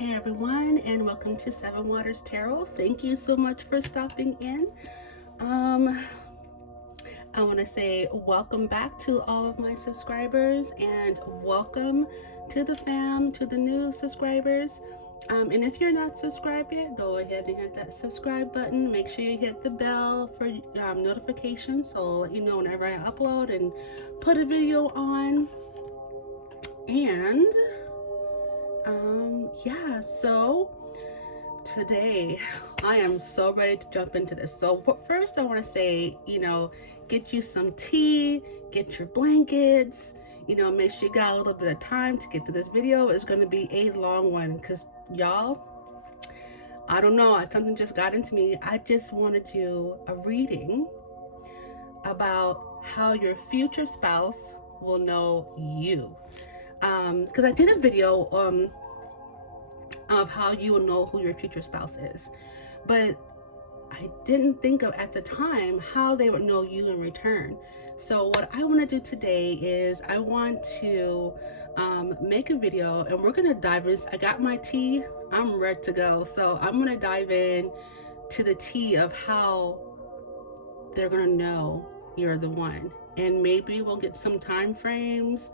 Hey everyone, and welcome to Seven Waters Tarot. Thank you so much for stopping in. I want to say welcome back to all of my subscribers and welcome to the fam, to the new subscribers. And if you're not subscribed yet, go ahead and hit that subscribe button. Make sure you hit the bell for notifications so I'll let you know whenever I upload and put a video on. And yeah, so today I am so ready to jump into this. So first I want to say, get you some tea, get your blankets, make sure you got a little bit of time to get to this video. It's going to be a long one because y'all, I don't know, something just got into me. I just want to do a reading about how your future spouse will know you. Because I did a video of how you will know who your future spouse is, but I didn't think of at the time how they would know you in return. So what I want to do today is I want to make a video, and we're gonna dive in. I got my tea, I'm ready to go. So I'm gonna dive in to the tea of how they're gonna know you're the one, and maybe we'll get some time frames,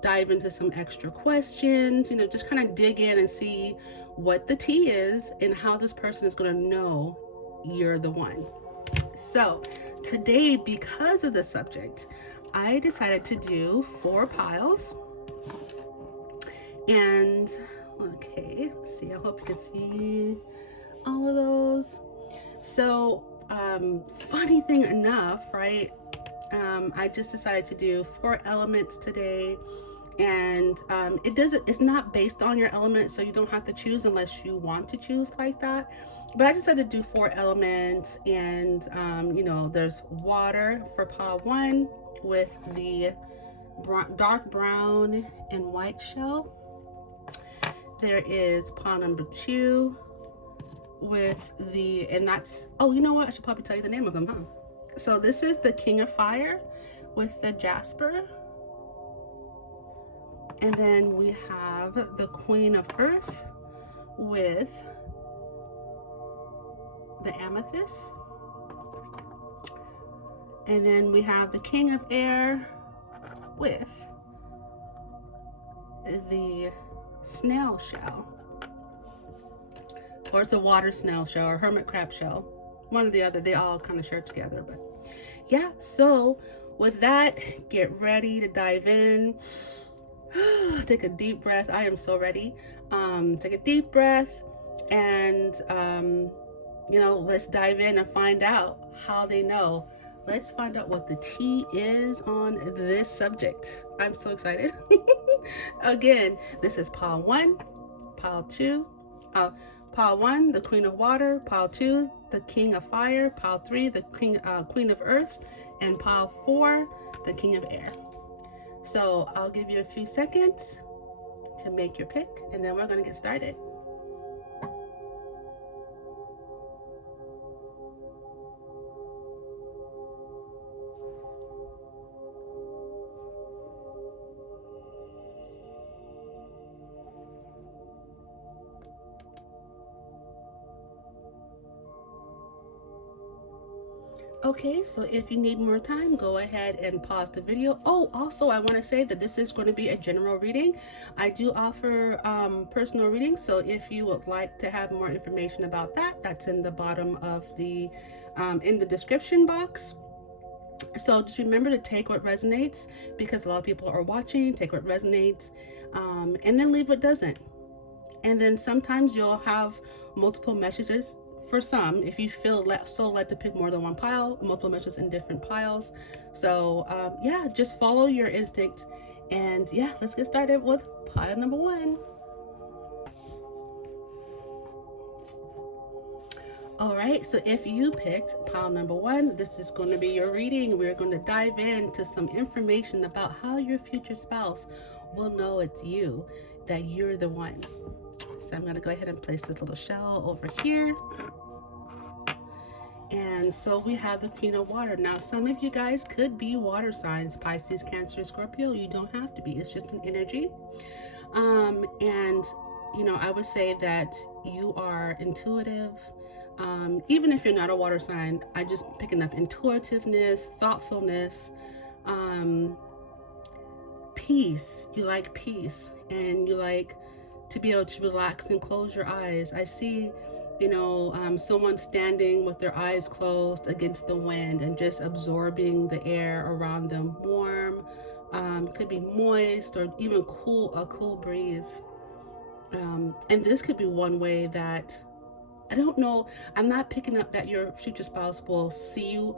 dive into some extra questions, just kind of dig in and see what the tea is and how this person is going to know you're the one. So today, because of the subject, I decided to do 4 piles. And okay, let's see, I hope you can see all of those. So funny thing enough, right? I just decided to do 4 elements today, and it's not based on your element, so you don't have to choose unless you want to choose like that. But I just had to do 4 elements, and there's water for pile 1 with the dark brown and white shell. There is pile number 2 with and that's, oh, you know what, I should probably tell you the name of them, huh? So this is the King of Fire with the jasper, and then we have the Queen of Earth with the amethyst, and then we have the King of Air with the snail shell, or it's a water snail shell or hermit crab shell, one or the other. They all kind of share together. But yeah, so with that, get ready to dive in. Take a deep breath. I am so ready. Take a deep breath, and let's dive in and find out how they know. Let's find out what the tea is on this subject. I'm so excited. Again, this is pile 1, pile 2, pile 1, the Queen of Water, pile 2, the King of Fire, pile 3, the Queen of Earth, and pile 4, the King of Air. So I'll give you a few seconds to make your pick, and then we're going to get started. Okay, so if you need more time, go ahead and pause the video. Oh, also, I want to say that this is going to be a general reading. I do offer personal readings, so if you would like to have more information about that, that's in the bottom of the, in the description box. So just remember to take what resonates, because a lot of people are watching. Take what resonates, and then leave what doesn't. And then sometimes you'll have multiple messages. For some, if you feel so led to pick more than one pile, multiple messages in different piles. So yeah, just follow your instinct, and yeah, let's get started with pile number 1. All right, so if you picked pile number 1, this is going to be your reading. We're going to dive into some information about how your future spouse will know it's you, that you're the one. So I'm going to go ahead and place this little shell over here. And so we have the Queen of Water. Now, some of you guys could be water signs, Pisces, Cancer, Scorpio. You don't have to be. It's just an energy. And I would say that you are intuitive. Even if you're not a water sign, I just picking up intuitiveness, thoughtfulness, um, peace. You like peace, and you like to be able to relax and close your eyes. I see, someone standing with their eyes closed against the wind and just absorbing the air around them, warm, could be moist or even cool, a cool breeze. And this could be one way that, I don't know, I'm not picking up that your future spouse will see you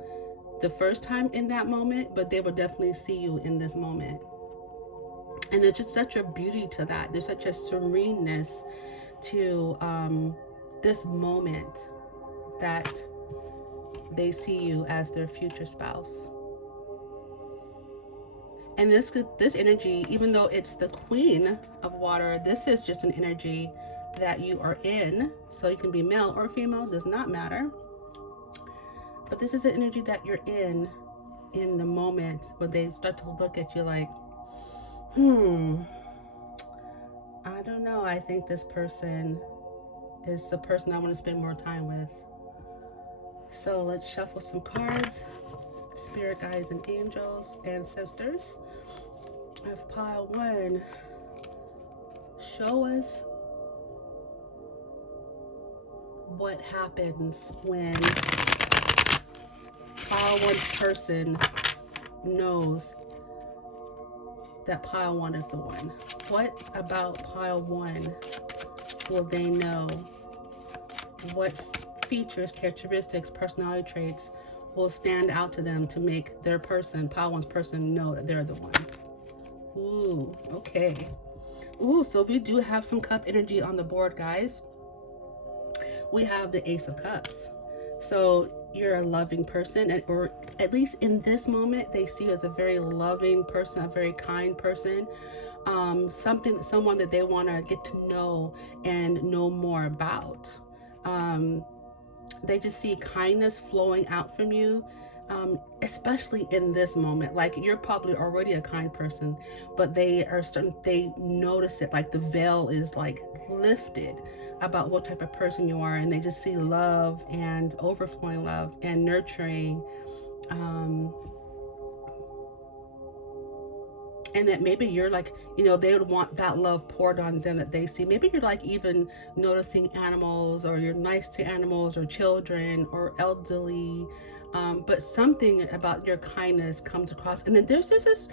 the first time in that moment, but they will definitely see you in this moment. And there's just such a beauty to that. There's such a sereneness to this moment that they see you as their future spouse. And this energy, even though it's the queen of water, this is just an energy that you are in. So you can be male or female, does not matter. But this is an energy that you're in the moment where they start to look at you like, I don't know. I think this person is the person I want to spend more time with. So let's shuffle some cards. Spirit guides and angels, ancestors of pile 1. Show us what happens when pile 1's person knows that pile 1 is the one. What about pile 1 will they know? What features, characteristics, personality traits will stand out to them to make their person, pile 1's person, know that they're the one? Ooh, okay. Ooh, so we do have some cup energy on the board, guys. We have the Ace of Cups. So you're a loving person, or at least in this moment, they see you as a very loving person, a very kind person. Someone that they want to get to know and know more about. They just see kindness flowing out from you, especially in this moment. Like, you're probably already a kind person, but they notice it, like the veil is like lifted about what type of person you are, and they just see love and overflowing love and nurturing, and that maybe you're like, they would want that love poured on them that they see. Maybe you're like even noticing animals, or you're nice to animals or children or elderly, but something about your kindness comes across. And then there's just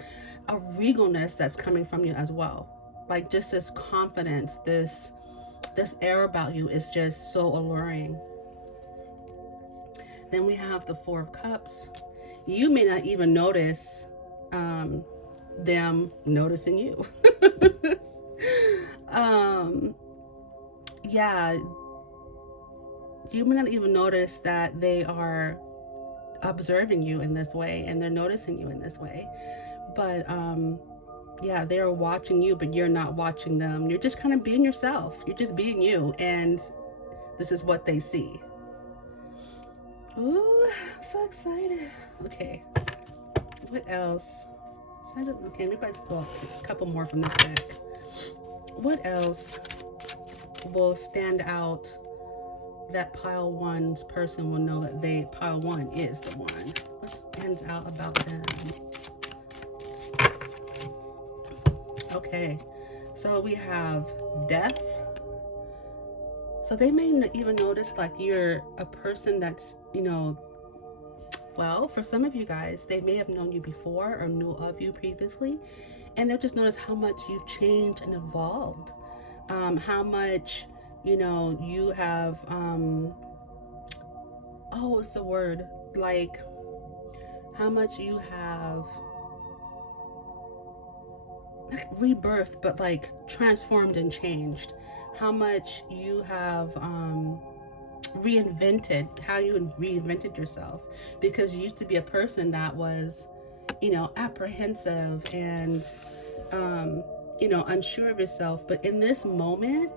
a regalness that's coming from you as well, like just this confidence, this air about you is just so alluring. Then we have the Four of Cups. You may not even notice them noticing you. Yeah, you may not even notice that they are observing you in this way and they're noticing you in this way. But yeah, they are watching you, but you're not watching them. You're just kind of being yourself. You're just being you, and this is what they see. Ooh, I'm so excited. Okay, what else? Okay, maybe I just go a couple more from this deck. What else will stand out that pile 1's person will know that pile 1 is the one? What stands out about them? Okay, so we have death. So they may even notice like you're a person that's, well, for some of you guys, they may have known you before or knew of you previously, and they'll just notice how much you've changed and evolved, how much, you have, what's the word? Like, how much you have rebirthed, but like transformed and changed. How much you have reinvented, how you reinvented yourself, because you used to be a person that was, apprehensive and, unsure of yourself. But in this moment,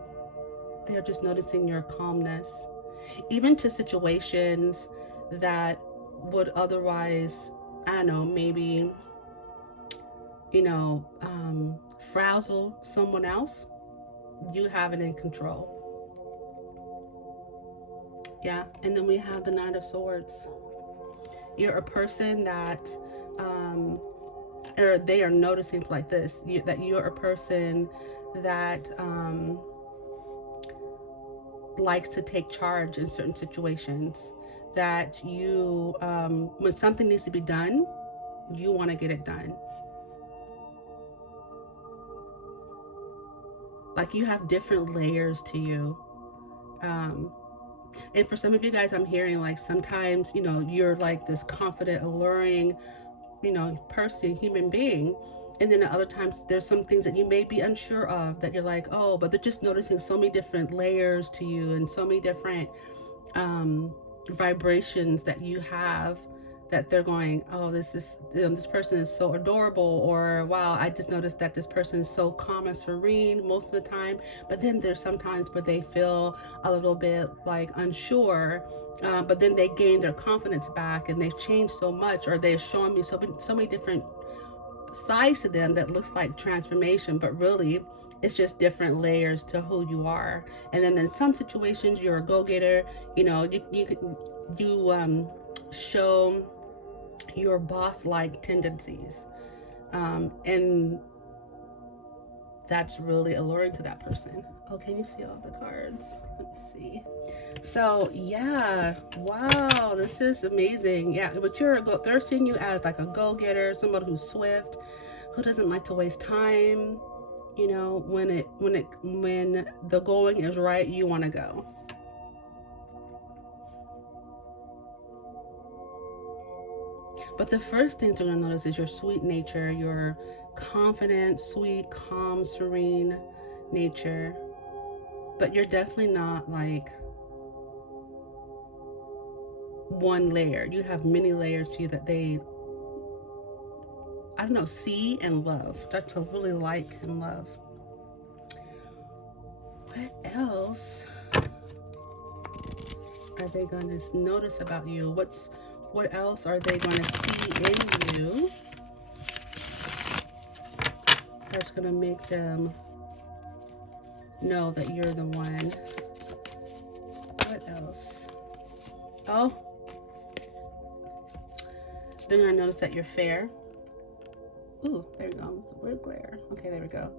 they're just noticing your calmness, even to situations that would otherwise, I don't know, maybe, frazzle someone else. you have it in control. Yeah, and then we have the Knight of Swords. You're a person that, or they are noticing like this, that you're a person that likes to take charge in certain situations. That you, when something needs to be done, you want to get it done. Like you have different layers to you. And for some of you guys, I'm hearing like sometimes, you're like this confident, alluring, person, human being. And then at other times, there's some things that you may be unsure of that you're like, oh, but they're just noticing so many different layers to you and so many different vibrations that you have, that they're going, oh, this person is so adorable, or wow, I just noticed that this person is so calm and serene most of the time. But then there's some times where they feel a little bit like unsure, but then they gain their confidence back and they've changed so much, or they're showing me so many different sides to them that looks like transformation, but really it's just different layers to who you are. And then in some situations you're a go-getter, you show your boss-like tendencies, and that's really alluring to that person. Oh, can you see all the cards? Let me see. So yeah, wow, this is amazing. Yeah, but they're seeing you as like a go-getter, somebody who's swift, who doesn't like to waste time. When the going is right, you want to go. But the first things you're going to notice is your sweet nature, your confident, sweet, calm, serene nature. But you're definitely not like one layer. You have many layers to you that they, I don't know, see and love. That's to really like and love. What else are they going to notice about you? What else are they going to see in you that's going to make them know that you're the one? What else? Oh, they're going to notice that you're fair. Ooh, there you go. Weird glare. Okay, there we go.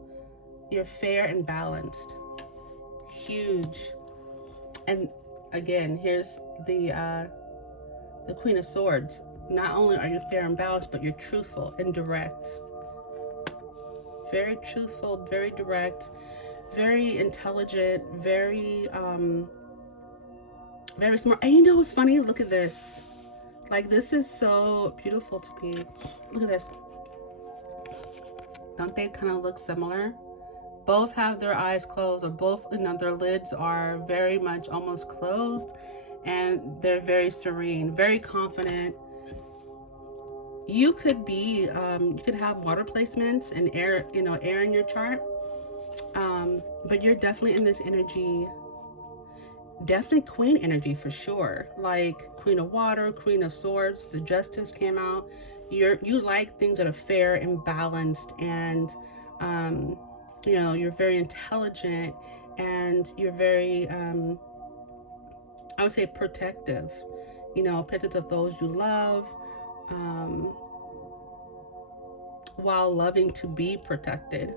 You're fair and balanced. Huge. And again, here's the Queen of Swords. Not only are you fair and balanced, but you're truthful and direct. Very truthful, very direct, very intelligent, very smart. And you know what's funny? Look at this. Like, this is so beautiful to me. Look at this. Don't they kind of look similar? Both have their eyes closed, or both, their lids are very much almost closed, and they're very serene, very confident. You could be, you could have water placements and air in your chart, but you're definitely in this energy, definitely queen energy for sure. Like Queen of Water, Queen of Swords, the Justice came out. You like things that are fair and balanced, and you're very intelligent, and you're very I would say protective, protective of those you love, while loving to be protected.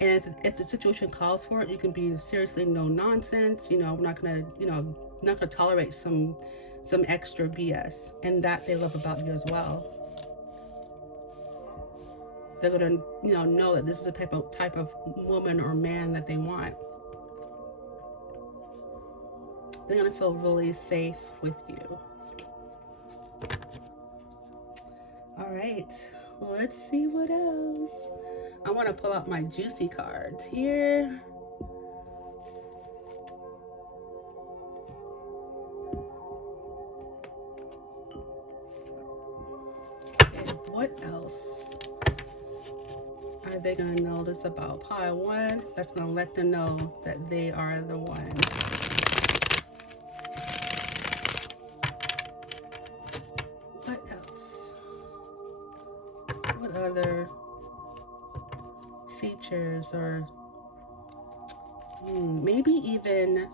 And if the situation calls for it, you can be seriously no nonsense. We're not gonna tolerate some extra BS, and that they love about you as well. They're gonna know that this is the type of woman or man that they want. They're gonna feel really safe with you. All right, let's see what else. I want to pull out my juicy cards here. And what else are they going to notice about pile one that's going to let them know that they are the one? What else? What other features, or maybe even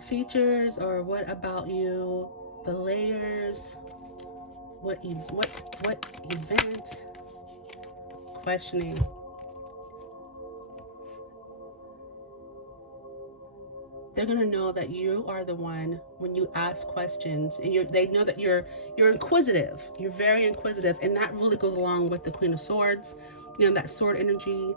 features, or what about you, the layers, what event, questioning. They're gonna know that you are the one when you ask questions, and they know that you're inquisitive. You're very inquisitive, and that really goes along with the Queen of Swords. You know, that sword energy,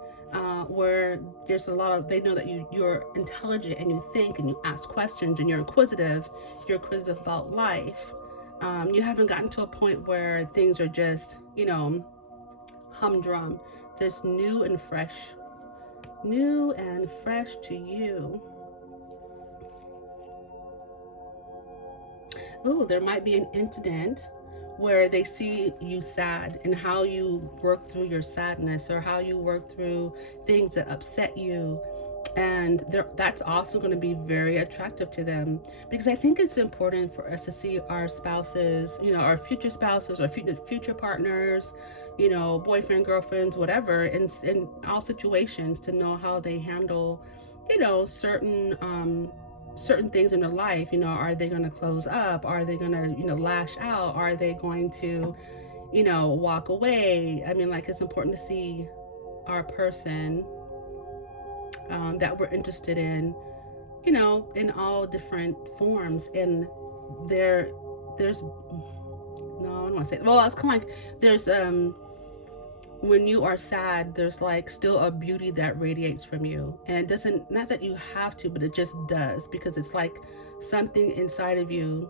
where there's a lot of, they know that you're intelligent, and you think, and you ask questions, and you're inquisitive. You're inquisitive about life. You haven't gotten to a point where things are just, humdrum. There's new and fresh to you. Oh, there might be an incident where they see you sad, and how you work through your sadness, or how you work through things that upset you. And that's also going to be very attractive to them, because I think it's important for us to see our spouses, our future spouses, or future partners, boyfriend, girlfriends, whatever, in all situations, to know how they handle, certain things in their life. Are they going to close up? Are they going to, lash out? Are they going to, walk away? I mean, like, it's important to see our person that we're interested in, in all different forms. And there's, no, I don't want to say, well, it's kind of like, there's, when you are sad, there's like still a beauty that radiates from you. And it doesn't, not that you have to, but it just does, because it's like something inside of you,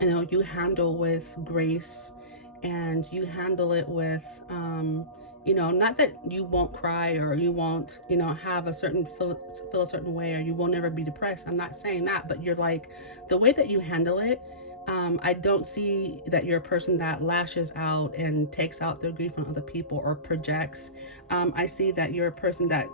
you handle with grace, and you handle it with, not that you won't cry, or you won't, have a certain feel a certain way, or you will never be depressed. I'm not saying that, but you're like, the way that you handle it, I don't see that you're a person that lashes out and takes out their grief on other people, or projects. I see that you're a person that,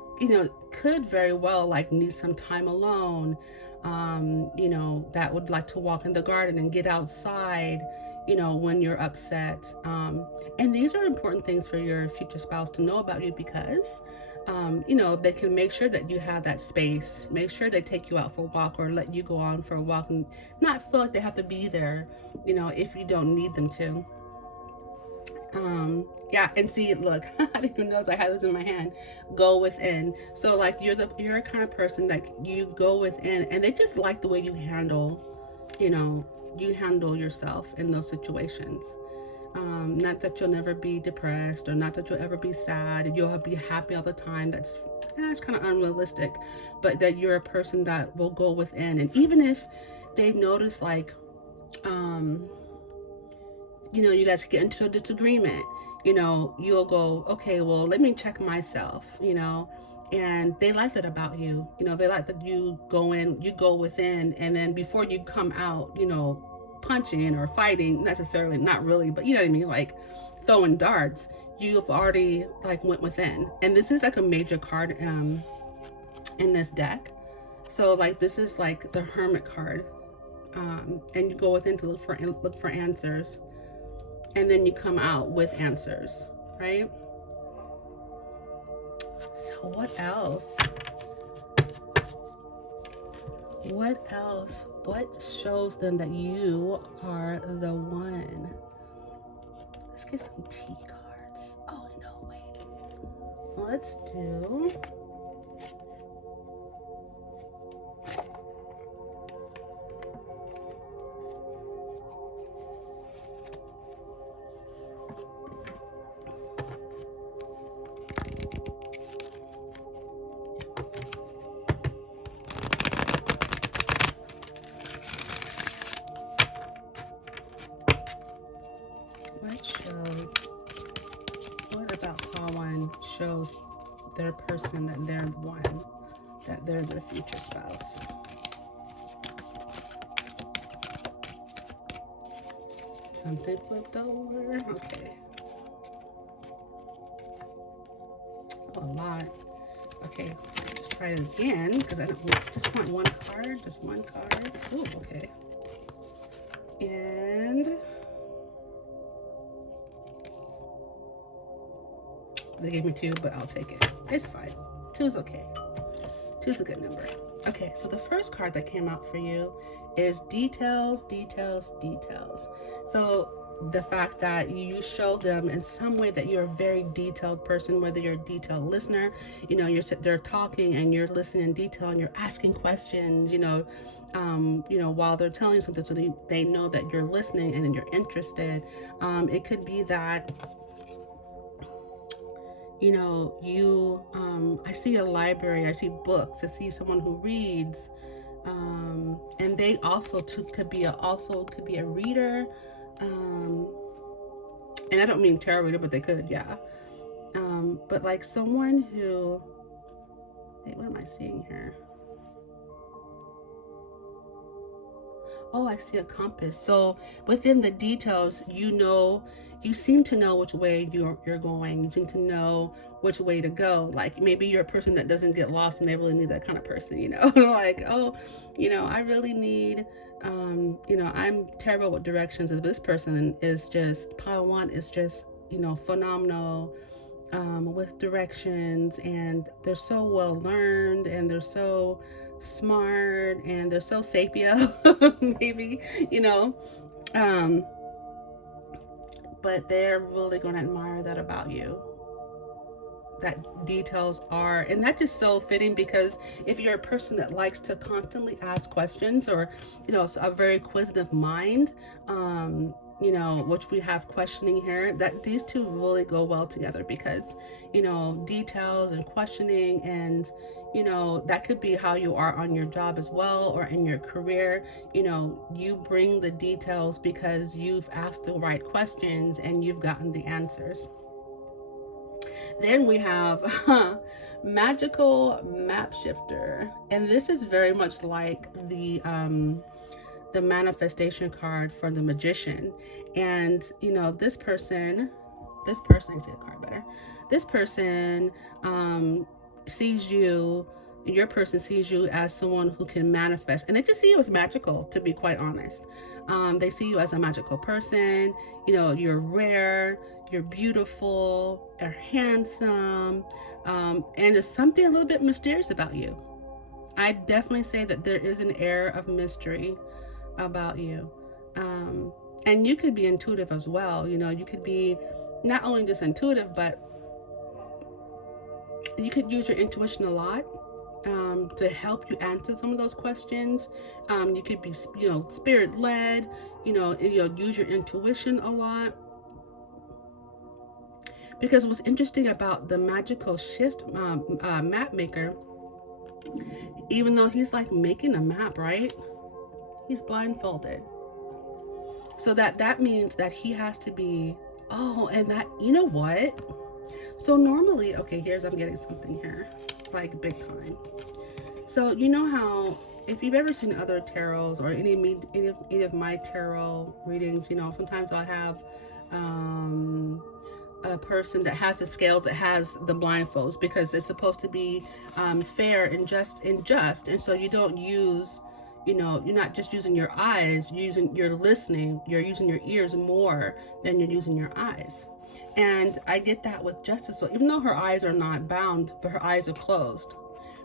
could very well like need some time alone, that would like to walk in the garden and get outside, when you're upset. And these are important things for your future spouse to know about you, because they can make sure that you have that space, make sure they take you out for a walk, or let you go on for a walk, and not feel like they have to be there, if you don't need them to. Yeah, and see, look, I didn't even notice I had this in my hand. Go within. So like, you're a kind of person that you go within, and they just like the way you handle yourself in those situations. Not that you'll never be depressed, or not that you'll ever be sad, you'll be happy all the time. That's kind of unrealistic, but that you're a person that will go within. And even if they notice, like, you guys get into a disagreement, you'll go, okay, well, let me check myself, and they like that about you. They like that you go within, and then before you come out, punching or fighting, necessarily, not really, but you know what I mean, like throwing darts, you've already like went within. And this is like a major card in this deck. So like, this is like the Hermit card, and you go within to look for answers, and then you come out with answers, right? So what else? What shows them that you are the one? Let's get some tea cards. Oh no, wait. Let's do, what about how one shows their person that they're the one, that they're their future spouse? Something flipped over. Okay. Oh, a lot. Okay, just try it again, because I don't just want one card. Just one card. Oh, okay. And They gave me 2, but I'll take it. It's fine. 2's okay. 2's a good number. Okay, so the first card that came out for you is details, details, details. So the fact that you show them in some way that you're a very detailed person, whether you're a detailed listener, they're talking and you're listening in detail and you're asking questions, while they're telling you something, so they know that you're listening and you're interested. It could be that I see a library, I see books, I see someone who reads, and they also too could be a reader, and I don't mean tarot reader, but they could, yeah. But like someone who, wait, what am I seeing here? Oh, I see a compass. So within the details, you seem to know which way you're going. You seem to know which way to go. Like maybe you're a person that doesn't get lost, and they really need that kind of person, like, oh, I really need, I'm terrible with directions. This person is just, pile 1 is just, phenomenal with directions, and they're so well learned, and they're so smart, and they're so sapio, maybe, but they're really going to admire that about you. That details are, and that's just so fitting, because if you're a person that likes to constantly ask questions, or a very inquisitive mind, which we have questioning here, that these two really go well together, because details and questioning, and that could be how you are on your job as well, or in your career. You bring the details because you've asked the right questions and you've gotten the answers. Then we have magical map shifter, and this is very much like the manifestation card for the magician. And this person, I see the card better. This person sees you, your person sees you as someone who can manifest, and they just see you as magical, to be quite honest. They see you as a magical person. You're rare, you're beautiful, you're handsome, and there's something a little bit mysterious about you. I definitely say that there is an air of mystery about you. And you could be intuitive as well. You could be not only just intuitive, but you could use your intuition a lot to help you answer some of those questions. You could be, spirit led, use your intuition a lot. Because what's interesting about the magical shift map maker, even though he's like making a map, right? He's blindfolded. So that means that he has to be, and that, what? So normally, okay, I'm getting something here, like big time. So how, if you've ever seen other tarots or any of my tarot readings, sometimes I'll have a person that has the scales, that has the blindfolds, because it's supposed to be fair and just, and so you don't use, you're not just using your eyes, you're listening, you're using your ears more than you're using your eyes. And I get that with Justice, so even though her eyes are not bound, but her eyes are closed,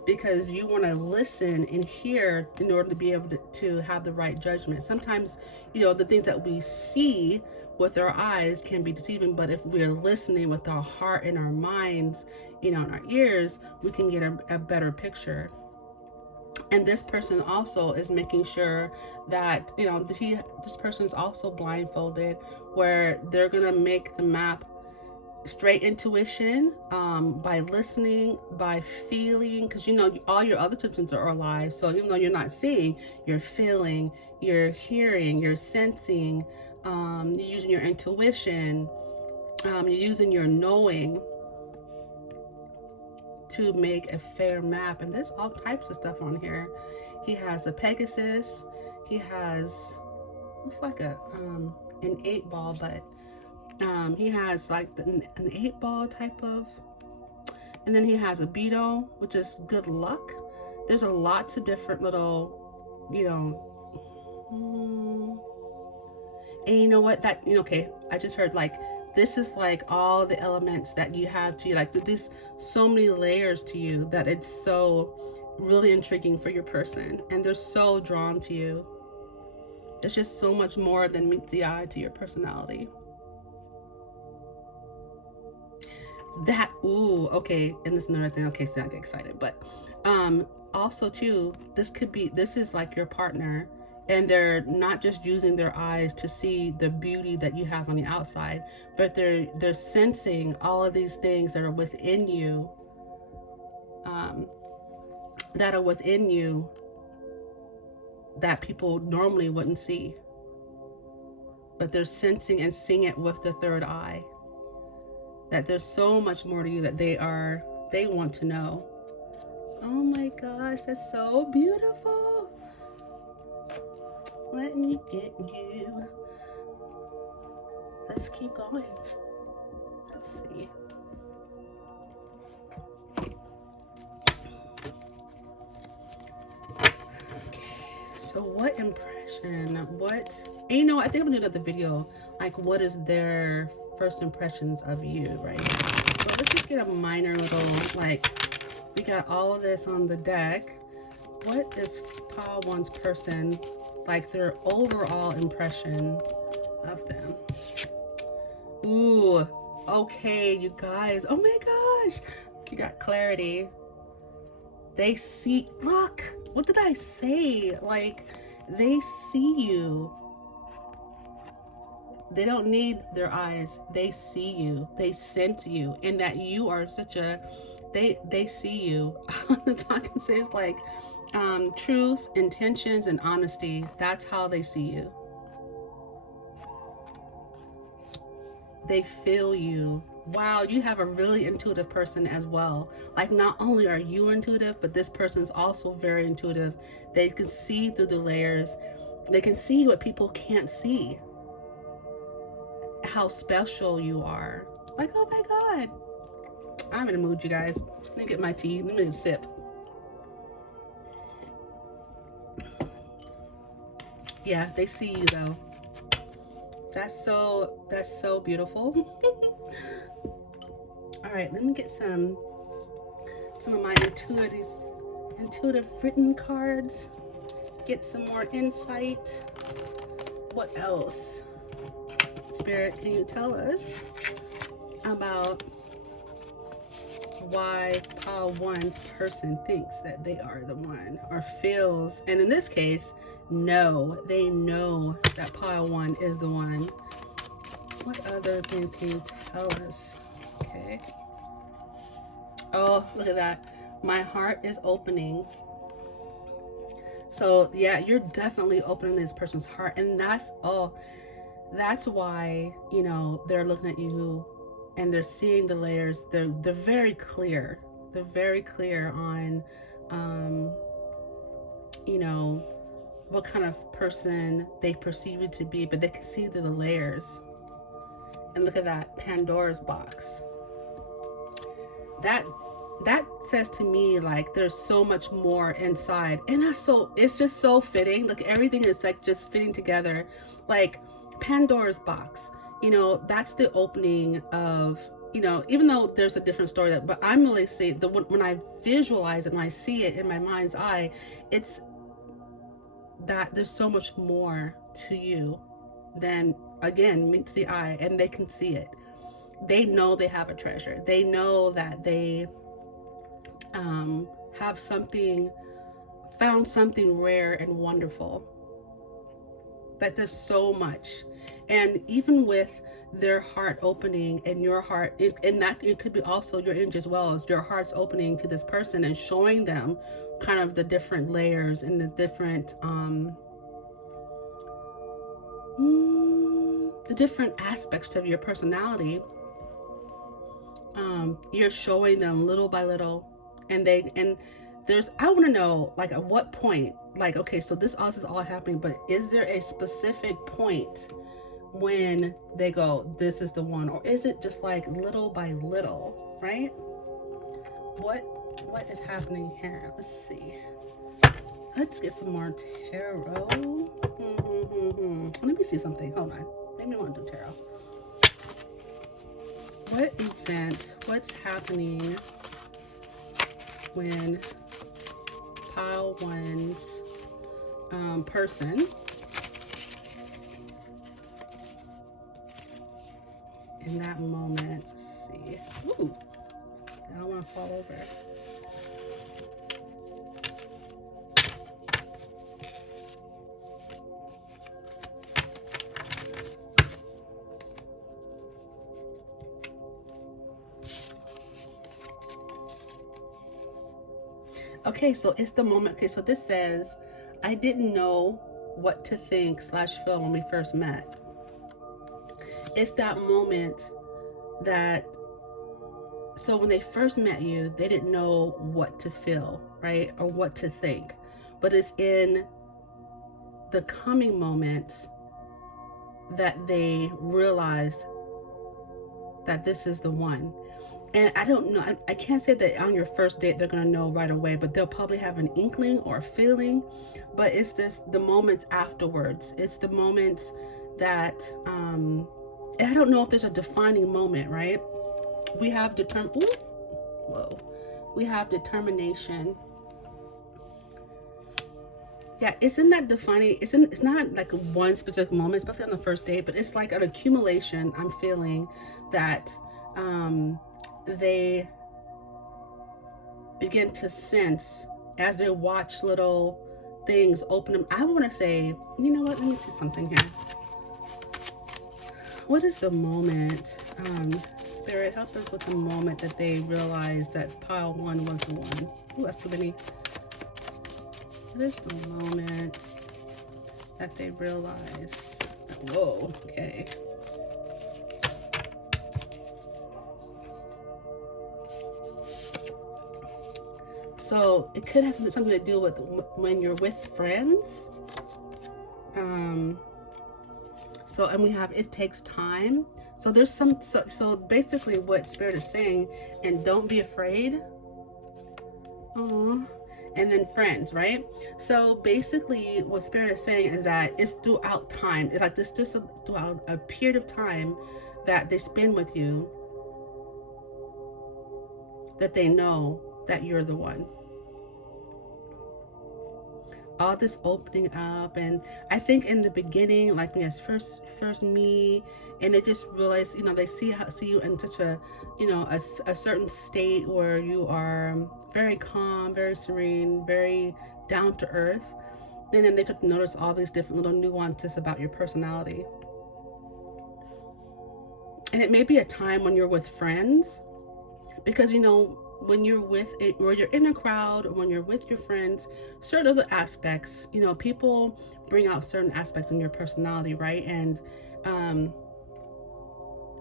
because you want to listen and hear in order to be able to have the right judgment. Sometimes, the things that we see with our eyes can be deceiving, but if we're listening with our heart and our minds, and our ears, we can get a better picture. And this person also is making sure that, this person is also blindfolded, where they're going to make the map straight intuition, by listening, by feeling, because all your other systems are alive. So even though you're not seeing, you're feeling, you're hearing, you're sensing, you're using your intuition, you're using your knowing to make a fair map. And there's all types of stuff on here. He has a Pegasus, he has, looks like an 8-ball, but he has like an 8-ball type of, and then he has a beetle, which is good luck. There's a lots of different little, and you know what, that, okay, I just heard like this is like all the elements that you have to you. Like there's so many layers to you that it's so really intriguing for your person, and they're so drawn to you. There's just so much more than meets the eye to your personality. That, ooh, okay, and this is another thing. Okay, so I get excited, but also too, this is like your partner, and they're not just using their eyes to see the beauty that you have on the outside, but they're sensing all of these things that are within you, that are within you that people normally wouldn't see, but they're sensing and seeing it with the third eye. That there's so much more to you that they want to know. Oh my gosh, that's so beautiful. Let me get you. Let's keep going. Let's see. So what impression, and you know, I think I'm gonna do another video, like what is their first impressions of you, right? So let's just get a minor little, like, we got all of this on the deck. What is pile one's person, like their overall impression of them? Ooh, okay, you guys, oh my gosh, you got clarity. They see, look, what did I say? Like, they see you. They don't need their eyes. They see you. They sense you. And that you are such a, they see you. That's all I can say is like, truth, intentions, and honesty. That's how they see you. They feel you. Wow, you have a really intuitive person as well. Like, not only are you intuitive, but this person is also very intuitive. They can see through the layers. They can see what people can't see. How special you are. Like, oh my God. I'm in a mood, you guys. Let me get my tea. Let me sip. Yeah, they see you though. That's so beautiful. All right, let me get some of my intuitive written cards. Get some more insight. What else? Spirit, can you tell us about why pile one's person thinks that they are the one, or feels, and in this case, they know that pile one is the one. What other thing can you tell us? Okay. Oh, look at that. My heart is opening. So yeah, you're definitely opening this person's heart, and that's why, you know, they're looking at you and they're seeing the layers. They're very clear. They're very clear on you know, what kind of person they perceive you to be, but they can see through the layers. And look at that, Pandora's box. That says to me, like, there's so much more inside, and it's just so fitting. Like, everything is like just fitting together. Like Pandora's box, you know, that's the opening of, you know, even though there's a different story, but I'm really saying when I visualize it, when I see it in my mind's eye, it's that there's so much more to you than, again, meets the eye, and they can see it. They know they have a treasure. They know that they have found something rare and wonderful. That there's so much. And even with their heart opening and your heart, and that it could be also your energy as well, as your heart's opening to this person and showing them kind of the different layers and the different aspects of your personality. You're showing them little by little, and I want to know, like, at what point, like, okay, so this is all happening, but is there a specific point when they go, this is the one, or is it just like little by little, right? What is happening here? Let's see. Let's get some more tarot. Let me see something. Hold on. Maybe I want to do tarot. what event, what's happening when pile one's person in that moment, let's see. Ooh, I don't want to fall over. Okay, so it's the moment. Okay, so this says, I didn't know what to think / feel when we first met. It's that moment that, so when they first met you, they didn't know what to feel, right? Or what to think. But it's in the coming moments that they realize that this is the one. And I don't know, I can't say that on your first date they're going to know right away, but they'll probably have an inkling or a feeling. But it's the moments afterwards. It's the moments that, I don't know if there's a defining moment, right? We have we have determination. Yeah, isn't that defining? It's not like one specific moment, especially on the first date, but it's like an accumulation. I'm feeling that they begin to sense as they watch little things open them. I want to say, you know what? Let me see something here. What is the moment? Spirit, help us with the moment that they realized that pile one was the one. Ooh, that's too many. What is the moment that they realize? Whoa, okay. So it could have something to do with when you're with friends. So, and we have, it takes time. So there's so basically what Spirit is saying, and don't be afraid. Aww. And then friends, right? So basically what Spirit is saying is that it's throughout time. It's like this just throughout a period of time that they spend with you, that they know that you're the one. All this opening up, and I think in the beginning, like when you guys first meet, and they just realize, they see you in such a, a certain state where you are very calm, very serene, very down to earth, and then they took to notice all these different little nuances about your personality. And it may be a time when you're with friends, because when you're with it, or you're in a crowd, or when you're with your friends, certain other aspects, people bring out certain aspects in your personality, right? And I'm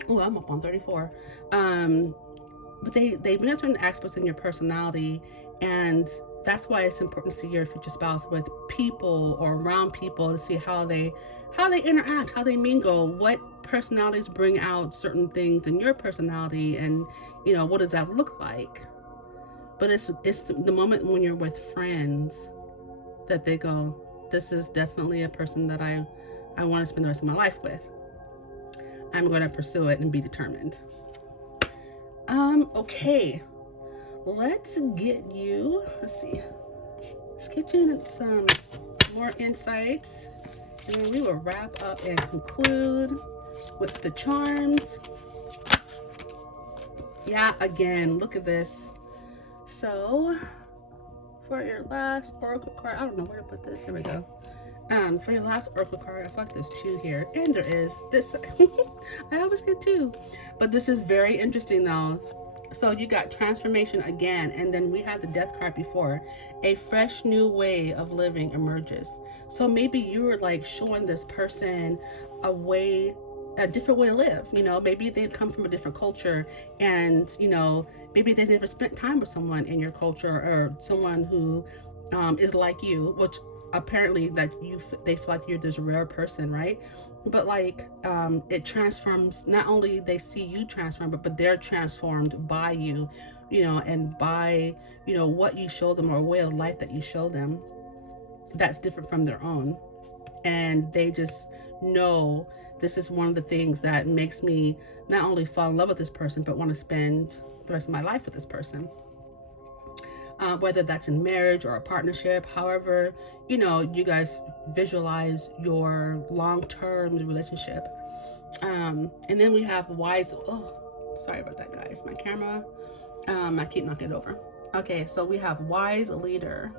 up on 34. But they bring out certain aspects in your personality, and that's why it's important to see your future spouse with people or around people to see how they interact, how they mingle, what personalities bring out certain things in your personality, and what does that look like. But it's the moment when you're with friends that they go, this is definitely a person that I want to spend the rest of my life with. I'm going to pursue it and be determined. Okay, let's get you some more insights, and then we will wrap up and conclude with the charms. Yeah, again, look at this. So for your last oracle card, I don't know where to put this. Here we go. For your last oracle card, I feel like there's two here, and there is this. I always get two, but this is very interesting though. So you got transformation again, and then we had the death card before. A fresh new way of living emerges. So maybe you were like showing this person a different way to live. Maybe they've come from a different culture, and maybe they've never spent time with someone in your culture, or someone who is like you, which apparently that they feel like you're this rare person, right? But like it transforms. Not only they see you transform, but they're transformed by you, and by what you show them, or a way of life that you show them that's different from their own, and they just know this is one of the things that makes me not only fall in love with this person, but want to spend the rest of my life with this person. Whether that's in marriage or a partnership, however, you guys visualize your long-term relationship. And then we have wise, oh, sorry about that, guys. My camera, I keep knocking it over. Okay, so we have wise leader,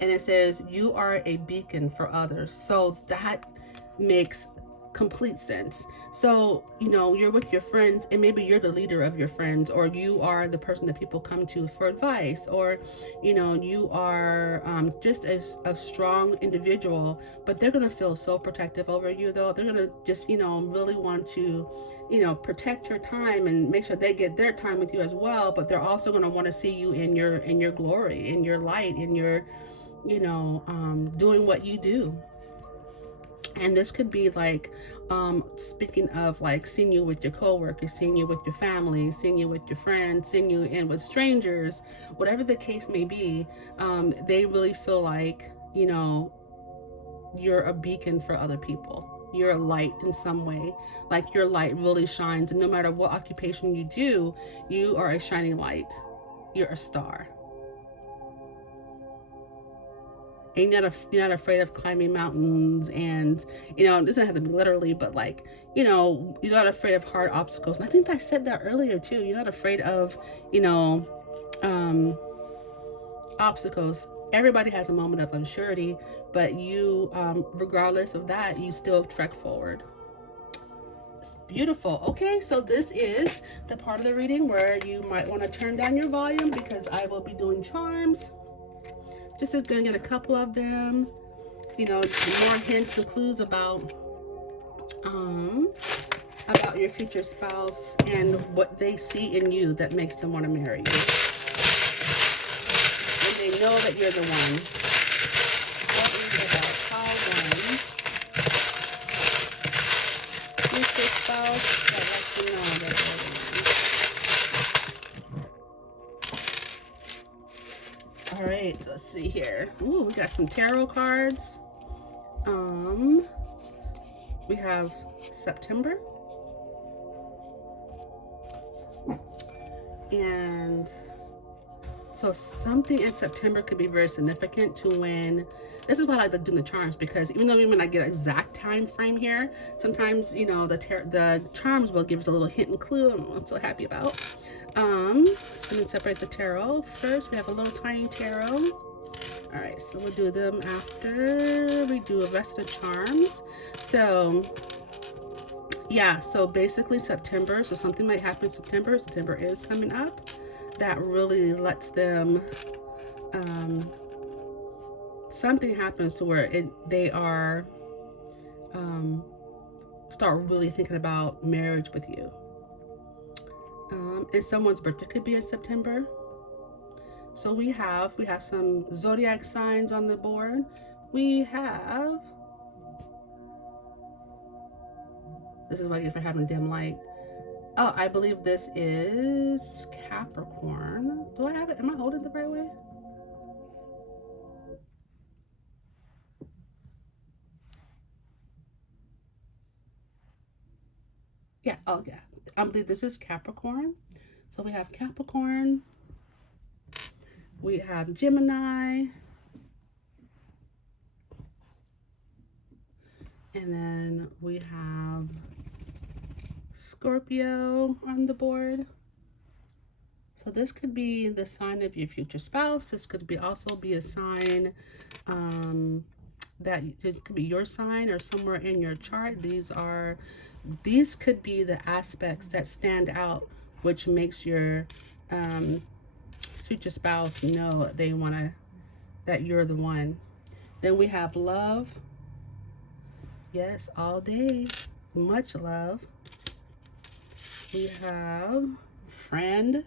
and it says you are a beacon for others. So that makes complete sense. So, you're with your friends, and maybe you're the leader of your friends, or you are the person that people come to for advice, or, you are just a strong individual, but they're going to feel so protective over you, though. They're going to just, really want to, protect your time and make sure they get their time with you as well. But they're also going to want to see you in your glory, in your light, in your, doing what you do. And this could be like, speaking of like seeing you with your coworkers, seeing you with your family, seeing you with your friends, seeing you in with strangers, whatever the case may be. They really feel like, you're a beacon for other people. You're a light in some way. Like your light really shines, and no matter what occupation you do, you are a shining light. You're a star. And you're not afraid of climbing mountains, and it doesn't have to be literally, but like, you're not afraid of hard obstacles. And I think I said that earlier too. You're not afraid of obstacles. Everybody has a moment of unsurety, but you, regardless of that, you still trek forward. It's beautiful. Okay, so this is the part of the reading where you might want to turn down your volume, because I will be doing charms. Just going to get a couple of them, more hints and clues about your future spouse and what they see in you that makes them want to marry you. And they know that you're the one. What is it about pile one? Future spouse that lets you know that they're the one. All right, let's see here. Ooh, we got some tarot cards. We have September. And so something in September could be very significant to when, this is why I like to do the charms, because even though we might not get an exact time frame here, sometimes, the charms will give us a little hint and clue. I'm so happy about. Just gonna separate the tarot first. We have a little tiny tarot. All right, so we'll do them after we do a rest of charms. So yeah, so basically September, so something might happen in September. September is coming up. That really lets them, something happens to where they are, start really thinking about marriage with you. And someone's birthday could be in September. So we have some zodiac signs on the board. We have, this is what I get for having dim light. Oh, I believe this is Capricorn. Do I have it? Am I holding it the right way? Yeah, oh yeah. I believe this is Capricorn. So we have Capricorn. We have Gemini. And then we have Scorpio on the board. So this could be the sign of your future spouse. This could also be a sign that it could be your sign or somewhere in your chart. These could be the aspects that stand out, which makes your future spouse know that you're the one. Then we have love. Yes, all day. Much love. We have friend.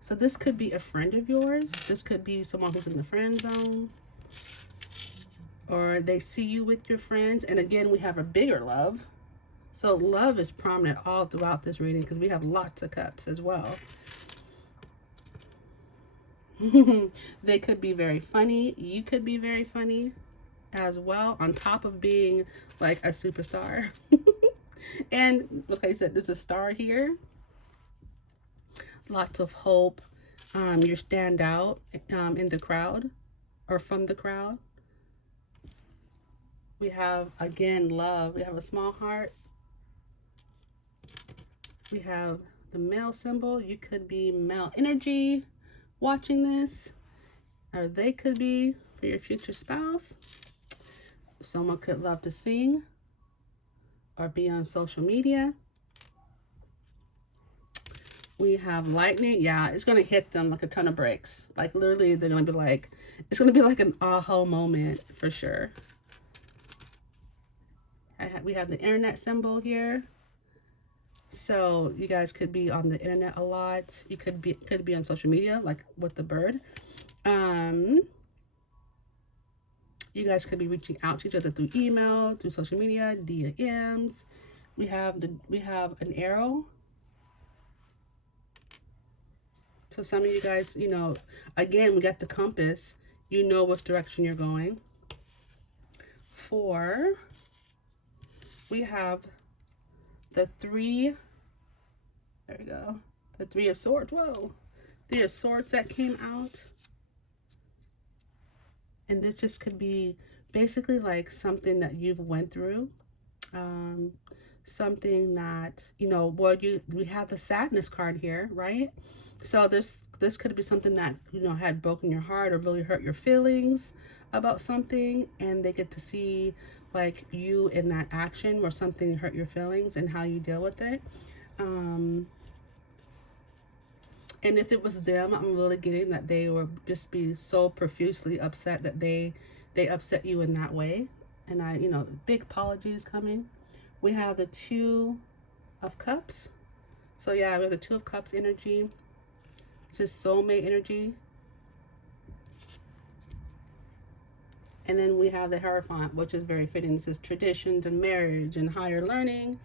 So this could be a friend of yours. This could be someone who's in the friend zone. Or they see you with your friends. And again, we have a bigger love. So love is prominent all throughout this reading because we have lots of cups as well. They could be very funny. You could be very funny. as well, on top of being like a superstar. And like I said, there's a star here, lots of hope. You stand out in the crowd or from the crowd. We have, again, love. We have a small heart. We have the male symbol. You could be male energy watching this, or they could be for your future spouse. Someone could love to sing or be on social media. We have lightning. Yeah, it's going to hit them like a ton of bricks. Like literally, they're going to be like, it's going to be like an aha moment for sure. We have the internet symbol here. So you guys could be on the internet a lot. You could be on social media, like with the bird. You guys could be reaching out to each other through email, through social media, DMs. We have an arrow. So some of you guys, you know, again, we got the compass. You know which direction you're going. 4, we have the 3. There we go. The 3 of Swords. Whoa. 3 of Swords that came out. And this just could be basically like something that you've went through. Something that, you know, we have the sadness card here, right? So this could be something that, you know, had broken your heart or really hurt your feelings about something, and they get to see like you in that action where something hurt your feelings and how you deal with it. And if it was them, I'm really getting that they will just be so profusely upset that they upset you in that way. And you know, big apologies coming. We have the 2 of Cups. So yeah, we have the 2 of Cups energy. This is soulmate energy. And then we have the Hierophant, which is very fitting. This is traditions and marriage and higher learning.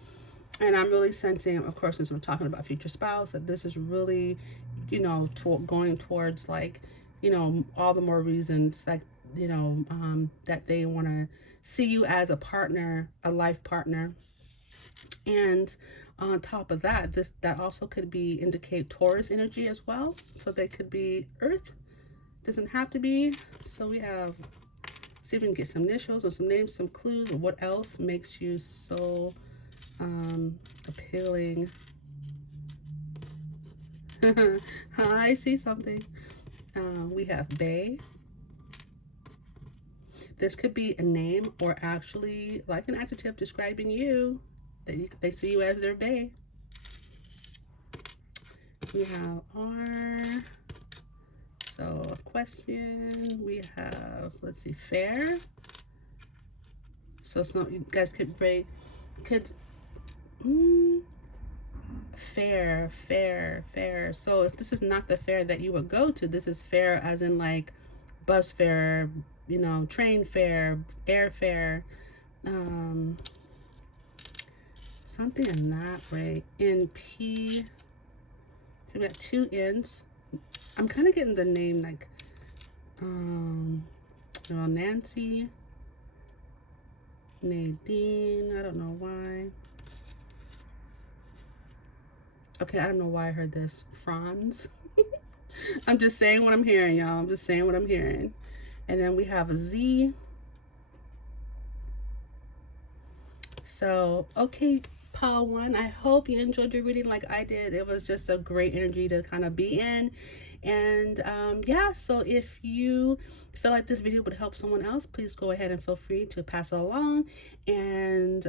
And I'm really sensing, of course, since we're talking about future spouse, that this is really, you know, going towards like, you know, all the more reasons, like, you know, that they want to see you as a partner, a life partner. And on top of that, that also could indicate Taurus energy as well. So they could be Earth, doesn't have to be. So we have, see if we can get some initials or some names, some clues, or what else makes you so appealing. I see something. We have Bay. This could be a name or actually like an adjective describing you. They see you as their Bay. We have R. So a question. We have, let's see, fair. So some you guys could break, fair. So this is not the fair that you would go to. This is fair as in like bus fare, you know, train fare, airfare, something in that way. In P, so we got 2 N's. I'm kind of getting the name like, well, Nancy, Nadine. I don't know why. Okay, I don't know why I heard this. Franz. I'm just saying what I'm hearing, y'all. I'm just saying what I'm hearing. And then we have a Z. So, okay, Paul 1, I hope you enjoyed your reading like I did. It was just a great energy to kind of be in. And yeah, so if you feel like this video would help someone else, please go ahead and feel free to pass it along. And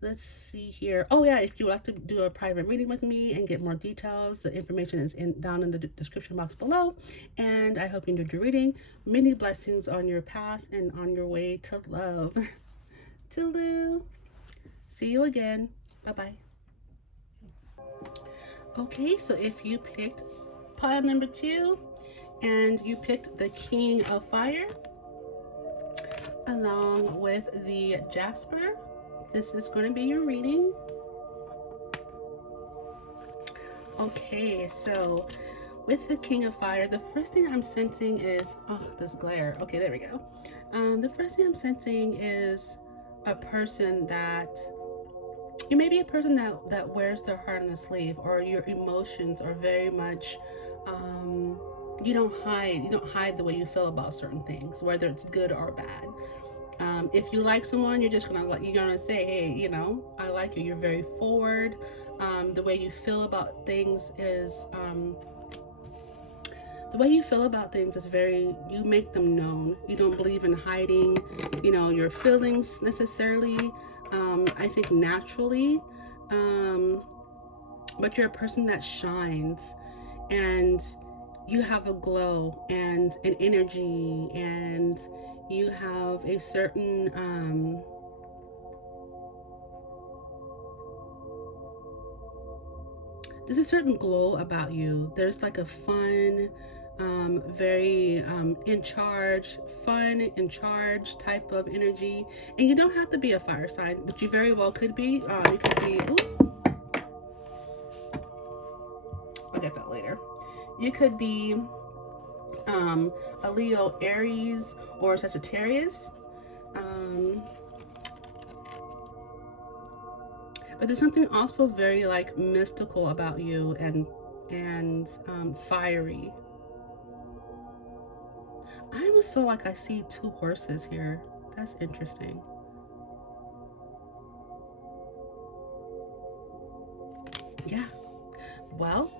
let's see here. Oh yeah, if you would like to do a private reading with me and get more details, the information is down in the description box below. And I hope you enjoyed your reading. Many blessings on your path and on your way to love. Toodaloo. See you again. Bye-bye. Okay, so if you picked pile number 2 and you picked the King of Fire along with the Jasper, this is going to be your reading. Okay, so With the King of Fire, the first thing I'm sensing is, oh, this glare. Okay, there we go. The first thing I'm sensing is a person that, you may be a person that wears their heart on the sleeve, or your emotions are very much, you don't hide the way you feel about certain things, whether it's good or bad. If you like someone, you're gonna say, hey, I like you. You're very forward. The way you feel about things is very, you make them known. You don't believe in hiding, your feelings necessarily. I think naturally, but you're a person that shines, and you have a glow and an energy, and you have a certain there's a certain glow about you. There's like a fun, very in charge type of energy. And you don't have to be a fire sign, but you very well could be. You could be, I'll get that later. You could be a Leo, Aries, or Sagittarius. But there's something also very like mystical about you, and fiery. I almost feel like I see two horses here. That's interesting. Yeah. Well,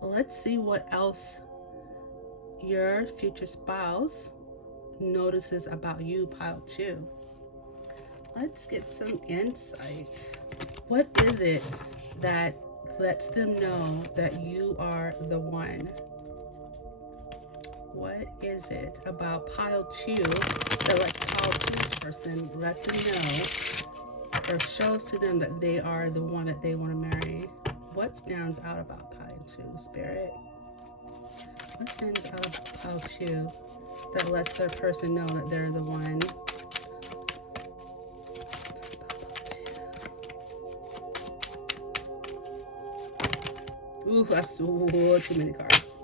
let's see what else your future spouse notices about you, pile 2. Let's get some insight. What is it that lets them know that you are the one? What is it about pile 2 that lets pile 2's person let them know, or shows to them that they are the one that they want to marry? What stands out about pile 2, Spirit? What stands out about pile 2 that lets their person know that they're the one? Ooh, that's too many cards.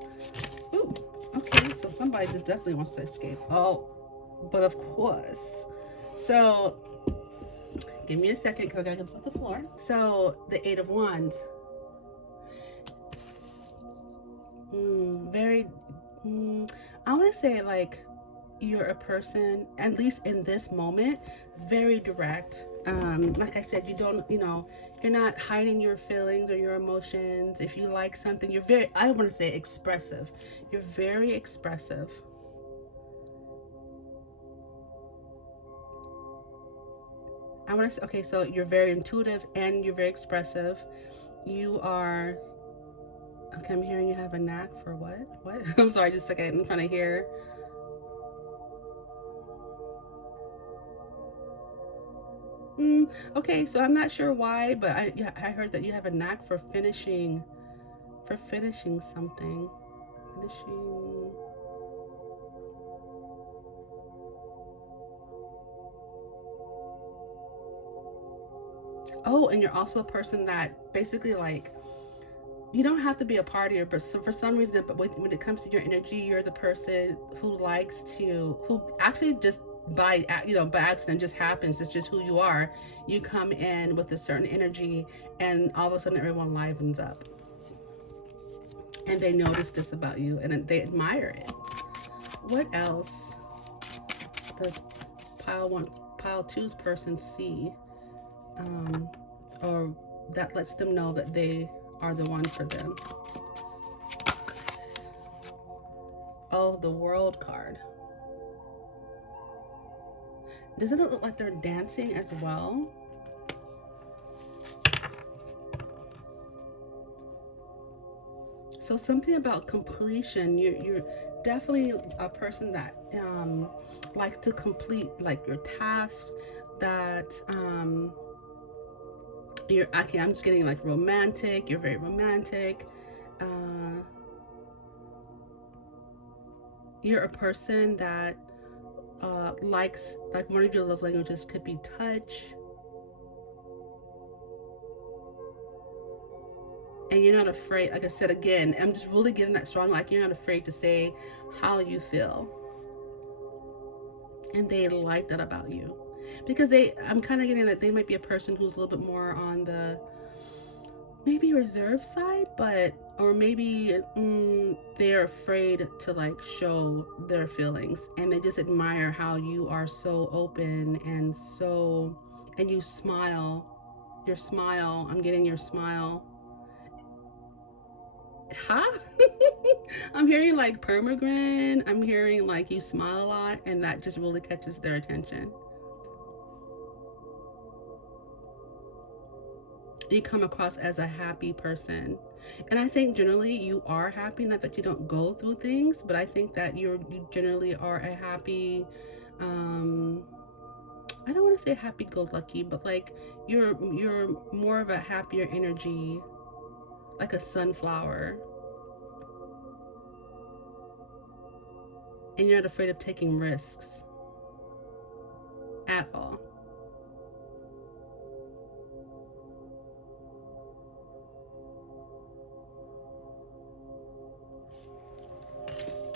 Ooh, okay, so somebody just definitely wants to escape. Oh, but of course. So, give me a second because I gotta get off the floor. So, the 8 of Wands. I want to say like you're a person, at least in this moment, very direct. Like I said, you don't, you're not hiding your feelings or your emotions. If you like something, you're very, I want to say expressive. You're very expressive. I want to say, okay, so you're very intuitive and you're very expressive. You are, okay, I'm hearing you have a knack for what? What? I'm sorry, just a second, I'm trying to hear. Okay, so I'm not sure why, but I heard that you have a knack for finishing something. Finishing. Oh, and you're also a person that basically like, you don't have to be a partier, but for some reason, but when it comes to your energy, you're the person who who actually just by accident just happens. It's just who you are. You come in with a certain energy, and all of a sudden, everyone livens up, and they notice this about you, and they admire it. What else does pile 2's person see, or that lets them know that they are the one for them? Oh, the World card. Doesn't it look like they're dancing as well? So something about completion. You're definitely a person that like to complete like your tasks. That you're okay. I'm just getting like romantic. You're very romantic. You're a person that likes, like, one of your love languages could be touch. And you're not afraid, like I said again, I'm just really getting that strong, like you're not afraid to say how you feel. And they like that about you. Because I'm kind of getting that they might be a person who's a little bit more on the maybe reserve side, but or maybe they're afraid to like show their feelings, and they just admire how you are so open and so, and you smile, your smile, I'm getting your smile. Huh? I'm hearing like permagrin, I'm hearing like you smile a lot, and that just really catches their attention. You come across as a happy person, and I think generally you are happy. Not that you don't go through things, but I think that you generally are a happy, I don't want to say happy-go-lucky, but like you're more of a happier energy, like a sunflower, and you're not afraid of taking risks at all.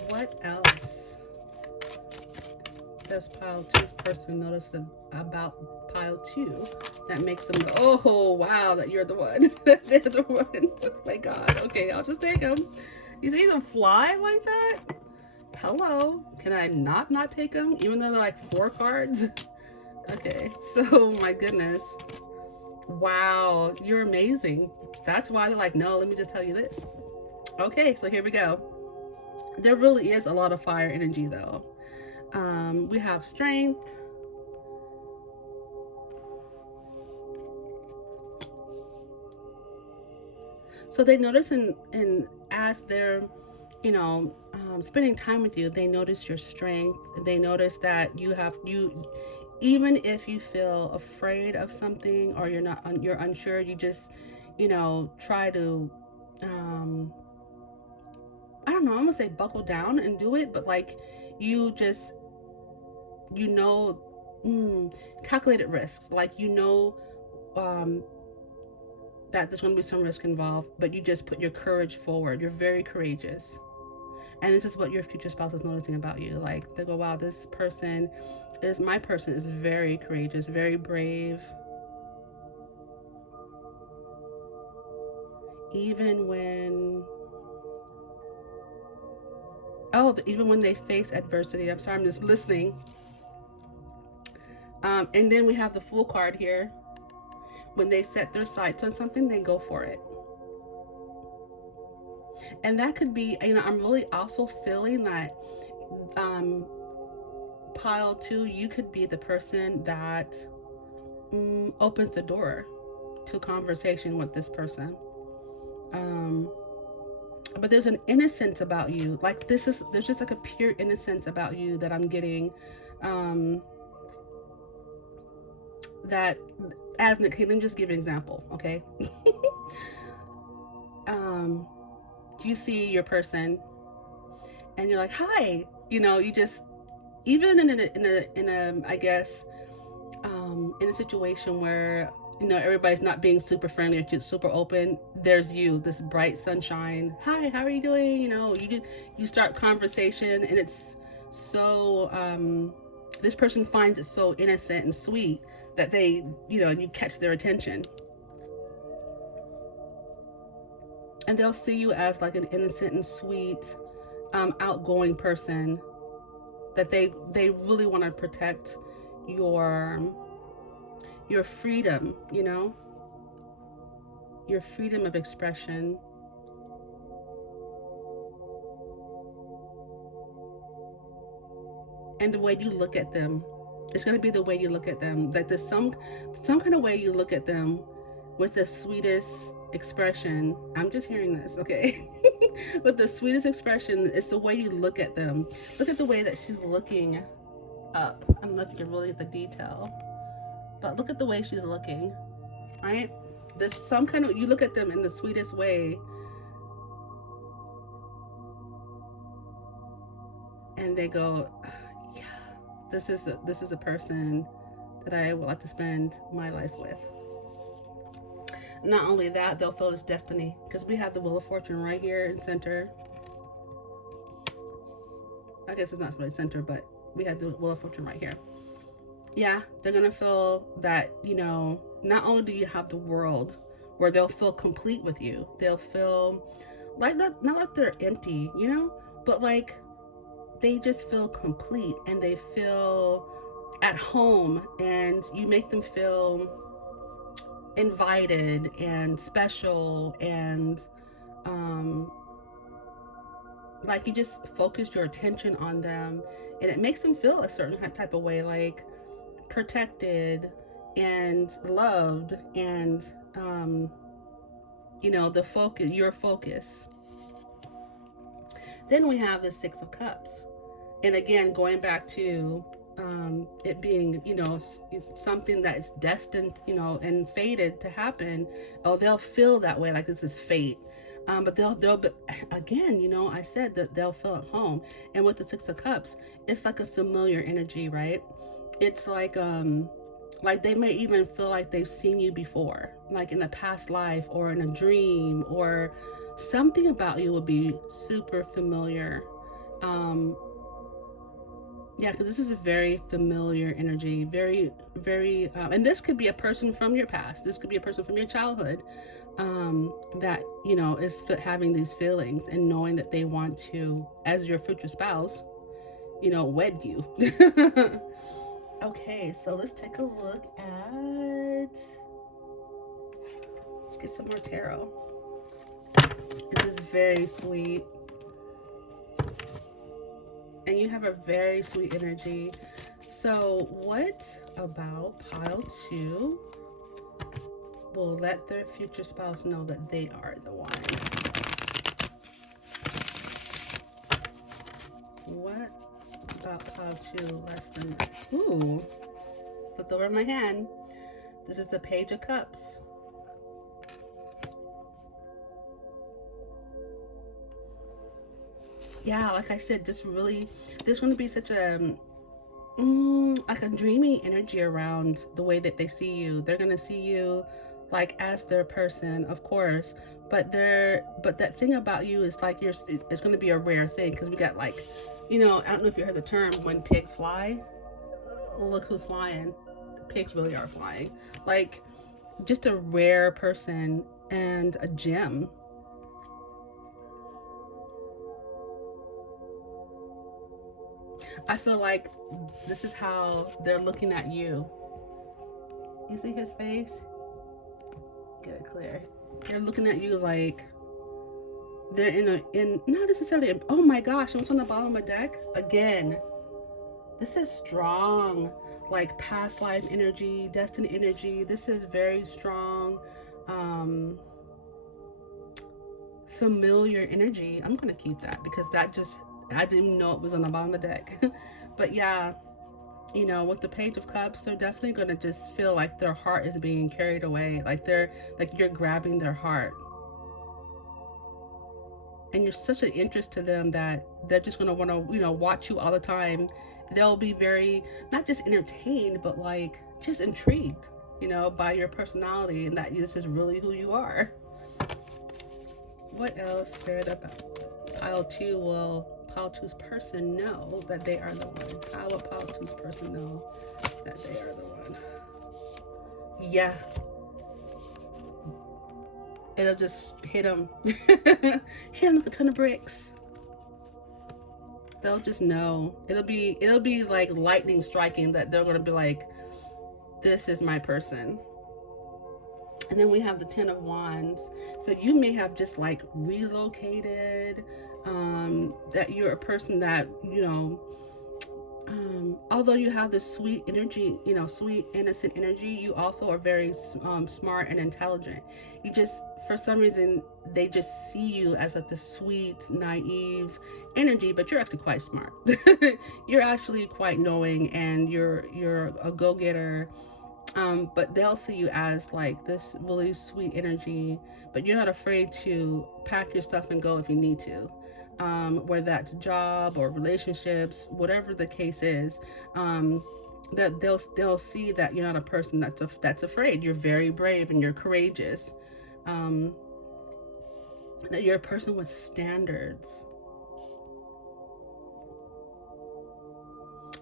What else does pile two's person notice about pile two that makes them go, oh wow, that you're the one? That they're the one. Oh my god. Okay, I'll just take them. You see them fly like that? Hello. Can I not take them, even though they're like 4 cards? Okay, so my goodness. Wow, you're amazing. That's why they're like, no, let me just tell you this. Okay, so here we go. There really is a lot of fire energy though. We have strength. So they notice in as they're, spending time with you, they notice your strength. They notice that even if you feel afraid of something or you're unsure, you just, try to, I don't know, I'm gonna say buckle down and do it, but like you just, you know, calculated risks. Like um, that there's going to be some risk involved, but you just put your courage forward. You're very courageous. And this is what your future spouse is noticing about you. Like they go, wow, my person is very courageous, very brave. Even when, even when they face adversity. I'm sorry, I'm just listening. And then we have the Fool card here. When they set their sights on something, they go for it. And that could be, I'm really also feeling that pile two, you could be the person that opens the door to conversation with this person. But there's an innocence about you. Like there's just like a pure innocence about you that I'm getting. That as okay, let me just give an example, okay? You see your person and you're like, hi, you just, even in a I guess in a situation where everybody's not being super friendly or super open, there's you, this bright sunshine, hi, how are you doing, you start conversation, and it's so this person finds it so innocent and sweet that they, you catch their attention, and they'll see you as like an innocent and sweet, outgoing person that they really want to protect your freedom, your freedom of expression. And the way you look at them, it's going to be the way you look at them. Like there's some kind of way you look at them with the sweetest expression. I'm just hearing this, okay? With the sweetest expression, it's the way you look at them. Look at the way that she's looking up. I don't know if you can really get the detail, but look at the way she's looking, right? There's some kind of, you look at them in the sweetest way, and they go, yeah, this is a person that I would like to spend my life with. Not only that, they'll feel this destiny because we have the Wheel of Fortune right here in center. I guess it's not really center, but we have the Wheel of Fortune right here. Yeah, they're gonna feel that, not only do you have the world where they'll feel complete with you, they'll feel like that, not like they're empty, but like they just feel complete and they feel at home, and you make them feel invited and special, and like you just focus your attention on them, and it makes them feel a certain type of way, like protected and loved, and the focus, your focus. Then we have the Six of Cups, and again, going back to it being, something that is destined, and fated to happen. Oh, they'll feel that way, like this is fate. But they'll be, again, I said that they'll feel at home. And with the Six of Cups, it's like a familiar energy, right? It's like they may even feel like they've seen you before, like in a past life or in a dream, or something about you will be super familiar. Yeah, because this is a very familiar energy, very, very, and this could be a person from your past. This could be a person from your childhood that, is having these feelings and knowing that they want to, as your future spouse, wed you. Okay, so let's take a look at, let's get some more tarot. This is very sweet. And you have a very sweet energy. So what about pile 2 will let their future spouse know that they are the one? What about pile 2 less than, ooh, looked over my hand. This is the Page of Cups. Yeah, like I said, just really, there's going to be such a like a dreamy energy around the way that they see you. They're going to see you like as their person, of course, but that thing about you is like it's going to be a rare thing, because we got like, I don't know if you heard the term when pigs fly. Look who's flying. Pigs really are flying. Like just a rare person and a gem. I feel like this is how they're looking at you. You see his face? Get it clear. They're looking at you like they're in not necessarily, oh my gosh, what's on the bottom of my deck? Again, this is strong, like past life energy, destiny energy. This is very strong, familiar energy. I'm gonna keep that because that just, I didn't even know it was on the bottom of the deck. But yeah, with the Page of Cups, they're definitely going to just feel like their heart is being carried away. Like you're grabbing their heart. And you're such an interest to them that they're just going to want to, watch you all the time. They'll be very, not just entertained, but like just intrigued, by your personality, and that this is really who you are. What else, Spirit, about pile 2 will pile 2's person know that they are the one? How will pile 2's person know that they are the one? Yeah. It'll just hit them. Hit them like a ton of bricks. They'll just know. It'll be like lightning striking, that they're going to be like, this is my person. And then we have the Ten of Wands. So you may have just like relocated, that you're a person that, although you have this sweet energy, sweet, innocent energy, you also are very smart and intelligent. You just, for some reason, they just see you as like the sweet, naive energy, but you're actually quite smart. You're actually quite knowing, and you're a go-getter. But they'll see you as like this really sweet energy, but you're not afraid to pack your stuff and go if you need to. Whether that's job or relationships, whatever the case is, that they'll see that you're not a person that's afraid. You're very brave and you're courageous. That you're a person with standards.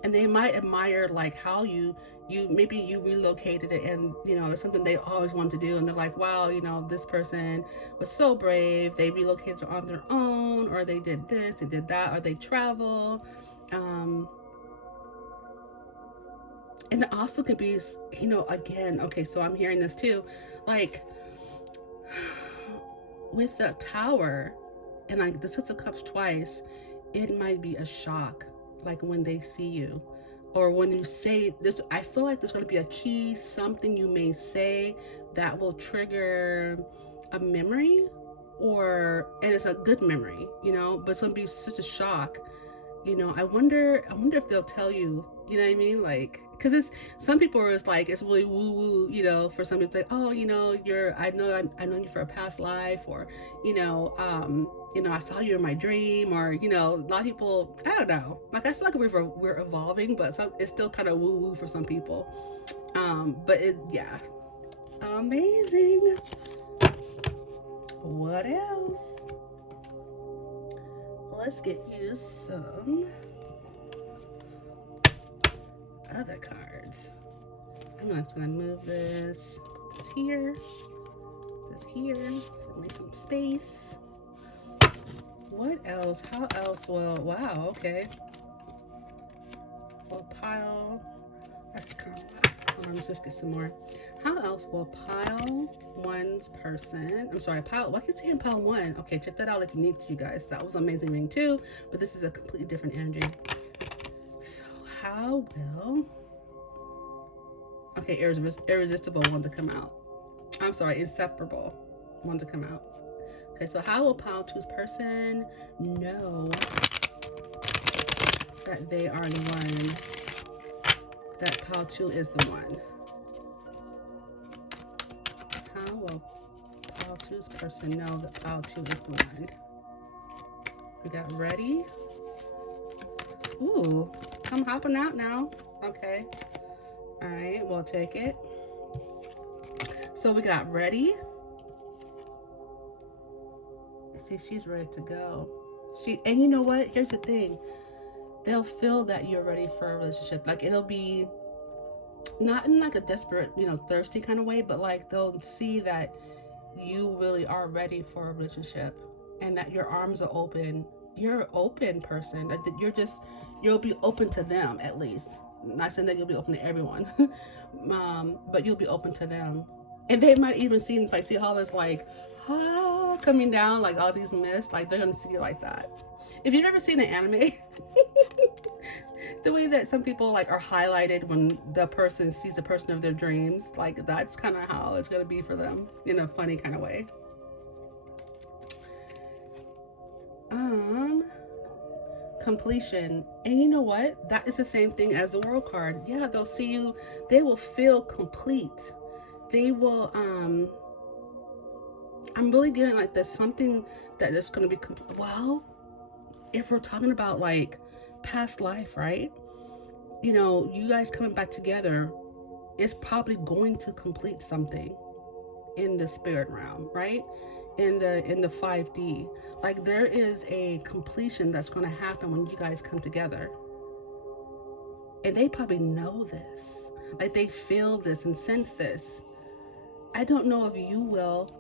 And they might admire like how you maybe you relocated it, and it's something they always wanted to do, and they're like, wow, this person was so brave, they relocated on their own, or they did this, they did that, or they travel. And it also could be, again, okay, so I'm hearing this too, like with the Tower and like the Six of Cups twice, it might be a shock, like when they see you, or when you say this. I feel like there's going to be a key, something you may say that will trigger a memory, and it's a good memory, but it's going to be such a shock. I wonder if they'll tell you, you know what I mean? Like, because it's, some people are just like, it's really woo woo, for some people, it's like, oh, I know you for a past life, or, I saw you in my dream, or, a lot of people, I don't know. Like, I feel like we're evolving, but it's still kind of woo woo for some people. But yeah. Amazing. What else? Let's get you some other cards. I'm just gonna move this here, so make some space. What else? How else? Well, wow, okay. We'll pile. That's kind of a lot. Let's just get some more. How else will pile one's person? I'm sorry, pile. Why keep saying pile one? Okay, check that out if you need to, you guys. That was an amazing reading too, but this is a completely different energy. So how will? Okay, irresistible one to come out. I'm sorry, inseparable one to come out. Okay, so how will pile two's person know that they are the one? That pile two is the one. How will pile two's person know that pile two is the one? We got ready. Ooh, come hopping out now. Okay. All right, we'll take it. So we got ready. See, she's ready to go. And you know what? Here's the thing. They'll feel that you're ready for a relationship. Like, it'll be not in like a desperate, thirsty kind of way, but like they'll see that you really are ready for a relationship, and that your arms are open. You're an open person. You'll be open to them, at least. Not saying that you'll be open to everyone, but you'll be open to them. And they might even see all this like coming down, like all these mists, like they're gonna see you like that. If you've ever seen an anime, the way that some people like are highlighted when the person sees the person of their dreams, like that's kind of how it's gonna be for them, in a funny kind of way. Completion. And you know what? That is the same thing as the World card. Yeah, they'll see you. They will feel complete. They will. I'm really getting like there's something that is going to be complete. Well, if we're talking about like past life, right? You guys coming back together is probably going to complete something in the spirit realm, right? In the 5D, like there is a completion that's going to happen when you guys come together, and they probably know this, like they feel this and sense this. I don't know if you will,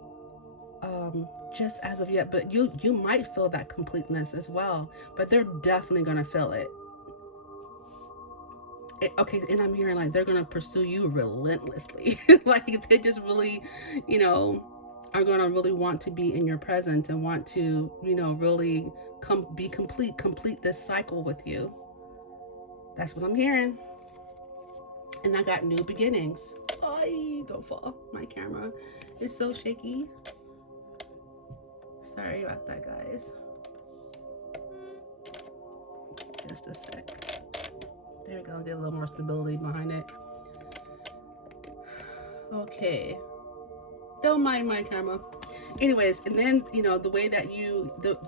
just as of yet, but you might feel that completeness as well. But they're definitely going to feel it. Okay, and I'm hearing like they're going to pursue you relentlessly. Like they just really, are going to really want to be in your presence and want to, really complete this cycle with you. That's what I'm hearing. And I got new beginnings. Ay, don't fall. My camera is so shaky. Sorry about that, guys. Just a sec. There we go. Get a little more stability behind it. Okay. Don't mind my camera. Anyways, and then the way that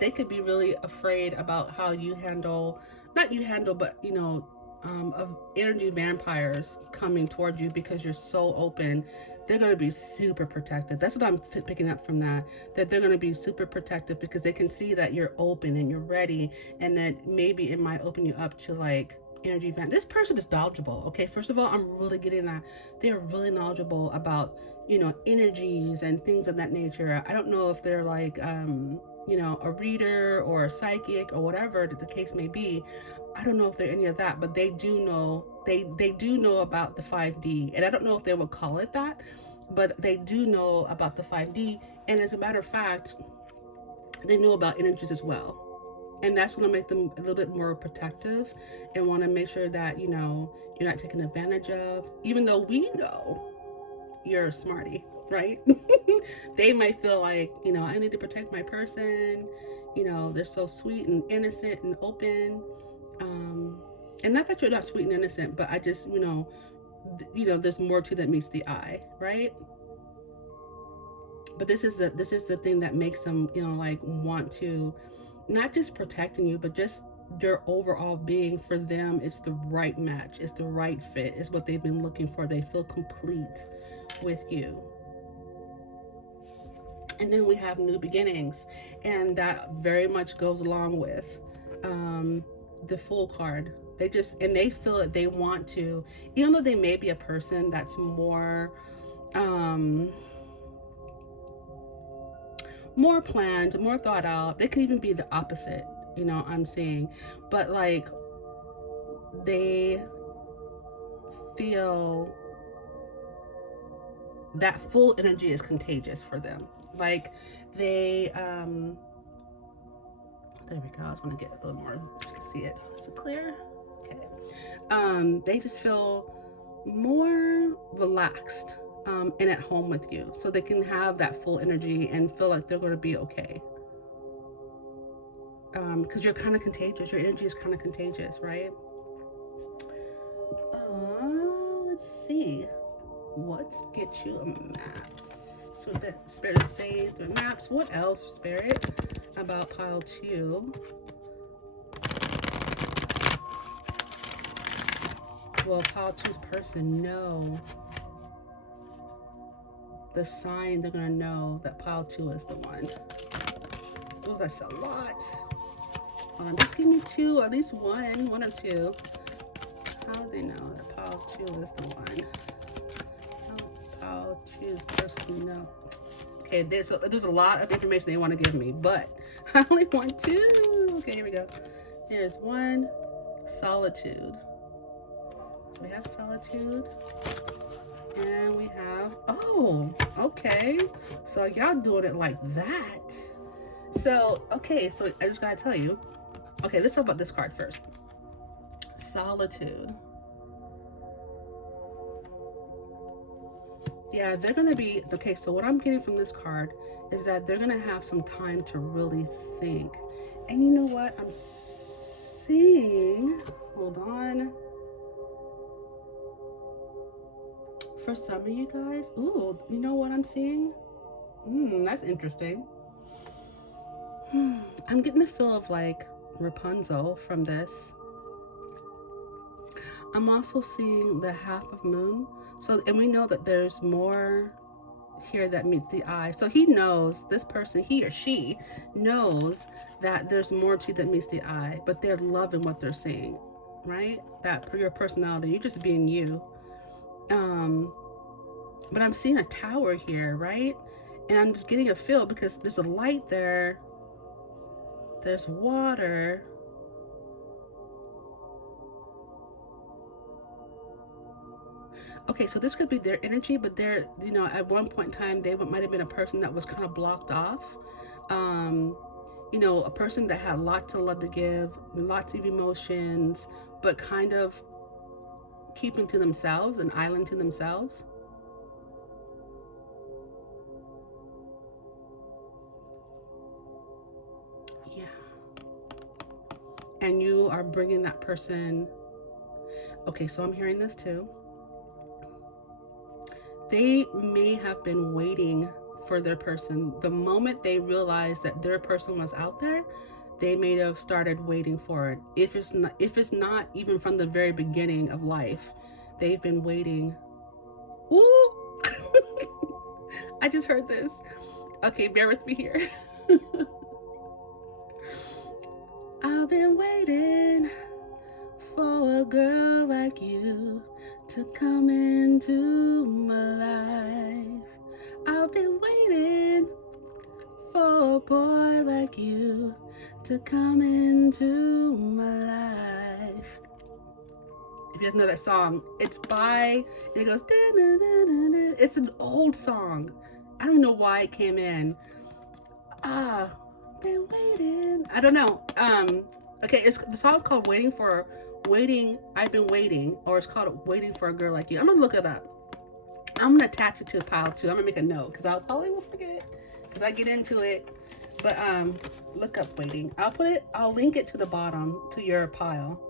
they could be really afraid about how you handle, not you handle, but of energy vampires coming toward you because you're so open. They're going to be super protective. That's what I'm picking up from that. That they're going to be super protective because they can see that you're open and you're ready, and that maybe it might open you up to like energy vamp. This person is knowledgeable. Okay, first of all, I'm really getting that they're really knowledgeable about, you know, energies and things of that nature. I don't know if they're like you know, a reader or a psychic or whatever the case may be. I don't know if they're any of that, but they do know, they do know about the 5D, and I don't know if they would call it that, but they do know about the 5D. And as a matter of fact, they know about energies as well, and that's going to make them a little bit more protective and want to make sure that, you know, you're not taken advantage of, even though we know you're a smarty, right? They might feel like, you know, I need to protect my person, you know, they're so sweet and innocent and open, and not that you're not sweet and innocent, but I just, you know, there's more to that meets the eye, right? But this is the thing that makes them, you know, like want to not just protecting you, but just your overall being. For them, it's the right match, it's the right fit, it's what they've been looking for. They feel complete with you. And then we have new beginnings, and that very much goes along with the Fool card. They just, and they feel that they want to, even though they may be a person that's more more planned, more thought out. They could even be the opposite, you know, I'm seeing. But like, they feel that full energy is contagious for them. Like they, there we go. I just want to get a little more, just to see it. Is it clear? Okay. They just feel more relaxed and at home with you, so they can have that full energy and feel like they're going to be okay. Because you're kind of contagious. Your energy is kind of contagious, right? Let's see. Let's get you a maps. So that Spirit is saying through maps. What else, Spirit, about pile 2? Will pile 2's person know the sign? They're gonna know that pile 2 is the one. Oh, that's a lot. Hold on, just give me 2, at least one or 2. How do they know that pile 2 is the one? How pile 2's person know? Okay, there's a lot of information they want to give me, but I only want 2. Okay, here we go. Here's 1, solitude. So we have solitude, and we have, oh, okay. So y'all doing it like that. So, okay, so I just gotta tell you. Okay, let's talk about this card first. Solitude. Yeah, they're gonna be, okay, so what I'm getting from this card is that they're gonna have some time to really think. And you know what I'm seeing? Hold on. For some of you guys, ooh, you know what I'm seeing? That's interesting. I'm getting the feel of like Rapunzel from this. I'm also seeing the half of moon. So, and we know that there's more here that meets the eye. So he knows, this person, he or she knows that there's more to that meets the eye, but they're loving what they're seeing, right? That your personality, you're just being you. But I'm seeing a tower here, right? And I'm just getting a feel because there's a light there. There's water. Okay, so this could be their energy, but they're, you know, at one point in time, they might have been a person that was kind of blocked off. You know, a person that had lots of love to give, lots of emotions, but kind of keeping to themselves, an island to themselves. Yeah. And you are bringing that person. Okay, so I'm hearing this too. They may have been waiting for their person. The moment they realized that their person was out there, they may have started waiting for it. If it's not even from the very beginning of life, they've been waiting. Ooh. I just heard this. Okay, bear with me here. I've been waiting for a girl like you to come into my life. I've been waiting for a boy like you to come into my life. If you guys know that song, it's by, and it goes, it's an old song. I don't know why it came in. Been waiting. I don't know. Okay, it's the song called Waiting, I've Been Waiting, or it's called Waiting for a Girl Like You. I'm gonna look it up. I'm gonna attach it to a pile too. I'm gonna make a note because I'll probably will forget because I get into it. But look up Waiting. I'll link it to the bottom to your pile.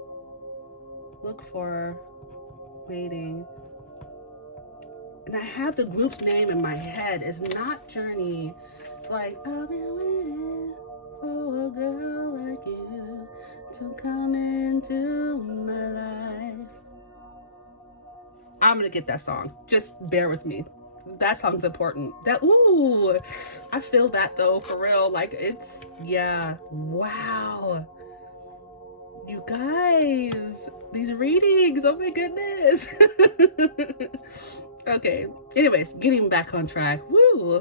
Look for Waiting. And I have the group's name in my head. It's not Journey. It's like, I've been waiting for a girl like you to come into my life. I'm gonna get that song. Just bear with me. That song's important. Ooh, I feel that though, for real. Like yeah. Wow. You guys, these readings, oh my goodness. Okay, anyways, getting back on track. Woo.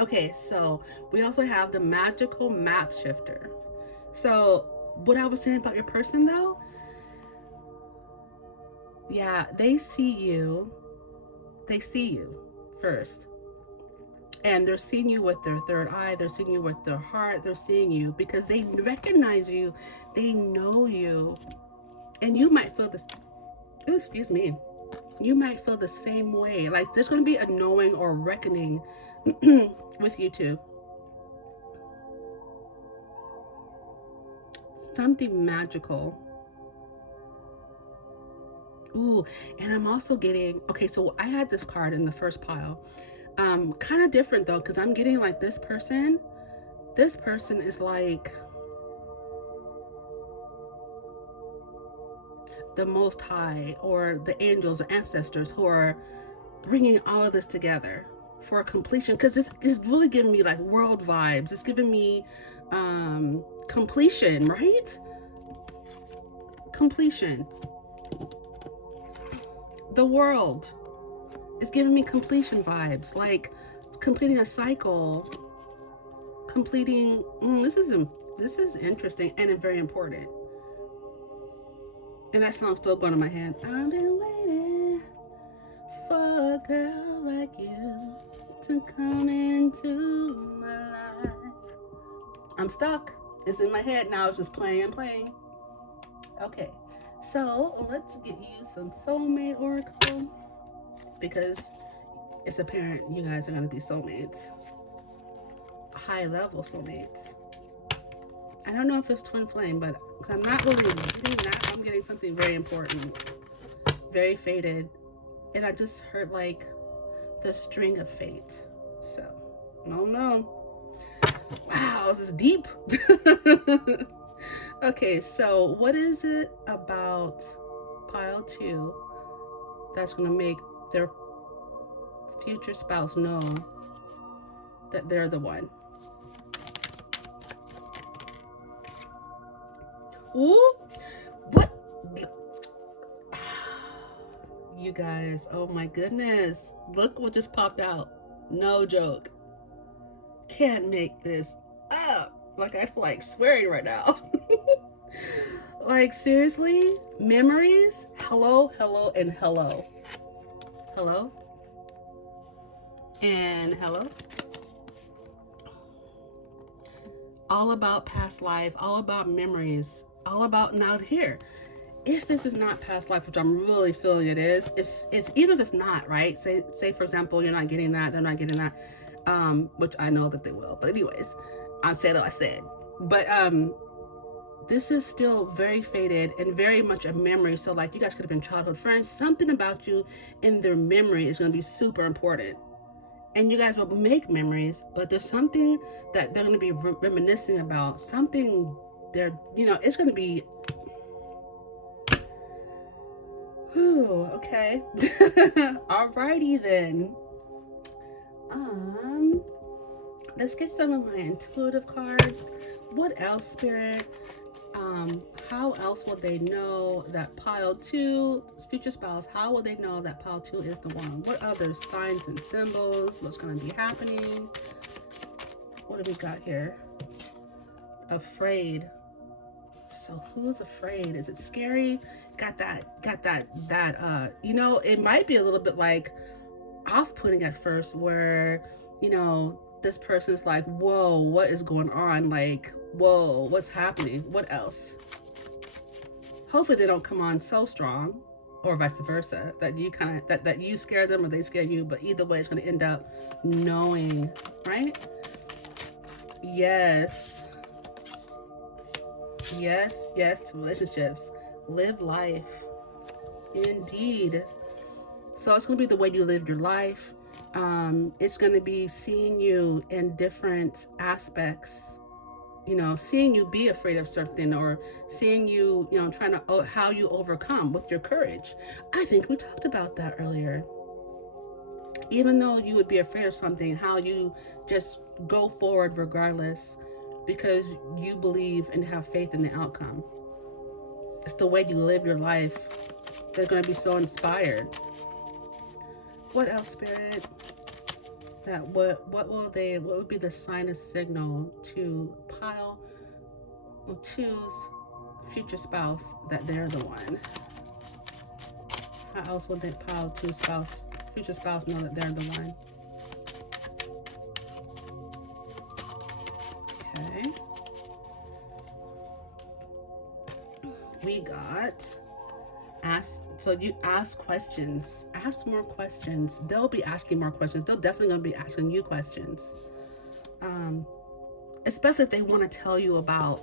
Okay, so we also have the magical map shifter. So what I was saying about your person though, yeah, they see you first. And they're seeing you with their third eye, they're seeing you with their heart, they're seeing you because they recognize you, they know you. And you might feel this, excuse me, you might feel the same way. Like there's going to be a knowing or reckoning with you two. Something magical. Ooh, and I'm also getting, okay, so I had this card in the first pile. Kind of different though, because I'm getting like this person is like the Most High or the angels or ancestors who are bringing all of this together for completion, because it's really giving me like world vibes. It's giving me completion, right? Completion. The world is giving me completion vibes, like completing a cycle, completing this is interesting and very important. And that song's still going in my head. I've been waiting for a girl like you to come into my life. I'm stuck. It's in my head now. It's just playing and playing. Okay, so let's get you some soulmate oracle, because it's apparent you guys are going to be soulmates. High level soulmates. I don't know if it's twin flame, but I'm not really getting that. I'm getting something very important, very fated. And I just heard like the string of fate. So, no. Wow, this is deep. Okay, so what is it about pile 2 that's going to make their future spouse know that they're the one? Ooh, what? You guys, oh my goodness. Look what just popped out. No joke. Can't make this up. Like, I feel like swearing right now. Like, seriously? Memories? Hello, and hello. Hello? And hello? All about past life, all about memories, all about now here. If this is not past life, which I'm really feeling it is, it's even if it's not, right? Say for example, you're not getting that, they're not getting that, which I know that they will. But anyways, I said what I said. But this is still very faded and very much a memory. So like you guys could have been childhood friends. Something about you in their memory is going to be super important. and you guys will make memories, but there's something that they're going to be reminiscing about, something they're, it's going to be, whew, okay. Alrighty then. Let's get some of my intuitive cards. What else, Spirit? How else will they know that pile 2, future spouse, how will they know that pile 2 is the one? What other signs and symbols? What's going to be happening? What do we got here? Afraid. So who's afraid? Is it scary? Got that, it might be a little bit like off-putting at first, where, this person's like, whoa, what is going on? Like, whoa, what's happening? What else? Hopefully they don't come on so strong, or vice versa, that you that you scare them or they scare you, but either way it's going to end up knowing, right? Yes to relationships. Live life. Indeed. So it's going to be the way you live your life. It's going to be seeing you in different aspects, seeing you be afraid of something, or seeing you, trying to, how you overcome with your courage. I think we talked about that earlier. Even though you would be afraid of something, how you just go forward regardless, because you believe and have faith in the outcome. It's the way you live your life. They're going to be so inspired. What else, Spirit? That what would be the sign of signal to pile 2's future spouse that they're the one? How else would they pile 2's future spouse know that they're the one? Okay. We got so you ask questions. Ask more questions. They'll be asking more questions. They're definitely going to be asking you questions. Especially if they want to tell you about,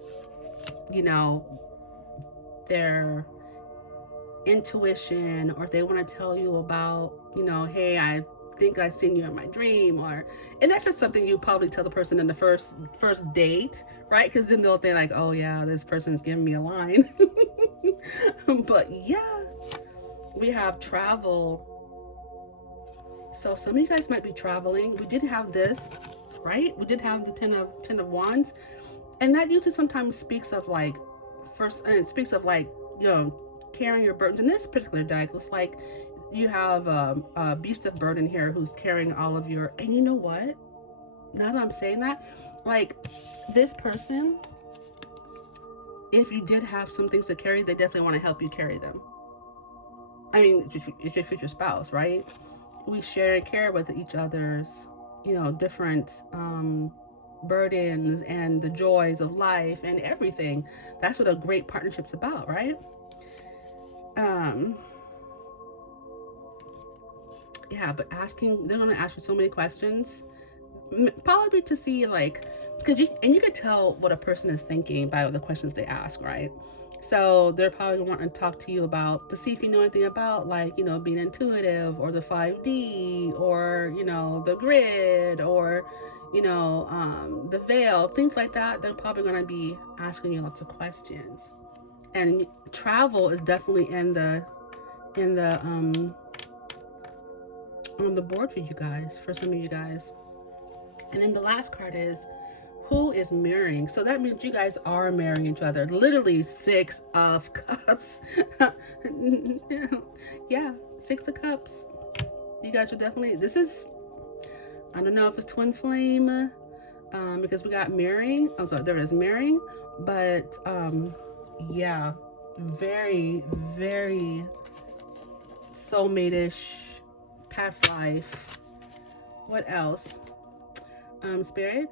their intuition, or if they want to tell you about, hey, I think I seen you in my dream, and that's just something you probably tell the person in the first date, right? Because then they'll think like, oh yeah, this person's giving me a line. But yeah, we have travel. So some of you guys might be traveling. We did have this, right? We did have the 10 of Wands, and that usually sometimes speaks of like carrying your burdens. In this particular deck, looks like you have a beast of burden here who's carrying all of your, and you know what? Now that I'm saying that, like, this person, if you did have some things to carry, they definitely want to help you carry them. I mean, it's your future spouse, right? We share and care with each other's, different burdens and the joys of life and everything. That's what a great partnership's about, right? Yeah, but they're going to ask you so many questions, probably to see, like, because you could tell what a person is thinking by the questions they ask, right? So they're probably wanting to talk to you about, to see if you know anything about, like, being intuitive, or the 5D, or, the grid, or, the veil, things like that. They're probably going to be asking you lots of questions. And travel is definitely on the board for you guys, for some of you guys. And then the last card is, who is marrying? So that means you guys are marrying each other. Literally 6 of Cups. Yeah, 6 of Cups. You guys are definitely, I don't know if it's twin flame, because we got marrying. Oh, sorry, there is marrying. But yeah, very, very soulmate-ish, past life. What else? Spirit,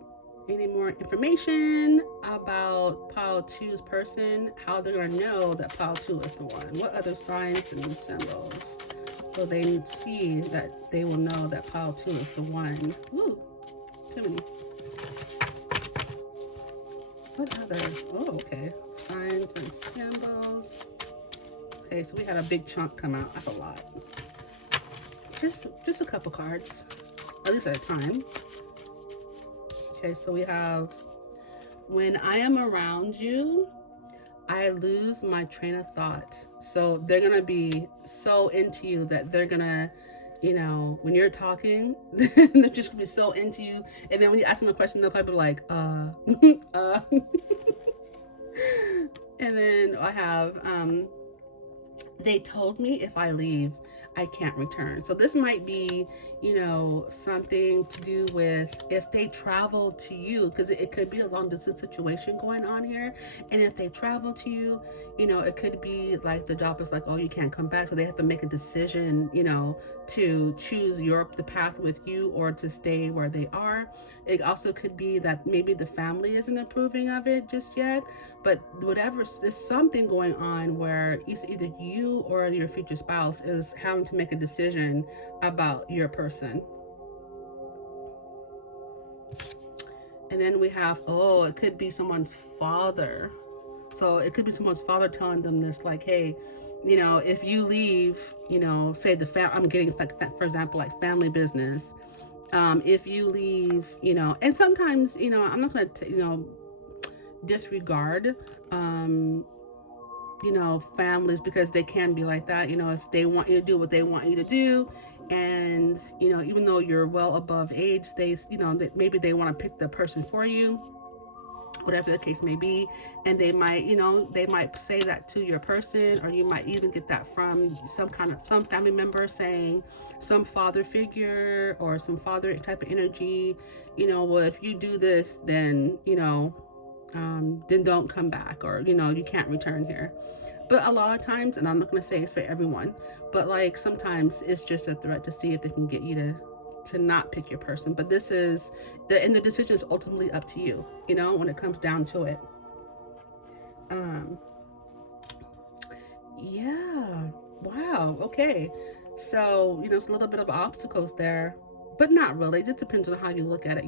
any more information about pile 2's person? How they're going to know that pile 2 is the one? What other signs and symbols will they see that they will know that pile 2 is the one? Woo, too many. What other? Oh, okay. Signs and symbols. Okay, so we had a big chunk come out. That's a lot. Just a couple cards. at least at a time. Okay, so we have, when I am around you, I lose my train of thought. So they're gonna be so into you that they're gonna, when you're talking, they're just gonna be so into you. And then when you ask them a question, they'll probably be like, uh. And then I have, they told me if I leave, I can't return. So this might be, something to do with if they travel to you, because it could be a long distance situation going on here. And if they travel to you, it could be like the job is like, oh, you can't come back. So they have to make a decision, to choose the path with you or to stay where they are. It also could be that maybe the family isn't approving of it just yet, but whatever, there's something going on where either you or your future spouse is having to make a decision about your person. And then we have, it could be someone's father. So it could be someone's father telling them this, like, hey, if you leave, say I'm getting, for example, like family business. If you leave, and sometimes, I'm not going to, disregard, families, because they can be like that, if they want you to do what they want you to do. And, even though you're well above age, that maybe they want to pick the person for you, whatever the case may be. And they might say that to your person, or you might even get that from some family member saying, some father figure or some father type of energy, well, if you do this, then, then don't come back, or, you can't return here. But a lot of times, and I'm not going to say it's for everyone, but like sometimes it's just a threat to see if they can get you to not pick your person. But this is, and the decision is ultimately up to you, when it comes down to it. Yeah. Wow. Okay. So, it's a little bit of obstacles there, but not really. It just depends on how you look at it,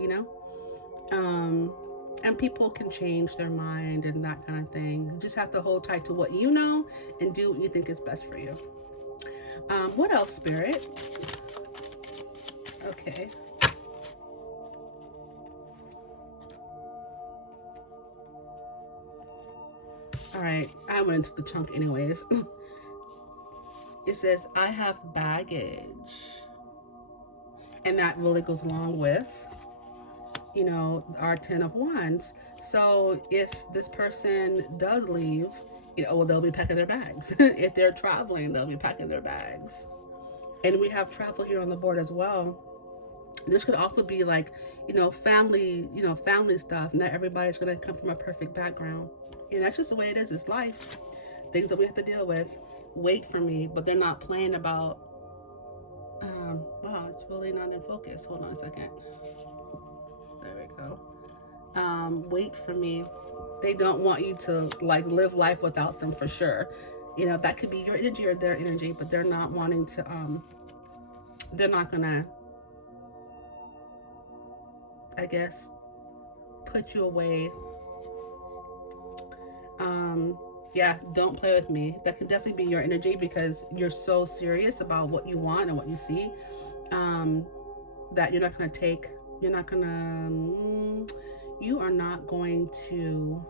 and people can change their mind and that kind of thing. You just have to hold tight to what you know and do what you think is best for you. What else, Spirit? Okay. All right. I went into the chunk anyways. It says, I have baggage. And that really goes along with, our 10 of Wands. So if this person does leave, they'll be packing their bags. If they're traveling, they'll be packing their bags. And we have travel here on the board as well. This could also be like, family stuff. Not everybody's going to come from a perfect background. And that's just the way it is. It's life. Things that we have to deal with. Wait for me, but they're not playing about, wow, it's really not in focus. Hold on a second. There we go. Wait for me. They don't want you to like live life without them, for sure. That could be your energy or their energy, but they're not wanting to, they're not gonna, I guess, put you away. Yeah, don't play with me. That can definitely be your energy, because you're so serious about what you want and what you see, that you are not going to,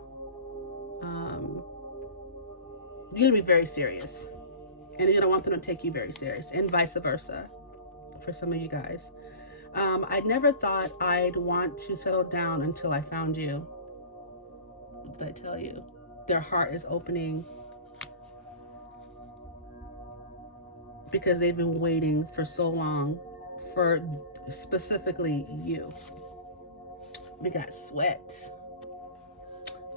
you're going to be very serious, and you're going to want them to take you very serious, and vice versa for some of you guys. I never thought I'd want to settle down until I found you. What did I tell you? Their heart is opening because they've been waiting for so long for specifically you. We got sweat.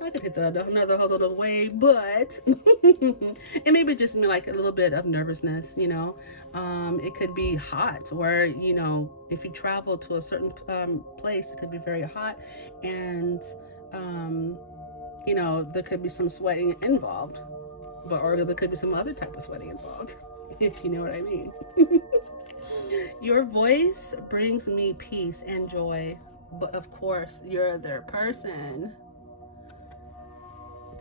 I could hit that another whole little way, but it maybe just like a little bit of nervousness, It could be hot, where, if you travel to a certain place, it could be very hot, and there could be some sweating involved, or there could be some other type of sweating involved, if you know what I mean. Your voice brings me peace and joy, but of course, you're their person.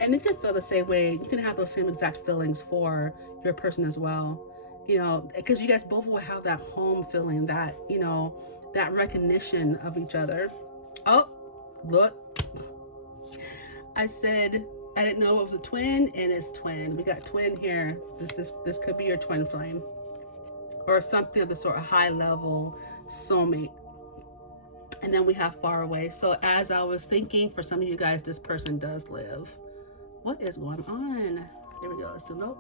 And you can feel the same way. You can have those same exact feelings for your person as well. Because you guys both will have that home feeling, that, that recognition of each other. Oh, look. I said I didn't know it was a twin, and it's twin. We got twin here. This could be your twin flame, or something of the sort, a high level soulmate. And then we have far away. So as I was thinking, for some of you guys, this person does live. What is going on? Here we go. So nope.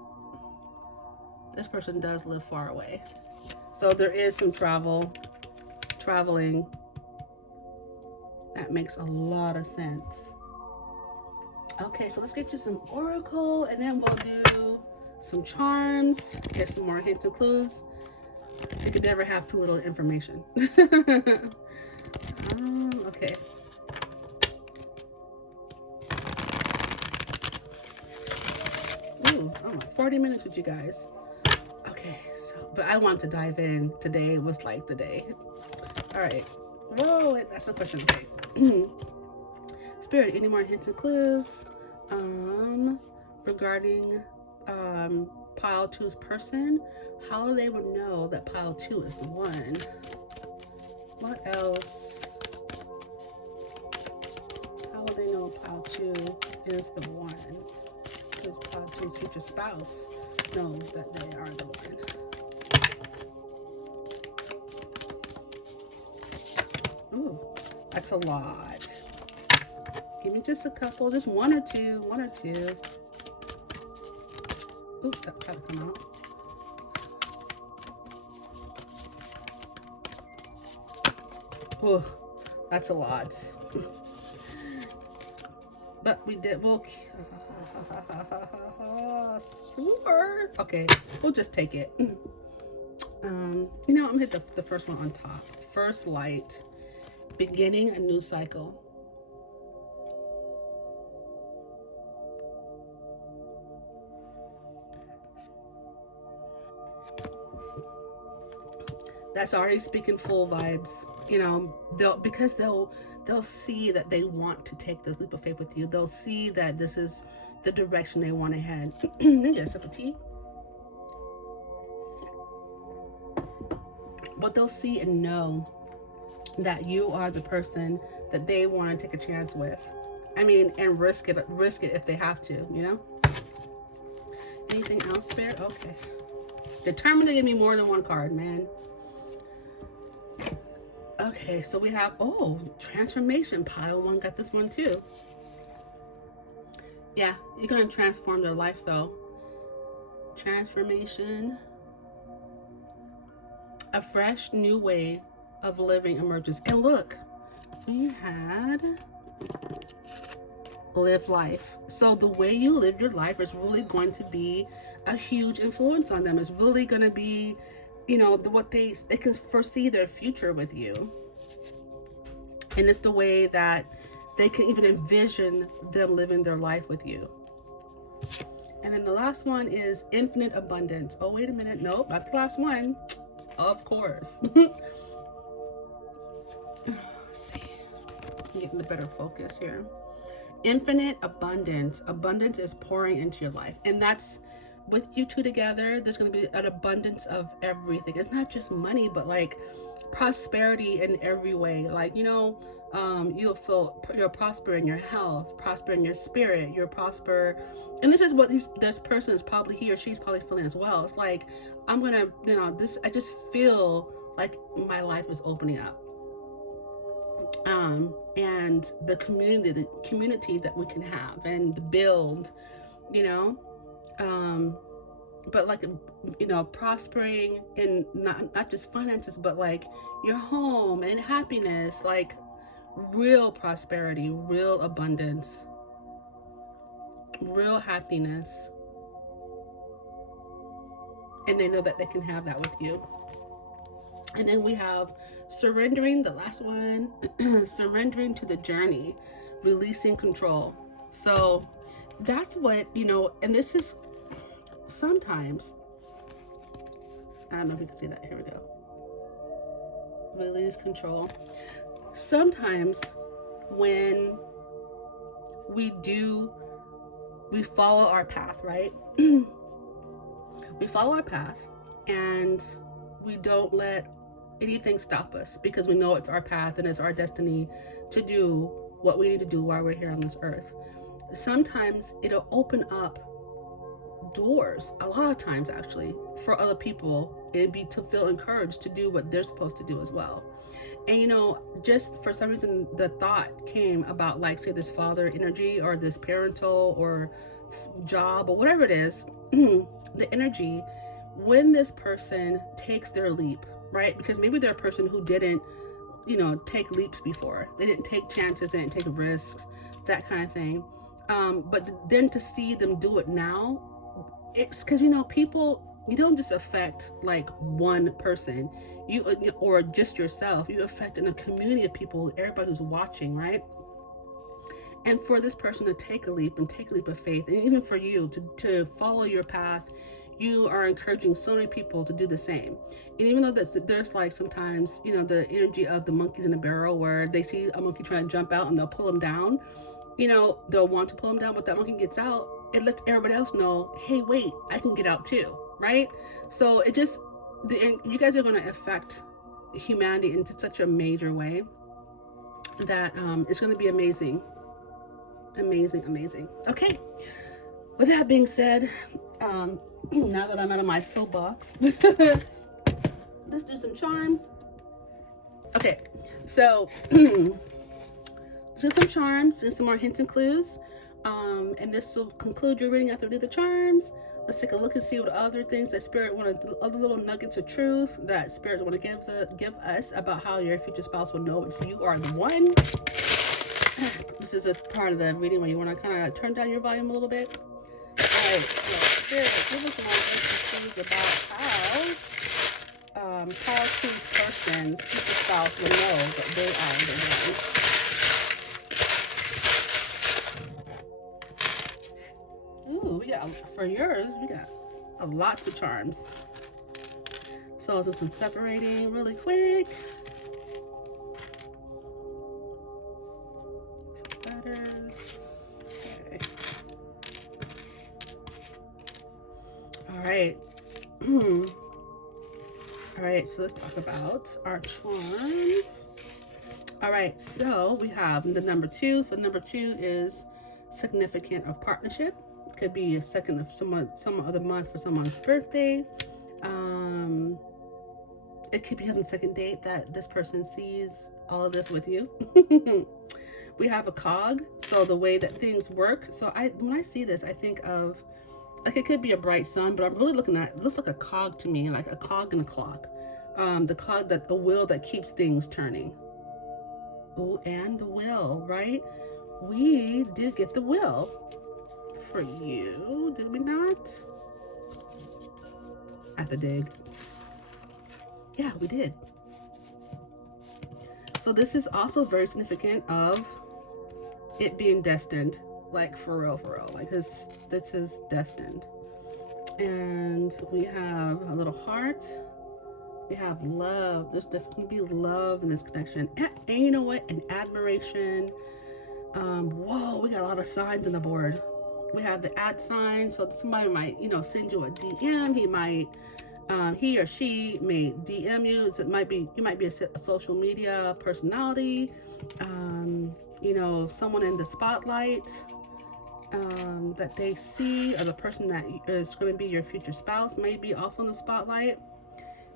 This person does live far away. So there is some traveling. That makes a lot of sense. Okay, so let's get you some oracle, and then we'll do some charms, get some more hints and clues. You could never have too little information. Okay. Ooh, oh, 40 minutes with you guys. Okay, so, but I want to dive in. Today was like the day. All right. Whoa, wait, that's a question. Okay. Spirit, any more hints and clues regarding pile 2's person? How they would know that pile 2 is the one? What else? How will they know pile 2 is the one? Because pile 2's future spouse knows that they are the one. Ooh, that's a lot. Give me just a couple, just one or two. Ooh, that's gotta come out. Ooh, that's a lot. But we did, we'll, sure. Okay, we'll just take it. I'm gonna hit the first one on top. First light, beginning a new cycle. That's already speaking full vibes. They'll see that they want to take this leap of faith with you. They'll see that this is the direction they want to head. Maybe a sip of tea. But they'll see and know that you are the person that they want to take a chance with. I mean, and risk it if they have to, Anything else, Spirit? Okay. Determined to give me more than one card, man. Okay, so we have, transformation. Pile 1 got this one too. Yeah, you're going to transform their life though. Transformation. A fresh new way of living emerges. And look, we had live life. So the way you live your life is really going to be a huge influence on them. It's really going to be, what they can foresee their future with you. And it's the way that they can even envision them living their life with you. And then the last one is infinite abundance. Oh, wait a minute. Nope, not the last one. Of course. Let's see. I'm getting the better focus here. Infinite abundance. Abundance is pouring into your life. And that's with you two together. There's going to be an abundance of everything. It's not just money, but like prosperity in every way. Like, you'll feel you're prosper in your health, prosper in your spirit, you're prosper. And this is what this person is probably, he or she's probably feeling as well. It's like, I'm gonna, I just feel like my life is opening up. And the community that we can have and build, but like, prospering in not just finances, but like your home and happiness, like real prosperity, real abundance, real happiness. And they know that they can have that with you. And then we have surrendering, the last one, surrendering to the journey, releasing control. So that's what, and this is sometimes, I don't know if you can see that. Here we go. Release control. Sometimes when we follow our path, right? We follow our path and we don't let anything stop us, because we know it's our path and it's our destiny to do what we need to do while we're here on this earth. Sometimes it'll open up doors, a lot of times actually, for other people, and be to feel encouraged to do what they're supposed to do as well. And just for some reason, the thought came about, like, say, this father energy or this parental or job or whatever it is, the energy, when this person takes their leap, right? Because maybe they're a person who didn't, take leaps before. They didn't take chances, they didn't take risks, that kind of thing. But then to see them do it now, it's because, people, you don't just affect like one person, you or just yourself. You affect in a community of people, everybody who's watching, right? And for this person to take a leap and take a leap of faith, and even for you to follow your path, you are encouraging so many people to do the same. And even though there's like sometimes, the energy of the monkeys in a barrel, where they see a monkey trying to jump out and they'll pull him down, they'll want to pull him down, but that monkey gets out, it lets everybody else know, hey, wait, I can get out too, right? So you guys are going to affect humanity in such a major way that it's going to be amazing. Amazing. Okay, with that being said, now that I'm out of my soapbox, let's do some charms. Okay, so let's do some charms, do some more hints and clues, and this will conclude your reading after we do the charms. Let's take a look and see what other things that Spirit other little nuggets of truth that Spirit want to give us about how your future spouse will know it's you are the one. This is a part of the reading where you want to kind of turn down your volume a little bit. All right, so Spirit, give us more clues about how two persons, future spouse, will know that they are the one. Ooh, for yours, we got lots of charms. So I'll do some separating really quick. Letters. Okay. All right. All right, so let's talk about our charms. All right, so we have the number 2. So number 2 is significant of partnership. Could be a second of some other month for someone's birthday. It could be on the second date that this person sees all of this with you. We have a cog, so the way that things work. So when I see this, I think of, like, it could be a bright sun, but I'm really looking at, it looks like a cog to me, like a cog in a clock. The cog, the wheel that keeps things turning. Oh, and the wheel, right? We did get the wheel for you, did we not? At the dig. Yeah, we did. So this is also very significant of it being destined, like for real, like this is destined. And we have a little heart. We have love. There's definitely be love in this connection. And you know what? An admiration. Whoa, we got a lot of signs on the board. We have the @ sign, so somebody might, send you a DM. He or she may DM you. So you might be a social media personality. Someone in the spotlight that they see, or the person that is going to be your future spouse may be also in the spotlight.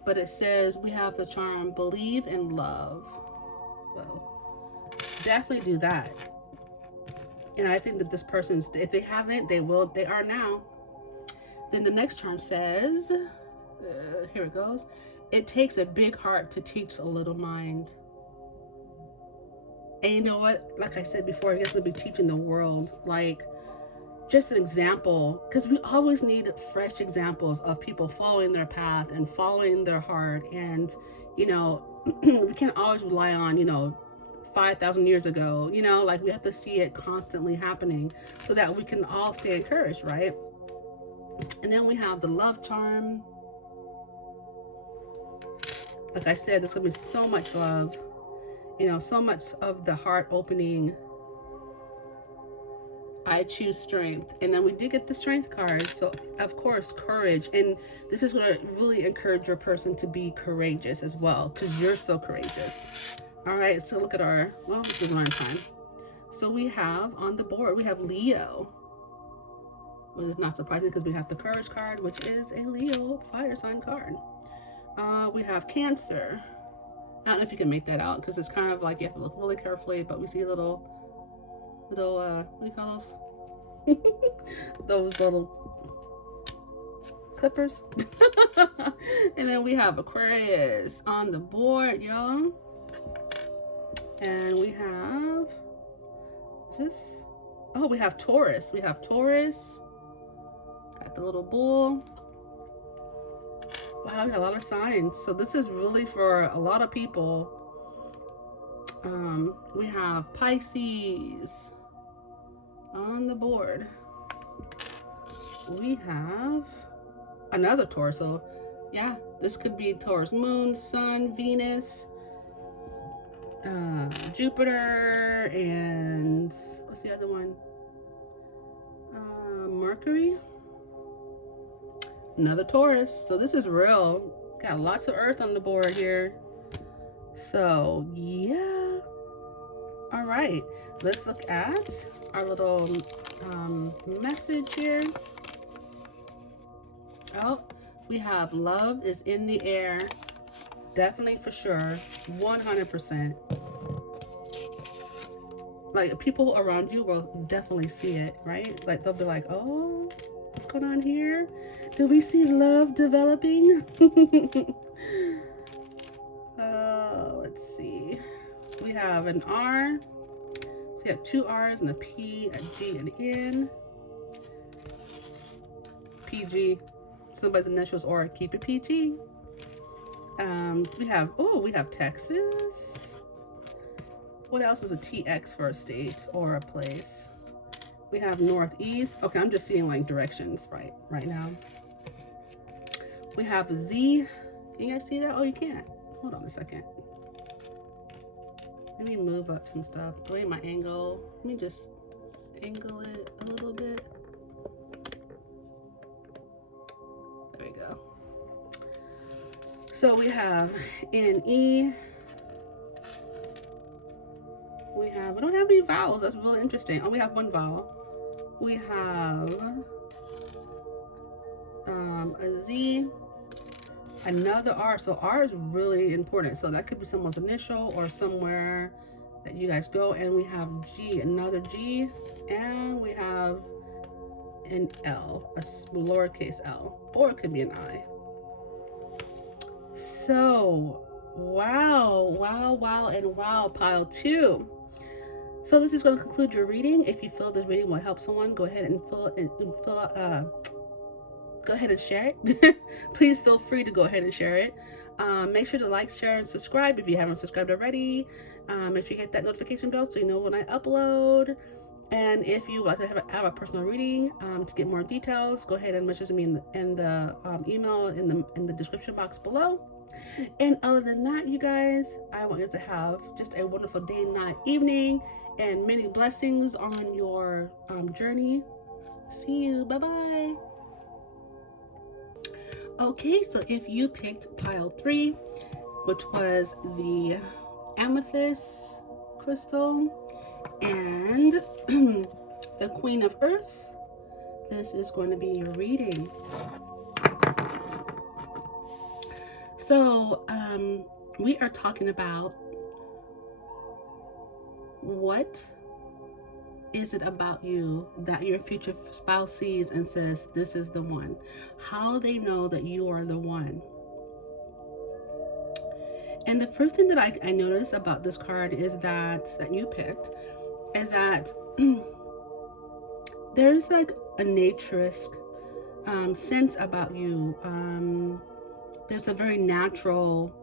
But it says we have the charm, believe in love. Well, definitely do that. And I think that this person's, if they haven't, they are now. Then the next charm says, here it goes. It takes a big heart to teach a little mind. And you know what? Like I said before, I guess we'll be teaching the world, like, just an example, because we always need fresh examples of people following their path and following their heart. And, we can't always rely on, 5,000 years ago, like we have to see it constantly happening so that we can all stay encouraged, right? And then we have the love charm. Like I said, there's gonna be so much love, so much of the heart opening. I choose strength. And then we did get the strength card. So of course, courage. And this is going to really encourage your person to be courageous as well, because you're so courageous. All right, so look at our, well, this is one time. So we have on the board, we have Leo, which is not surprising because we have the courage card, which is a Leo fire sign card. We have Cancer. I don't know if you can make that out because it's kind of like you have to look really carefully, but we see little, what do you call those? Those little clippers. And then we have Aquarius on the board, y'all. And we have, is this? Oh, we have Taurus. We have Taurus. Got the little bull. Wow, we got a lot of signs. So this is really for a lot of people. We have Pisces on the board. We have another Taurus. So yeah, this could be Taurus moon, sun, Venus, Jupiter, and what's the other one? Mercury. Another Taurus. So this is real. Got lots of earth on the board here. So yeah. All right, let's look at our little message here. Oh, we have love is in the air. Definitely, for sure, 100%. Like, people around you will definitely see it, right? Like, they'll be like, oh, what's going on here? Do we see love developing? Let's see. We have an R. We have two R's and a P, a G, and an N. PG. Somebody's initials, or keep it PG. We have Texas. What else is a TX for a state or a place? We have Northeast. Okay, I'm just seeing like directions right now. We have Z. Can you guys see that? Oh, you can't. Hold on a second. Let me move up some stuff. Go ahead, my angle. Let me just angle it a little bit. There we go. So we have NE. We don't have any vowels. That's really interesting. Oh, we have one vowel. We have a Z, another R. So R is really important. So that could be someone's initial or somewhere that you guys go. And we have G, another G, and we have an L, a lowercase L, or it could be an I. So wow, and wow, pile 2. So this is going to conclude your reading. If you feel this reading will help someone, go ahead and go ahead and share it. Please feel free to go ahead and share it. Make sure to like, share, and subscribe if you haven't subscribed already. Make sure you hit that notification bell so you know when I upload. And if you would like to have a personal reading to get more details, go ahead and message me in the email in the description box below. And other than that, you guys, I want you to have just a wonderful day, night, evening, and many blessings on your journey. See you. Bye-bye. Okay, so if you picked pile 3, which was the amethyst crystal and the Queen of Earth, this is going to be your reading. So we are talking about what is it about you that your future spouse sees and says, this is the one? How they know that you are the one? And the first thing that I noticed about this card is that you picked is that there's like a naturesque sense about you. There's a very natural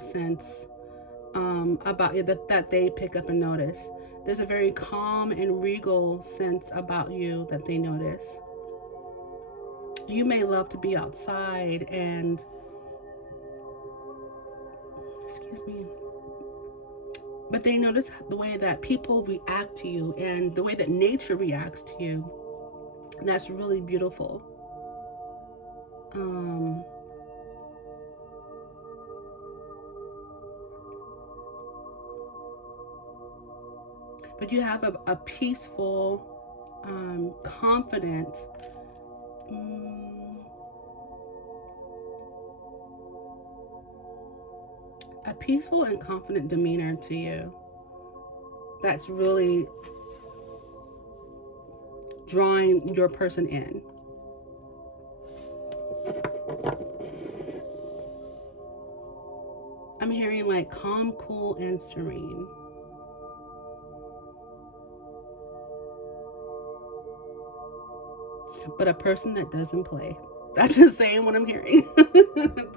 sense about you that they pick up and notice. There's a very calm and regal sense about you that they notice. You may love to be outside and, excuse me, but they notice the way that people react to you and the way that nature reacts to you. That's really beautiful. But you have a peaceful, confident, a peaceful and confident demeanor to you. That's really drawing your person in. I'm hearing like calm, cool, and serene. But a person that doesn't play. That's just saying what I'm hearing.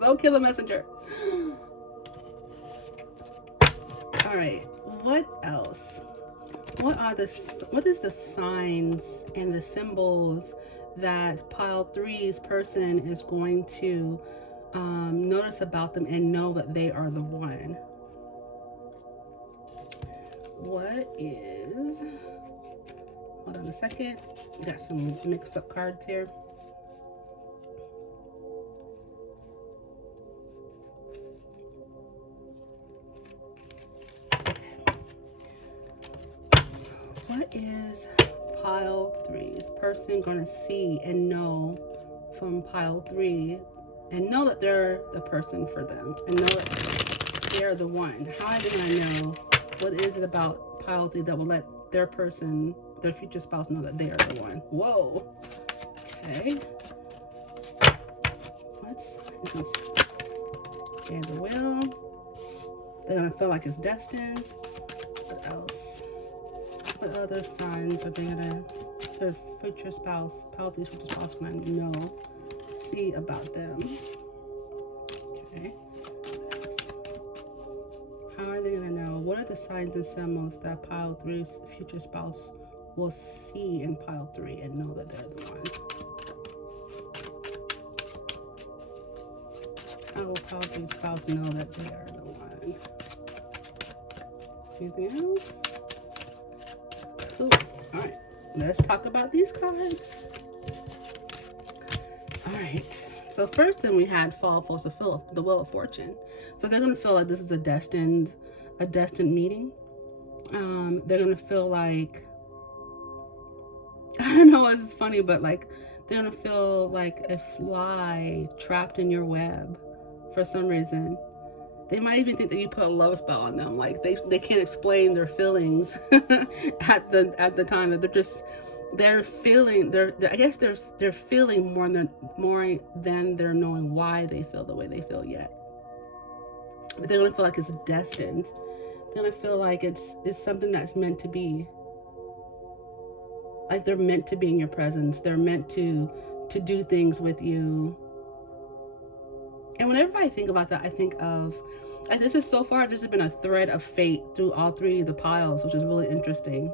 Don't kill a messenger. All right, what else? What is the signs and the symbols that pile three's person is going to notice about them and know that they are the one? What is, hold on a second, got some mixed up cards here. What is pile three's person going to see and know from pile three, and know that they're the person for them, and know that they're the one? How are they going to know? What is it about pile three that will let their person, their future spouse, know that they are the one? Whoa. Okay. What signs and steps? Okay, the will. They're going to feel like it's destined. What else? What other signs are they gonna, their future spouse, Palthy's future spouse, gonna know, see about them? Okay. How are they gonna know? What are the signs and symbols that pile three's future spouse will see in pile three and know that they're the one? How will pile three's spouse know that they are the one? Anything else? Cool. All right, let's talk about these cards. All right, so first thing we had fall falls to fill the Wheel of Fortune. So they're gonna feel like this is a destined meeting. They're gonna feel like, I don't know, it's funny, but like they're gonna feel like a fly trapped in your web for some reason. They might even think that you put a love spell on them. Like they can't explain their feelings at the time. That they're feeling, I guess they're feeling more than they're knowing why they feel the way they feel yet. But they're gonna feel like it's destined. They're gonna feel like it's something that's meant to be. Like they're meant to be in your presence. They're meant to do things with you. And whenever I think about that, I think of, this is so far, this has been a thread of fate through all three of the piles, which is really interesting.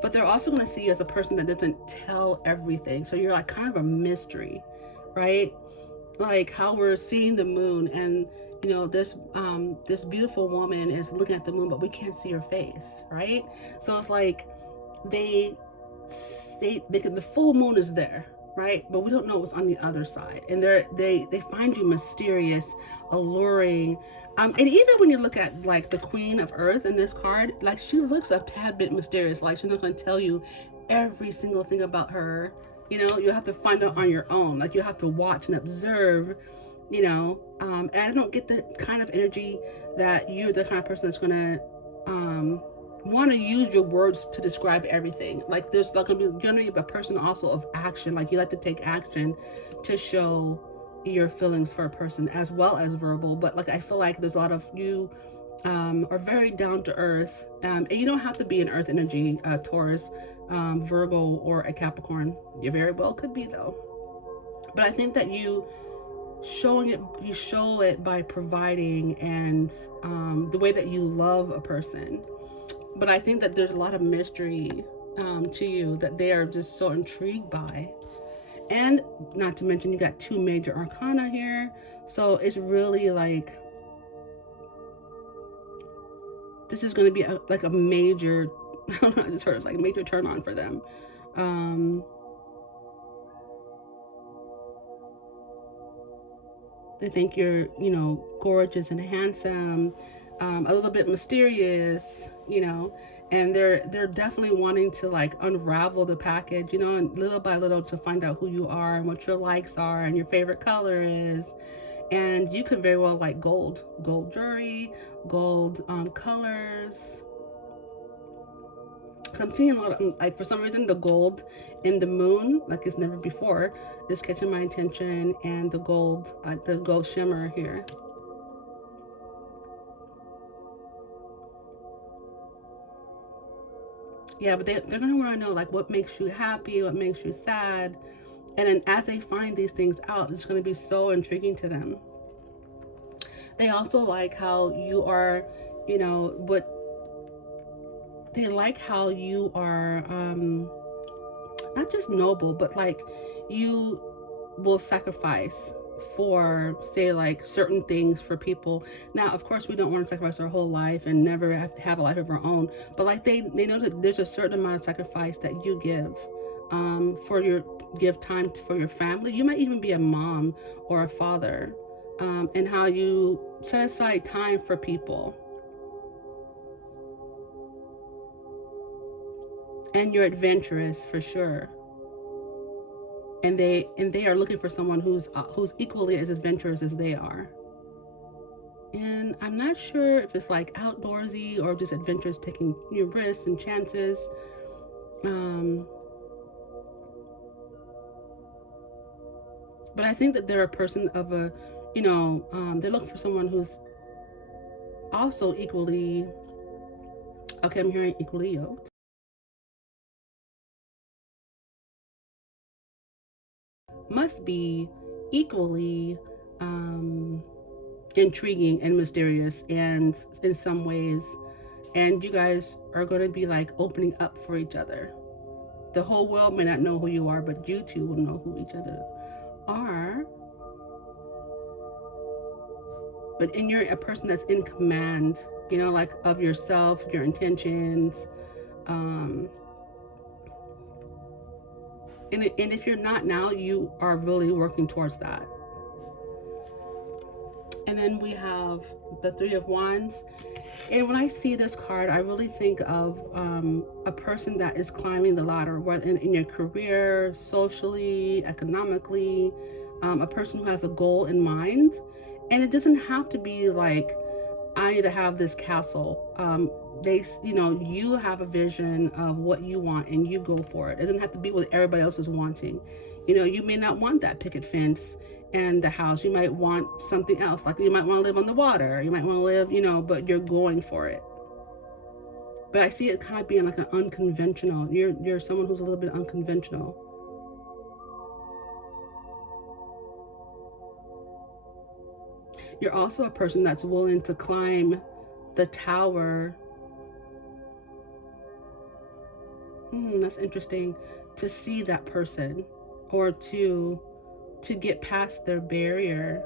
But they're also going to see you as a person that doesn't tell everything. So you're like kind of a mystery, right? Like how we're seeing the moon, and you know, this beautiful woman is looking at the moon, but we can't see her face, right? So it's like the full moon is there, right? But we don't know what's on the other side. And they find you mysterious, alluring. And even when you look at like the Queen of Earth in this card, like she looks a tad bit mysterious. Like she's not going to tell you every single thing about her. You know, you have to find out on your own. Like you have to watch and observe, you know. And I don't get the kind of energy that you're the kind of person that's going to want to use your words to describe everything. Like there's like you're gonna be a person also of action. Like you like to take action to show your feelings for a person, as well as verbal. But like I feel like there's a lot of you are very down to earth, and you don't have to be an earth energy, Taurus, Virgo, or a Capricorn. You very well could be though. But I think that you show it by providing, and the way that you love a person. But I think that there's a lot of mystery to you that they are just so intrigued by. And not to mention, you got two major arcana here. So it's really like, this is going to be like a major, I don't know, I just heard like a major turn on for them. They think you're, gorgeous and handsome, a little bit mysterious, and they're definitely wanting to like unravel the package, and little by little to find out who you are and what your likes are and your favorite color is. And you could very well like gold jewelry, gold colors. I'm seeing a lot of, like, for some reason, the gold in the moon, like it's never before, is catching my attention, and the gold shimmer here. Yeah, but they're going to want to know, like, what makes you happy, what makes you sad. And then as they find these things out, it's going to be so intriguing to them. They also like how you are, what they like how you are, not just noble, but like you will sacrifice for, say, like certain things for people. Now, of course, we don't want to sacrifice our whole life and never have a life of our own, but like they know that there's a certain amount of sacrifice that you give, give time for your family. You might even be a mom or a father, and how you set aside time for people. And you're adventurous for sure. And they are looking for someone who's equally as adventurous as they are. And I'm not sure if it's like outdoorsy or just adventurous, taking new risks and chances. But I think that they're a person of a, they're looking for someone who's also equally, okay, I'm hearing equally yoked. Must be equally intriguing and mysterious, and in some ways, and you guys are going to be like opening up for each other. The whole world may not know who you are, but you two will know who each other are. But you're a person that's in command, like of yourself, your intentions. And if you're not now, you are really working towards that. And then we have the Three of Wands. And when I see this card, I really think of a person that is climbing the ladder, whether in your career, socially, economically, a person who has a goal in mind. And it doesn't have to be like, I need to have this castle. You have a vision of what you want and you go for it. It doesn't have to be what everybody else is wanting. You may not want that picket fence and the house. You might want something else. Like you might want to live on the water. You might want to live, but you're going for it. But I see it kind of being like an unconventional. You're someone who's a little bit unconventional. You're also a person that's willing to climb the tower. That's interesting, to see that person, or to get past their barrier,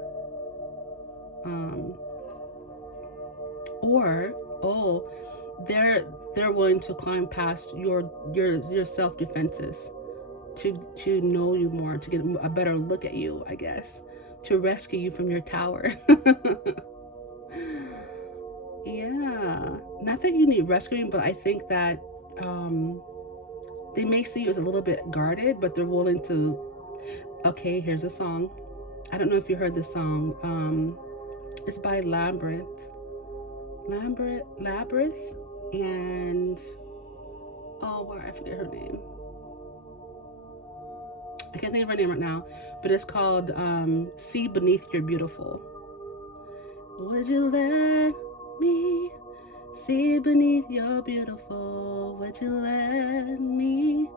or they're willing to climb past your self defenses, to know you more, to get a better look at you, I guess, to rescue you from your tower. Yeah, not that you need rescuing, but I think that they may see you as a little bit guarded, but they're willing to. Okay, here's a song. I don't know if you heard this song. It's by Labyrinth, and I forget her name. I can't think of her name right now, but it's called "See Beneath Your Beautiful." Would you let me see beneath your beautiful? Would you let me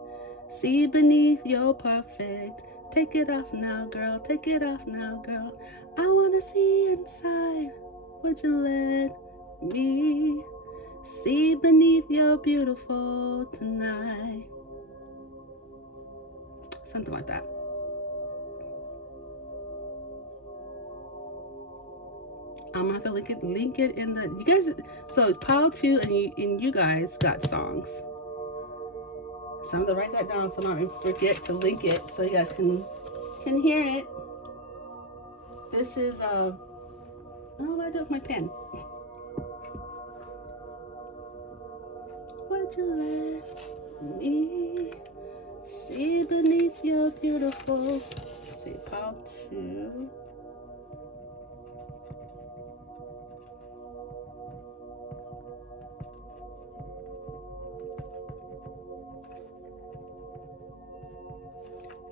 see beneath your perfect? Take it off now, girl. Take it off now, girl. I wanna see inside. Would you let me see beneath your beautiful tonight? Something like that. I'm gonna have to link it in the, you guys, so pile 2 and you guys got songs. So I'm gonna write that down so I don't forget to link it so you guys can hear it. This is oh, what do I do with my pen? Would you let me see beneath your beautiful, say pile 2.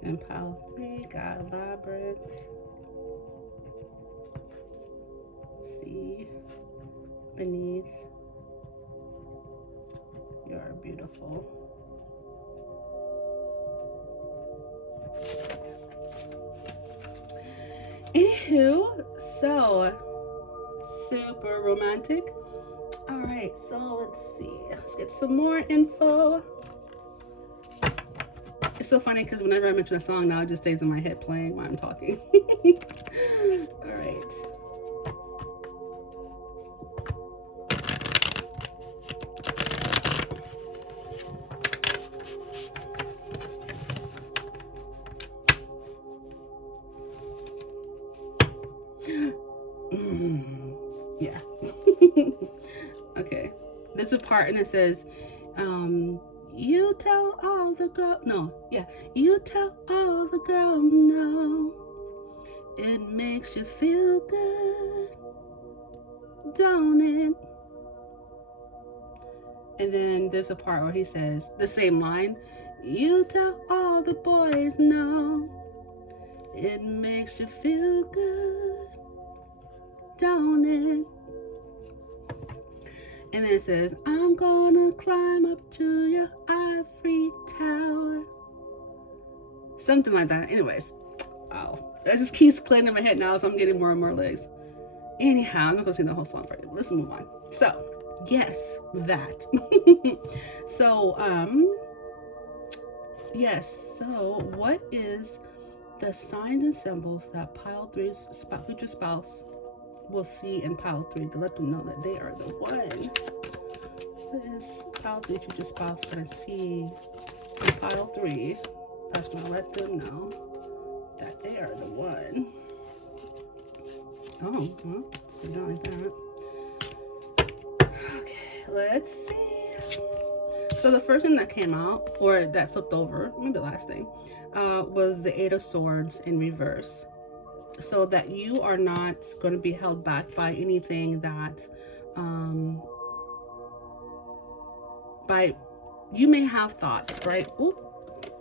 And pile 3 got labyrinth. See beneath your beautiful. Anywho, so super romantic. All right, so let's see. Let's get some more info. It's so funny because whenever I mention a song now, it just stays in my head playing while I'm talking. All right. Yeah. Okay. There's a part and it says, you tell all the girls, no, yeah, you tell all the girls no, it makes you feel good, don't it? And then there's a part where he says the same line, you tell all the boys no, it makes you feel good, don't it? And then it says, I'm gonna climb up to your ivory tower. Something like that. Anyways, oh, that just keeps playing in my head now, so I'm getting more and more legs. Anyhow, I'm not gonna sing the whole song for you. Let's move on. So, yes, that. So, yes, so what is the signs and symbols that pile 3's future spouse will see in pile 3 to let them know that they are the one? What is pile 3 future spouse gonna see in pile 3 that's gonna let them know that they are the one? Oh, well, so not like that. Okay, let's see. So the first thing that came out, or that flipped over, maybe the last thing, was the 8 of Swords in reverse. So that you are not going to be held back by anything that, you may have thoughts, right? Oop,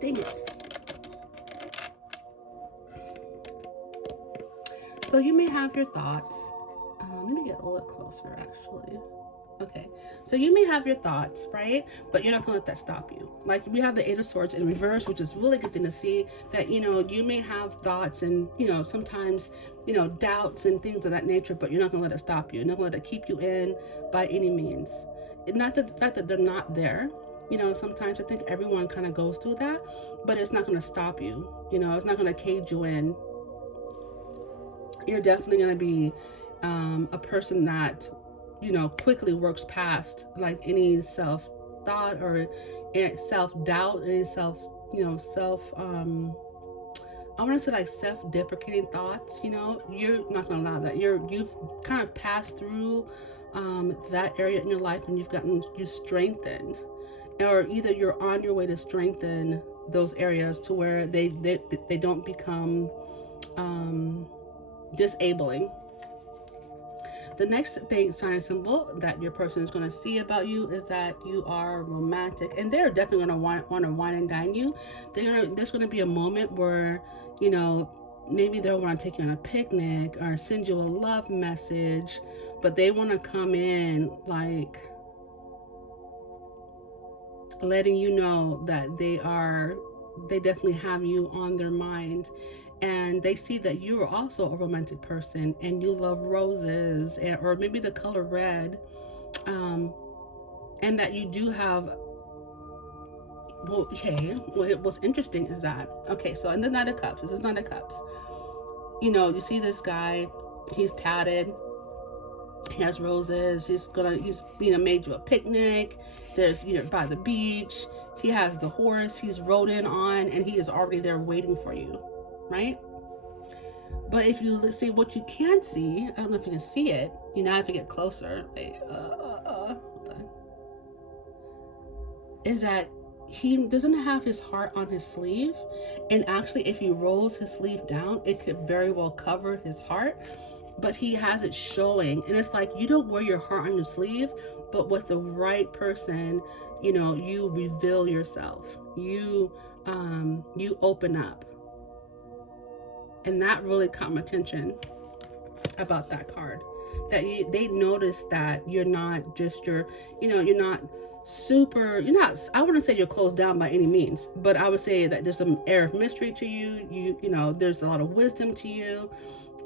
dang it. So you may have your thoughts. Let me get a little closer, actually. Okay, so you may have your thoughts, right? But you're not gonna let that stop you. Like we have the 8 of Swords in reverse, which is really good thing to see that, you know, you may have thoughts and, you know, sometimes, you know, doubts and things of that nature, but you're not gonna let it stop you. You're not gonna let it keep you in by any means. Not that the fact that they're not there, you know, sometimes I think everyone kind of goes through that, but it's not gonna stop you. You know, it's not gonna cage you in. You're definitely gonna be a person that, you know, quickly works past like any self-thought or self-doubt, any self, you know, I want to say like self-deprecating thoughts. You know, you're not going to allow that. You've kind of passed through that area in your life and you strengthened, or either you're on your way to strengthen those areas to where they don't become disabling. The next thing, sign and symbol that your person is going to see about you is that you are romantic, and they're definitely going to want to wine and dine you. There's going to be a moment where, you know, maybe they'll want to take you on a picnic or send you a love message, but they want to come in like letting you know that they definitely have you on their mind. And they see that you are also a romantic person and you love roses, or maybe the color red, and that you do have, well, okay, what's interesting is that, okay, so in the Knight of Cups, this is Knight of Cups, you know, you see this guy, he's tatted, He has roses. He's made you a picnic. There's, by the beach. He has the horse he's rode in on, and he is already there waiting for you, right? But if you see what you can see, I don't know if you can see it. I have to get closer. Is that he doesn't have his heart on his sleeve, and actually, if he rolls his sleeve down, it could very well cover his heart. But he has it showing, and it's like you don't wear your heart on your sleeve, but with the right person, you reveal yourself. You open up, and that really caught my attention about that card. That they notice that you're not just you're not super, I wouldn't say you're closed down by any means, but I would say that there's some air of mystery to you. There's a lot of wisdom to you,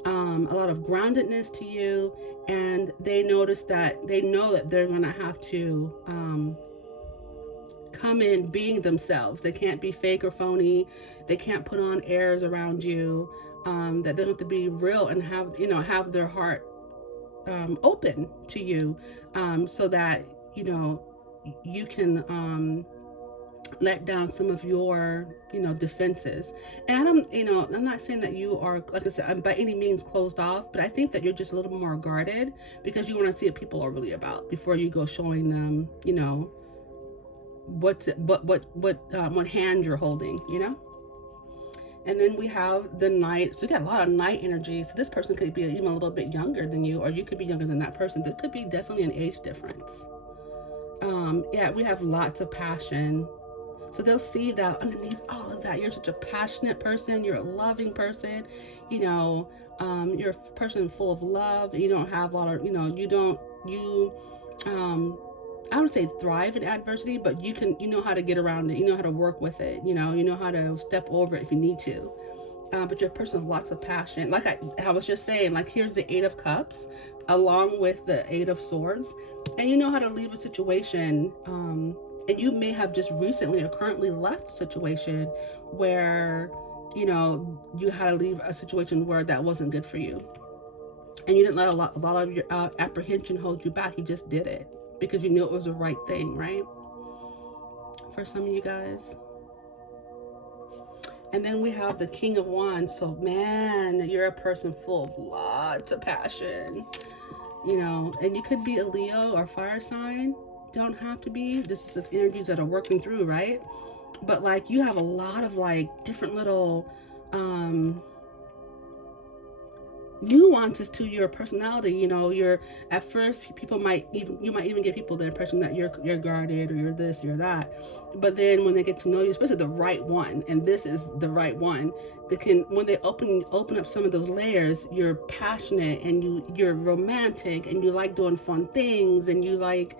a lot of groundedness to you, and they know that they're gonna have to come in being themselves. They can't be fake or phony. They can't put on airs around you. That they have to be real and have their heart open to you, so that you can let down some of your defenses. And I'm not saying that you are, like I said, by any means closed off, but I think that you're just a little more guarded because you want to see what people are really about before you go showing them what hand you're holding. And then we have the night. So we got a lot of night energy. So this person could be even a little bit younger than you, or you could be younger than that person. There could be definitely an age difference. We have lots of passion. So they'll see that underneath all of that, you're such a passionate person. You're a loving person. You're a person full of love. You don't have a lot of, I would say thrive in adversity, but you know how to get around it. You know how to work with it. You know how to step over it if you need to. But you're a person of lots of passion. Like I was just saying, like here's the 8 of Cups along with the 8 of Swords. And you know how to leave a situation. And you may have just recently or currently left a situation where, you had to leave a situation where that wasn't good for you. And you didn't let a lot of your apprehension hold you back. You just did it because you knew it was the right thing, right? For some of you guys. And then we have the King of Wands. So, man, you're a person full of lots of passion, and you could be a Leo or fire sign. Don't have to be. This is just energies that are working through, right? But, like, you have a lot of, like, different little nuances to your personality. You're at first you might even get people the impression that you're guarded or you're this, you're that, but then when they get to know you, especially the right one, and this is the right one, when they open up some of those layers, you're passionate and you're romantic and you like doing fun things and you like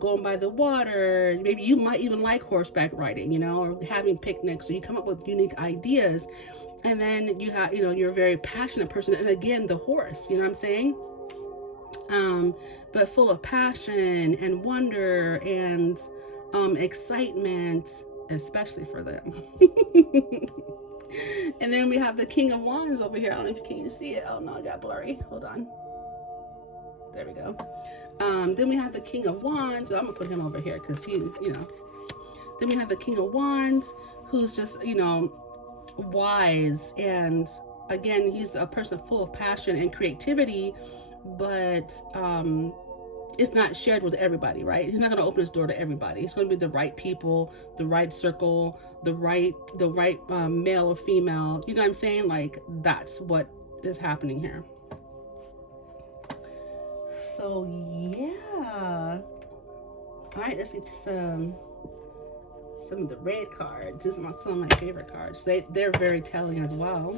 going by the water. Maybe you might even like horseback riding, or having picnics, so you come up with unique ideas. And then you have, you're a very passionate person. And again, the horse, you know what I'm saying? But full of passion and wonder and excitement, especially for them. And then we have the King of Wands over here. I don't know if you see it. Oh no, it got blurry. Hold on. There we go. Then we have the King of Wands. So I'm gonna put him over here because he, Then we have the King of Wands, who's just, wise, and again, he's a person full of passion and creativity, but it's not shared with everybody, right? He's not going to open his door to everybody. He's going to be the right people, the right circle, the right male or female. You know what I'm saying? Like, that's what is happening here. So yeah, all right, let's get to some of the red cards. This is some of my favorite cards. They're very telling as well.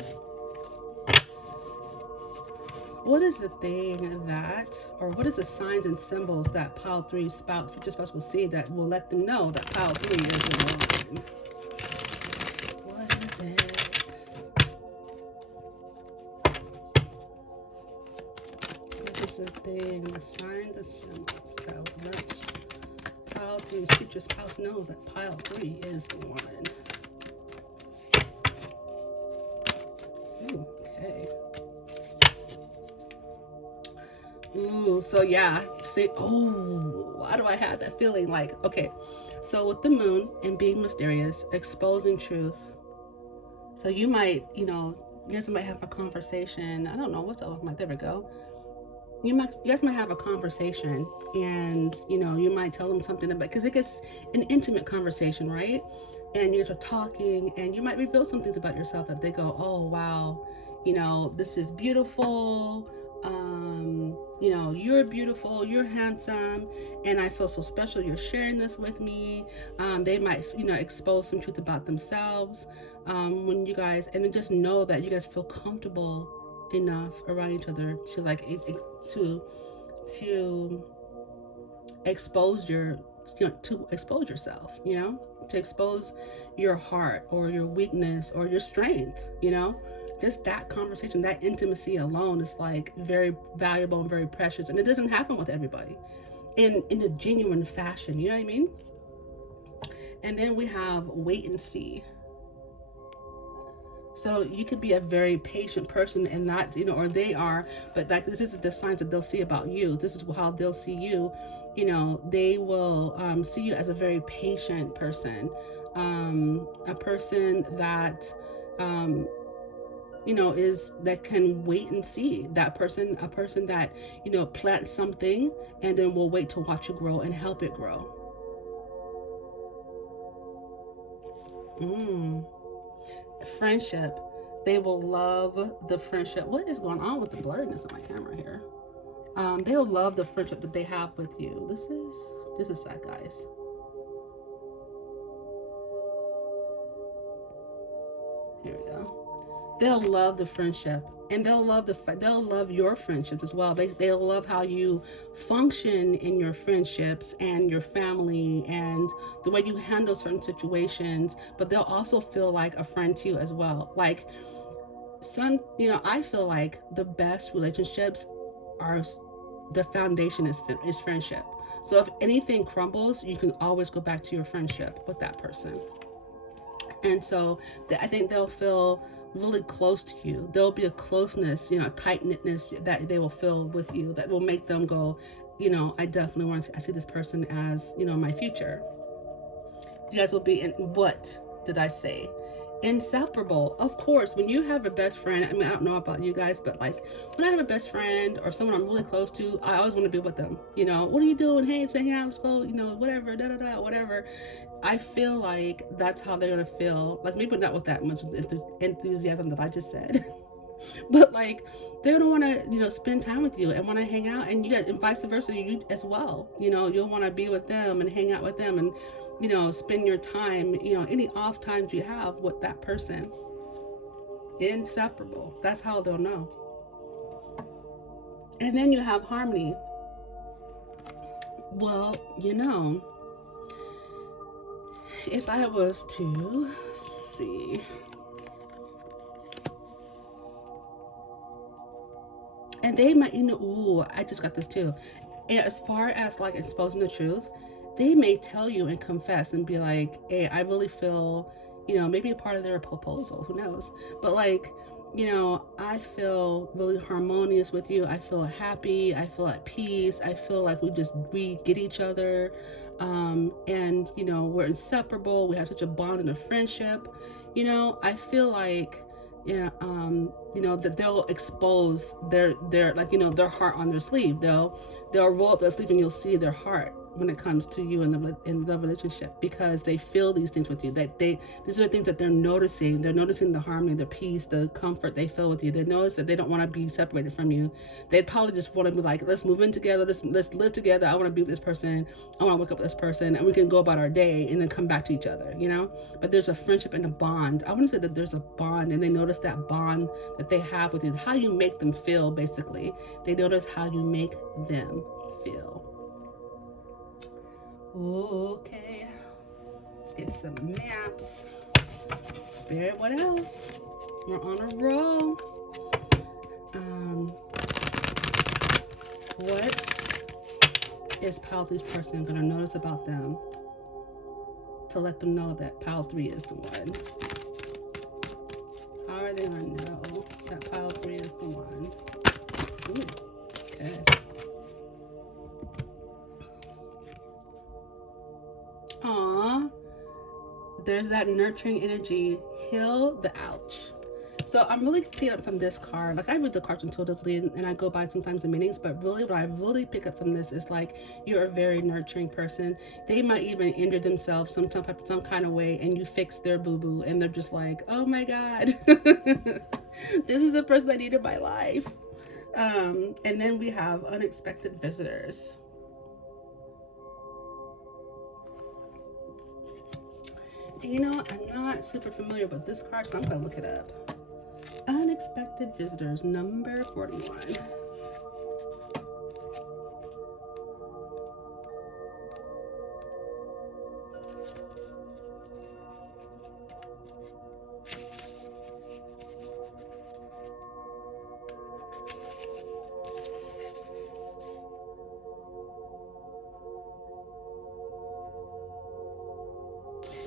What is the thing that, or what is the signs and symbols that pile 3 future spouse will see that will let them know that pile 3 is the one? What is it? What is the thing, the signs and symbols that lets pile 3's future spouse know that pile 3 is the one? Okay. Ooh, so yeah. See, oh, why do I have that feeling? Like, okay, so with the moon and being mysterious, exposing truth. So you might, you guys might have a conversation. I don't know what's up. There we go. You guys might have a conversation, and you might tell them something about, because it gets an intimate conversation, right? And you're talking, and you might reveal some things about yourself that they go, oh wow, this is beautiful. You're beautiful, you're handsome, and I feel so special you're sharing this with me. They might, expose some truth about themselves, when you guys, and then just know that you guys feel comfortable enough around each other to like to expose to expose yourself, to expose your heart or your weakness or your strength. Just that conversation, that intimacy alone is like very valuable and very precious, and it doesn't happen with everybody in a genuine fashion, you know what I mean? And then we have wait and see. So you could be a very patient person and not, or they are, but like this is the signs that they'll see about you. This is how they'll see you. They will see you as a very patient person, a person that, is that can wait and see. That person, a person that, plants something and then will wait to watch it grow and help it grow. Friendship. They will love the friendship. What is going on with the blurriness of my camera here? They will love the friendship that they have with you. This is sad, guys. Here we go. They'll love the friendship, and they'll love your friendships as well. They'll love how you function in your friendships and your family and the way you handle certain situations. But they'll also feel like a friend to you as well. Like I feel like the best relationships are, the foundation is friendship. So if anything crumbles, you can always go back to your friendship with that person. And so I think they'll feel really close to you. There'll be a closeness, a tight-knitness that they will feel with you that will make them go, I definitely I see this person as, my future. You guys will be in, what did I say? Inseparable. Of course, when you have a best friend, I mean, I don't know about you guys, but like when I have a best friend or someone I'm really close to, I always want to be with them. What are you doing? Hey, say hey, I'm slow, whatever, whatever. I feel like that's how they're gonna feel. Like maybe not with that much enthusiasm that I just said, but like they're gonna want to spend time with you and want to hang out, and you guys, and vice versa, you as well. You'll want to be with them and hang out with them and spend your time, any off times you have with that person. Inseparable. That's how they'll know. And then you have harmony. Well, if I was to see, and they might, ooh, I just got this too. And as far as like exposing the truth, they may tell you and confess and be like, hey, I really feel, maybe a part of their proposal, who knows? But like, I feel really harmonious with you. I feel happy. I feel at peace. I feel like we get each other. And, we're inseparable. We have such a bond and a friendship. I feel like, that they'll expose their like, their heart on their sleeve. They'll roll up their sleeve and you'll see their heart when it comes to you in the relationship, because they feel these things with you, that these are the things that they're noticing the harmony, the peace, the comfort they feel with you. They notice that they don't want to be separated from you. They probably just want to be like, let's move in together, let's live together. I want to be with this person, I want to wake up with this person, and we can go about our day and then come back to each other, but there's a friendship and a bond. I want to say that there's a bond, and they notice that bond that they have with you, how you make them feel. Basically, they notice how you make them feel. Okay, let's get some maps. Spirit, what else? We're on a roll. What is pile 3's person going to notice about them to let them know that pile 3 is the one? How are they going to know that pile 3 is the one? Ooh, okay. there's that nurturing energy. Heal the ouch. So I'm really picking up from this card. Like, I read the cards intuitively, and I go by sometimes in meetings, but really what I really pick up from this is like, you're a very nurturing person. They might even injure themselves some kind of way, and you fix their boo-boo, and they're just like, oh my God, this is the person I need in my life. And then we have unexpected visitors. And you know, I'm not super familiar with this card, so I'm gonna look it up. Unexpected visitors, number 41.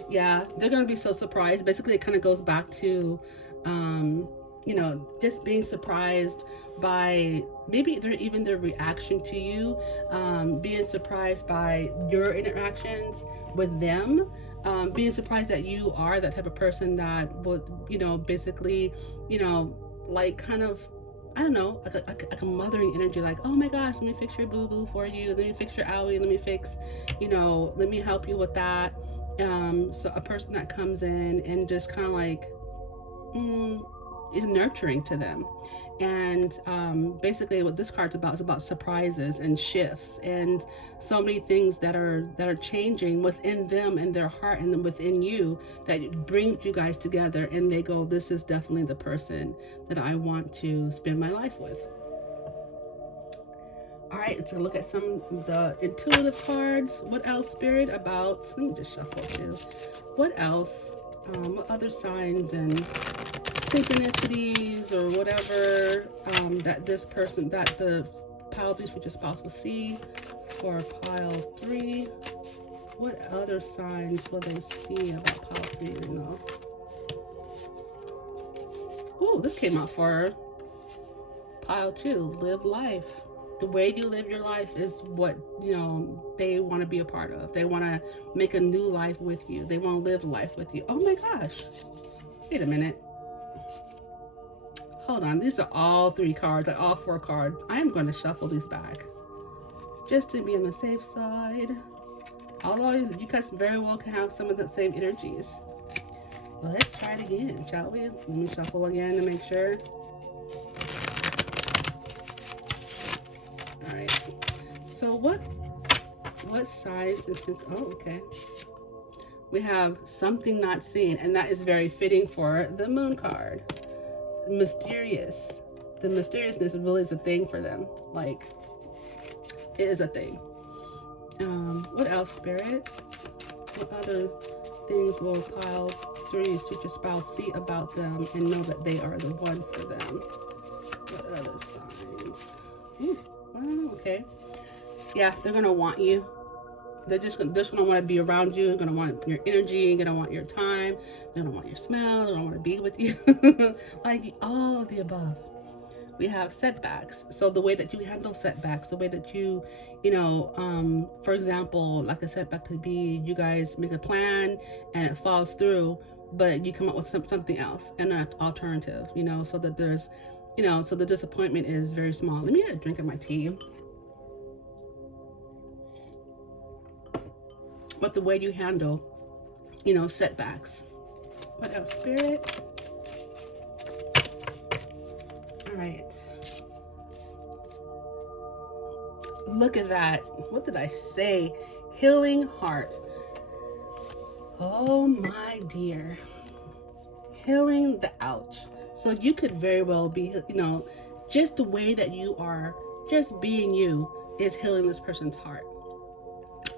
Yeah, they're gonna be so surprised. Basically, it kind of goes back to, you know, just being surprised by maybe even their reaction to you, being surprised by your interactions with them, being surprised that you are that type of person that would, you know, basically, you know, like kind of, I don't know, like a mothering energy, like, oh my gosh, let me fix your boo boo for you, let me fix your owie, let me fix, you know, let me help you with that. So a person that comes in and just kind of like, is nurturing to them. And basically what this card's about is about surprises and shifts and so many things that are changing within them and their heart and then within you, that brings you guys together, and they go, this is definitely the person that I want to spend my life with. All right, let's look at some of the intuitive cards. What else, Spirit, about? Let me just shuffle too. What else? What other signs and synchronicities or whatever that this person, that the pile 3 future spouse will see for pile 3? What other signs will they see about pile 3? You know. Oh, this came out for pile 2. Live life. The way you live your life is what, you know, they want to be a part of. They want to make a new life with you. They want to live life with you. Oh my gosh. Wait a minute. Hold on. These are all 3 cards, like all 4 cards. I am going to shuffle these back just to be on the safe side. Although you guys very well can have some of the same energies. Let's try it again, shall we? Let me shuffle again to make sure. All right. So what signs is it? Oh, okay. We have something not seen, and that is very fitting for the moon card. Mysterious. The mysteriousness really is a thing for them. Like, it is a thing. What else, Spirit? What other things will pile 3's future spouse see about them and know that they are the one for them? What other signs? Well, okay. Yeah, they're gonna want you. They're just gonna want to be around you. They're gonna want your energy. They're gonna want your time. They're gonna want your smell. They're gonna want to be with you. Like all of the above. We have setbacks. So the way that you handle setbacks, the way that you know, for example, like a setback could be you guys make a plan and it falls through, but you come up with something else, an alternative, you know, so that there's, you know, so the disappointment is very small. Let me get a drink of my tea. But the way you handle, you know, setbacks. What else, Spirit? All right. Look at that. What did I say? Healing heart. Oh my dear. Healing the ouch. So you could very well be, you know, just the way that you are, just being you is healing this person's heart.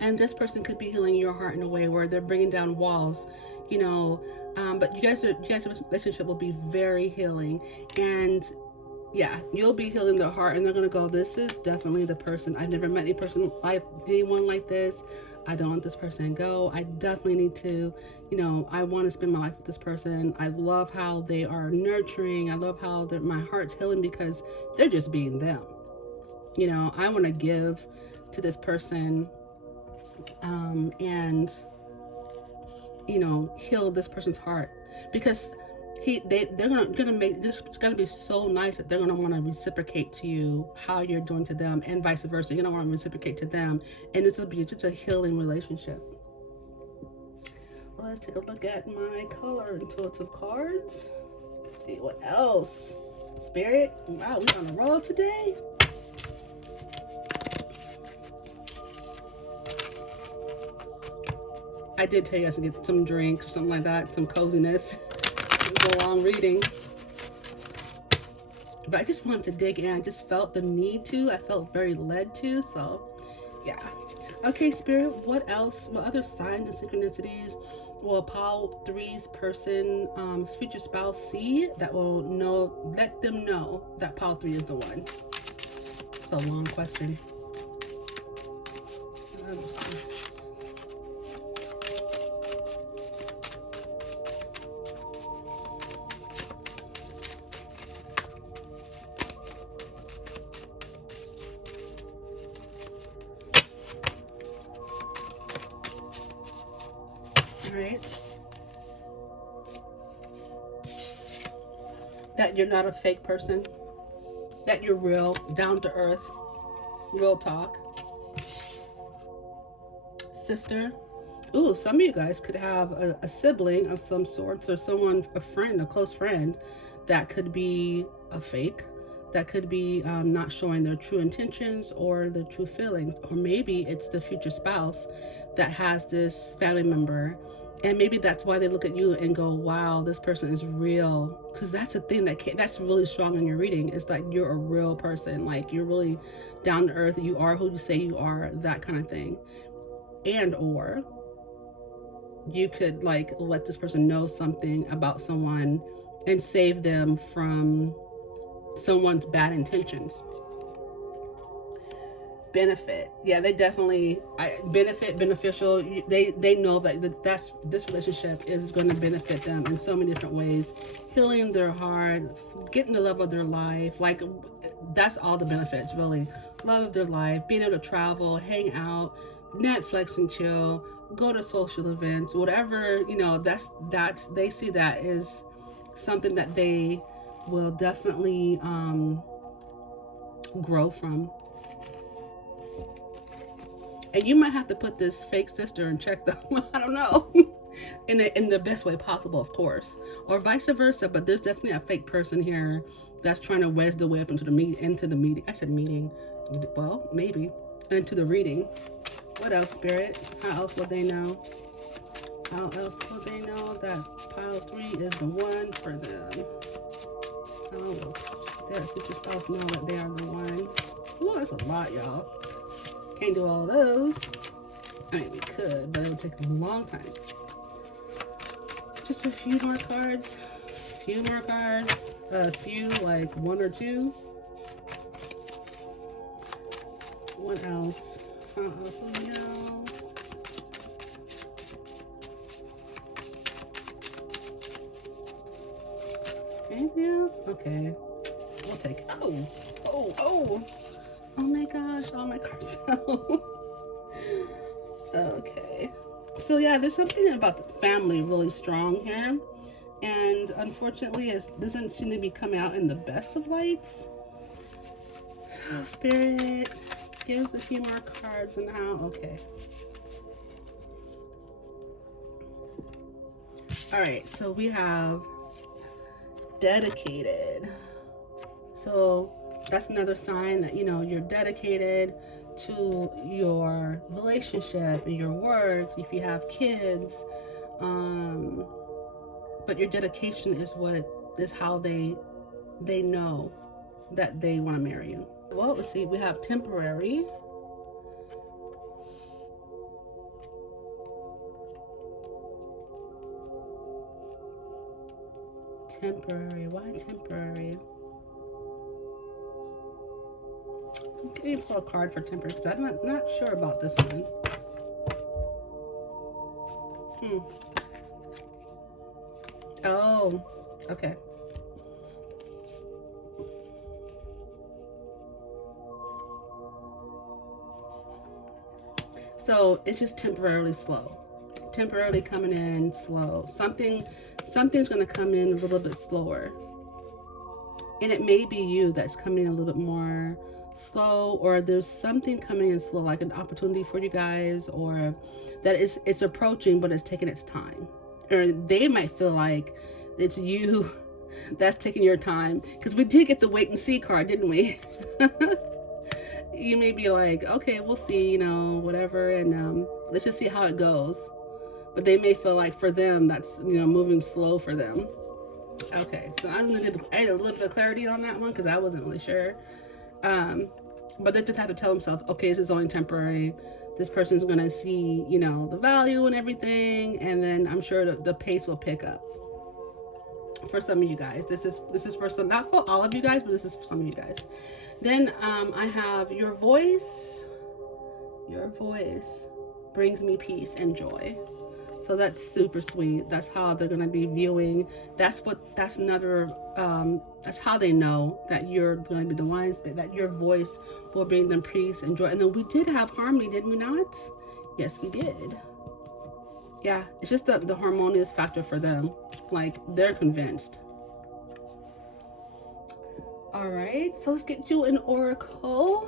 And this person could be healing your heart in a way where they're bringing down walls, you know, but you guys' relationship will be very healing. And yeah, you'll be healing their heart, and they're gonna go, this is definitely the person. I've never met anyone like this. I don't want this person to go. I definitely need to, you know, I want to spend my life with this person. I love how they are nurturing. I love how my heart's healing because they're just being them. You know, I want to give to this person, and heal this person's heart, because they're gonna make this, it's gonna be so nice that they're gonna want to reciprocate to you how you're doing to them, and vice versa. You're gonna want to reciprocate to them, and this will be just a healing relationship. Well, let's take a look at my color intuitive cards. Let's see what else. Spirit, wow, we're on a roll today. I did tell you guys to get some drinks or something like that, some coziness. It was a long reading. But I just wanted to dig in. I just felt the need to. I felt very led to. So, yeah. Okay, Spirit, what else? What other signs and synchronicities will Pile 3's person, future spouse see that will let them know that Pile 3 is the one? It's a long question. Right? That you're not a fake person, that you're real, down to earth, real talk. Sister. Ooh, some of you guys could have a sibling of some sorts, or someone, a friend, a close friend, that could be a fake, that could be not showing their true intentions or their true feelings. Or maybe it's the future spouse that has this family member, and maybe that's why they look at you and go, wow, this person is real. Because that's the thing that's really strong in your reading. It's like you're a real person, like you're really down to earth, you are who you say you are, that kind of thing. And or you could like let this person know something about someone and save them from someone's bad intentions. Benefit, yeah, they definitely beneficial. They know that this relationship is going to benefit them in so many different ways, healing their heart, getting the love of their life. Like that's all the benefits, really. Love of their life, being able to travel, hang out, Netflix and chill, go to social events, whatever, that they see that is something that they will definitely grow from. And you might have to put this fake sister and check them. I don't know. in the best way possible, of course. Or vice versa. But there's definitely a fake person here that's trying to wedge the way up into the meeting. I said meeting. Well, maybe. Into the reading. What else, Spirit? How else will they know? How else will they know that Pile 3 is the one for them? How will their future spouse know that they are the one? Ooh, that's a lot, y'all. Can't do all of those. I mean, we could, but it would take a long time. Just a few more cards. A few, like one or two. What else? How else will we know? Anything else? Okay. We'll take it. Oh my gosh, all my cards fell. Okay. So yeah, there's something about the family really strong here. And unfortunately, it doesn't seem to be coming out in the best of lights. Oh, Spirit, give us a few more cards on how. Okay. Alright, so we have dedicated. So that's another sign that you're dedicated to your relationship and your work, if you have kids, but your dedication is how they know that they want to marry you. Well, let's see, we have temporary. Why temporary? Can you pull a card for temporary? Because I'm not sure about this one. Oh, okay. So it's just temporarily slow. temporarily coming in slow. Something's going to come in a little bit slower. And it may be you that's coming in a little bit more slow, or there's something coming in slow, like an opportunity for you guys, or that it's approaching, but it's taking its time. Or they might feel like it's you that's taking your time, because we did get the wait and see card, didn't we? You may be like, okay, we'll see, whatever, and let's just see how it goes. But they may feel like for them that's moving slow for them. Okay, so I need a little bit of clarity on that one, because I wasn't really sure. But they just have to tell themselves, okay, this is only temporary. This person's gonna see, the value and everything, and then I'm sure the pace will pick up. For some of you guys, this is for some, not for all of you guys, but this is for some of you guys. Then I have your voice. Your voice brings me peace and joy. So that's super sweet. That's how they're gonna be viewing. That's how they know that you're gonna be the ones, that your voice will bring them peace and joy. And then we did have harmony, did we not? Yes, we did. Yeah, it's just the harmonious factor for them. Like, they're convinced. All right, so let's get you an oracle.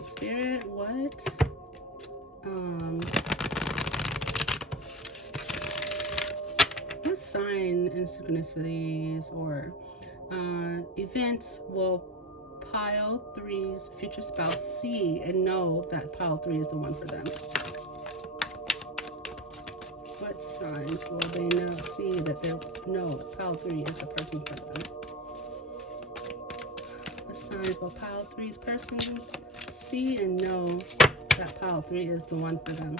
Spirit, what? What sign and synchronicities or events will pile 3's future spouse see and know that pile 3 is the one for them? What signs will they see that they know that pile 3 is the person for them? What signs will pile 3's person see and know that pile 3 is the one for them?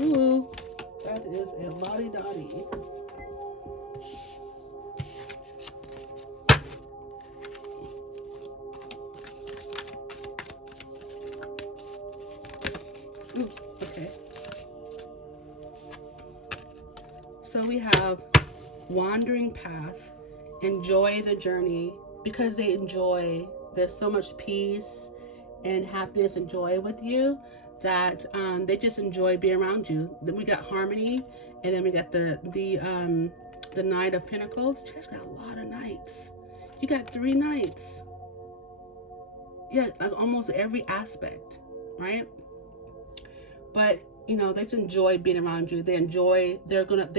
Ooh, that is a lottie-dottie. Okay. So we have wandering path, enjoy the journey, because they enjoy, there's so much peace and happiness and joy with you that they just enjoy being around you. Then we got harmony, and then we got the Knight of Pentacles. You guys got a lot of knights. You got 3 knights. Yeah, almost every aspect, right? But they just enjoy being around you. They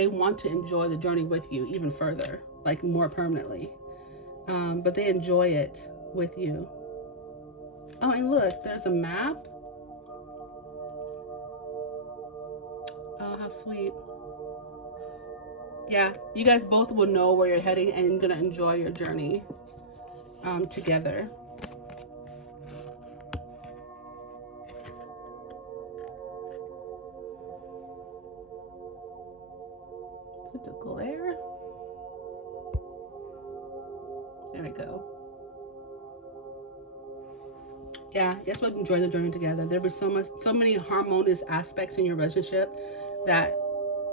want to enjoy the journey with you even further, like more permanently. But they enjoy it with you. Oh, and look, there's a map. Oh, how sweet. Yeah, you guys both will know where you're heading and you're gonna enjoy your journey together. Is it the glare? There we go. Yeah, guess what? Enjoy the journey together. There was so many harmonious aspects in your relationship that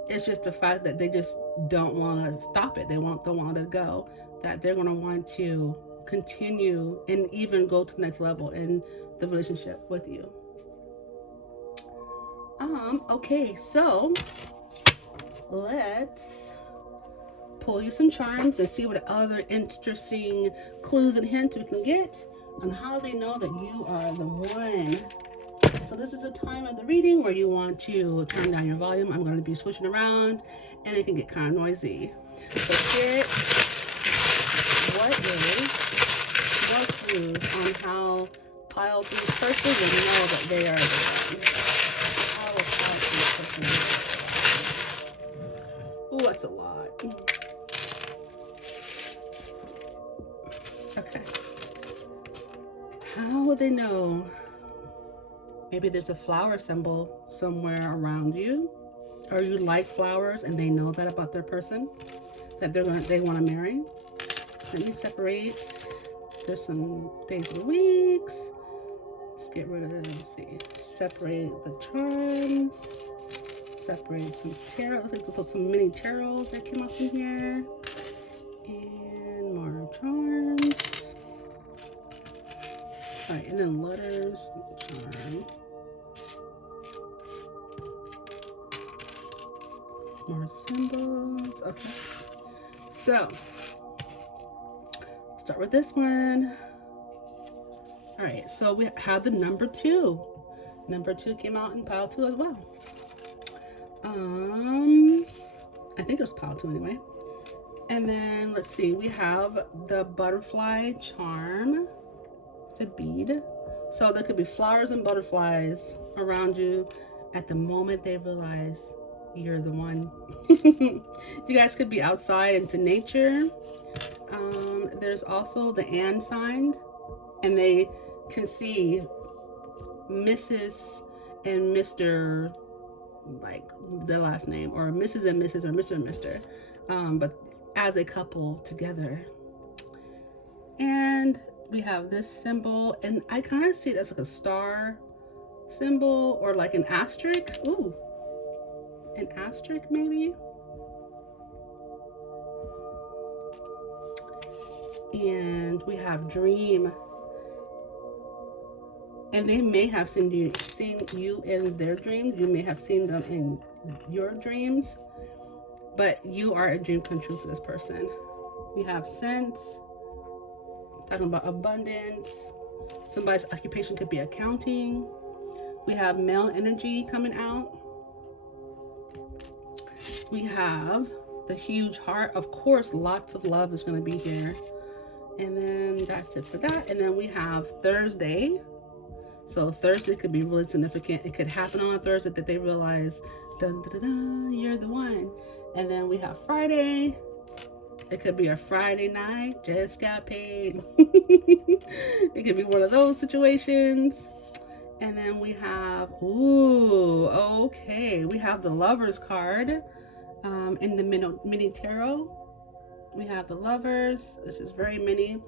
it's just the fact that they just don't want to stop it. They don't want to go. That they're going to want to continue and even go to the next level in the relationship with you. Okay, so let's pull you some charms and see what other interesting clues and hints we can get on how they know that you are the one. So this is the time of the reading where you want to turn down your volume. I'm going to be switching around and it can get kind of noisy. So Spirit, what is your clues on how pile 3's person will know that they are the one? How will pile 3's person know? Ooh, that's a lot. Okay. How will they know? Maybe there's a flower symbol somewhere around you, or you like flowers and they know that about their person that they want to marry. Let me separate. There's some days and weeks. Let's get rid of it. Let's see. Separate the charms. separate some tarot. Looks like some mini tarot that came up in here. And more charms. Alright, and then letters, charm. More symbols. Okay. So, start with this one. Alright, so we have the number 2. Number 2 came out in pile 2 as well. I think it was pile 2 anyway. And then let's see, we have the butterfly charm. It's a bead. So there could be flowers and butterflies around you at the moment they realize you're the one. You guys could be outside into nature. There's also the and sign, and they can see Mrs. and Mr. like their last name, or Mrs. and Mrs. or Mr. and Mr. But as a couple together. And we have this symbol, and I kind of see it as like a star symbol or like an asterisk. Ooh, an asterisk maybe. And we have dream, and they may have seen you in their dreams. You may have seen them in your dreams, but you are a dream come true for this person. We have sense, talking about abundance. Somebody's occupation could be accounting. We have male energy coming out. We have the huge heart. Of course, lots of love is going to be here. And then that's it for that. And then we have Thursday. So Thursday could be really significant. It could happen on a Thursday that they realize, dun, dun, dun, dun, you're the one. And then we have Friday. It could be a Friday night, just got paid. It could be one of those situations. And then we have, ooh, okay. We have the Lovers card in the mini tarot. We have the Lovers, which is very mini.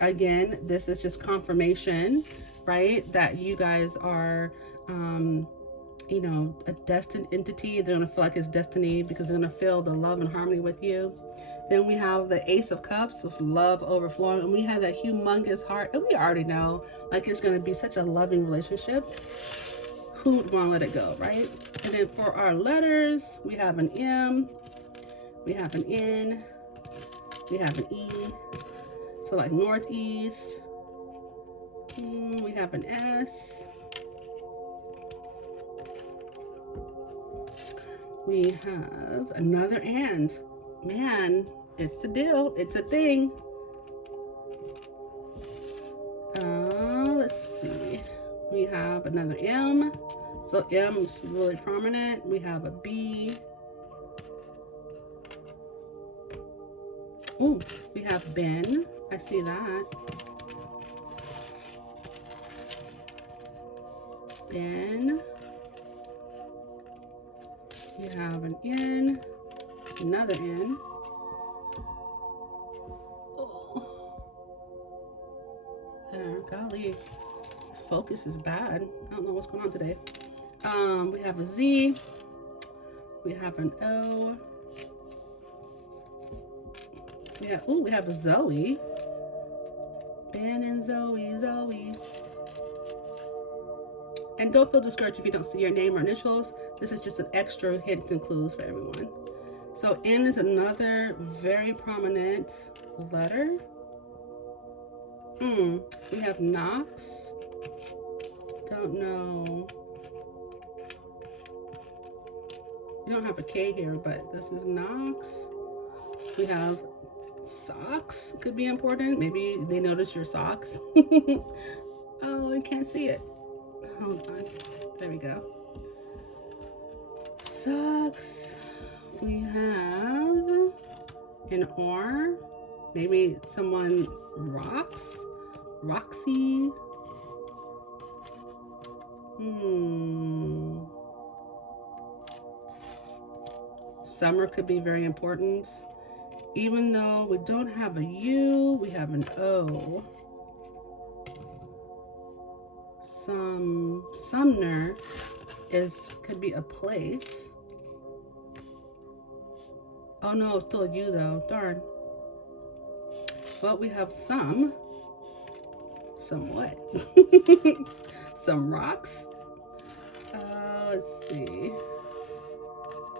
Again, this is just confirmation, right? That you guys are, you know, a destined entity. They're going to feel like it's destiny because they're going to feel the love and harmony with you. Then we have the Ace of Cups with love overflowing. And we have that humongous heart. And we already know, like, it's going to be such a loving relationship. Who would want to let it go, right? And then for our letters, we have an M. We have an N. We have an E. So like northeast. We have an S. We have another and. Man, it's a deal. It's a thing. Let's see. We have another M. So M is really prominent. We have a B. Oh, we have Ben. I see that. Ben. We have an N. Another N. Oh. There, golly. This focus is bad. I don't know what's going on today. We have a Z. We have an O. We have a Zoe. Ben and Zoe. And don't feel discouraged if you don't see your name or initials. This is just an extra hints and clues for everyone. So N is another very prominent letter. We have Knox. Don't know. You don't have a K here, but this is Knox. We have socks. Could be important. Maybe they notice your socks. Oh, I can't see it. Hold on. There we go. Socks. We have an R. Maybe someone rocks. Roxy. Summer could be very important. Even though we don't have a U, we have an O. Sumner could be a place. Oh no, it's still you though. Darn. Well, we have some what? Some rocks. Let's see.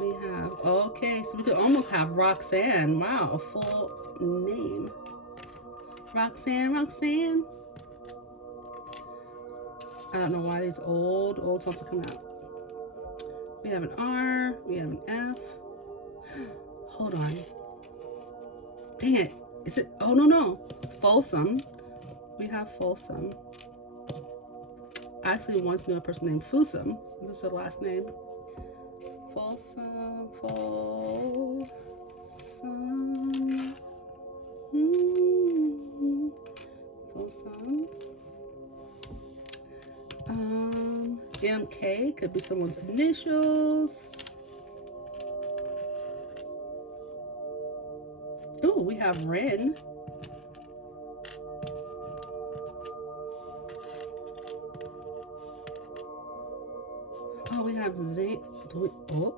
We have, okay, so we could almost have Roxanne. Wow, a full name. Roxanne. I don't know why these old songs are coming out. We have an R, we have an F. Hold on. Dang it. Is it? Oh, no. Folsom. We have Folsom. I actually once knew a person named Fusum. This is her last name. Folsom. Folsom. MK could be someone's initials. Ooh, we have Ren. Oh, we have Zane. Oh.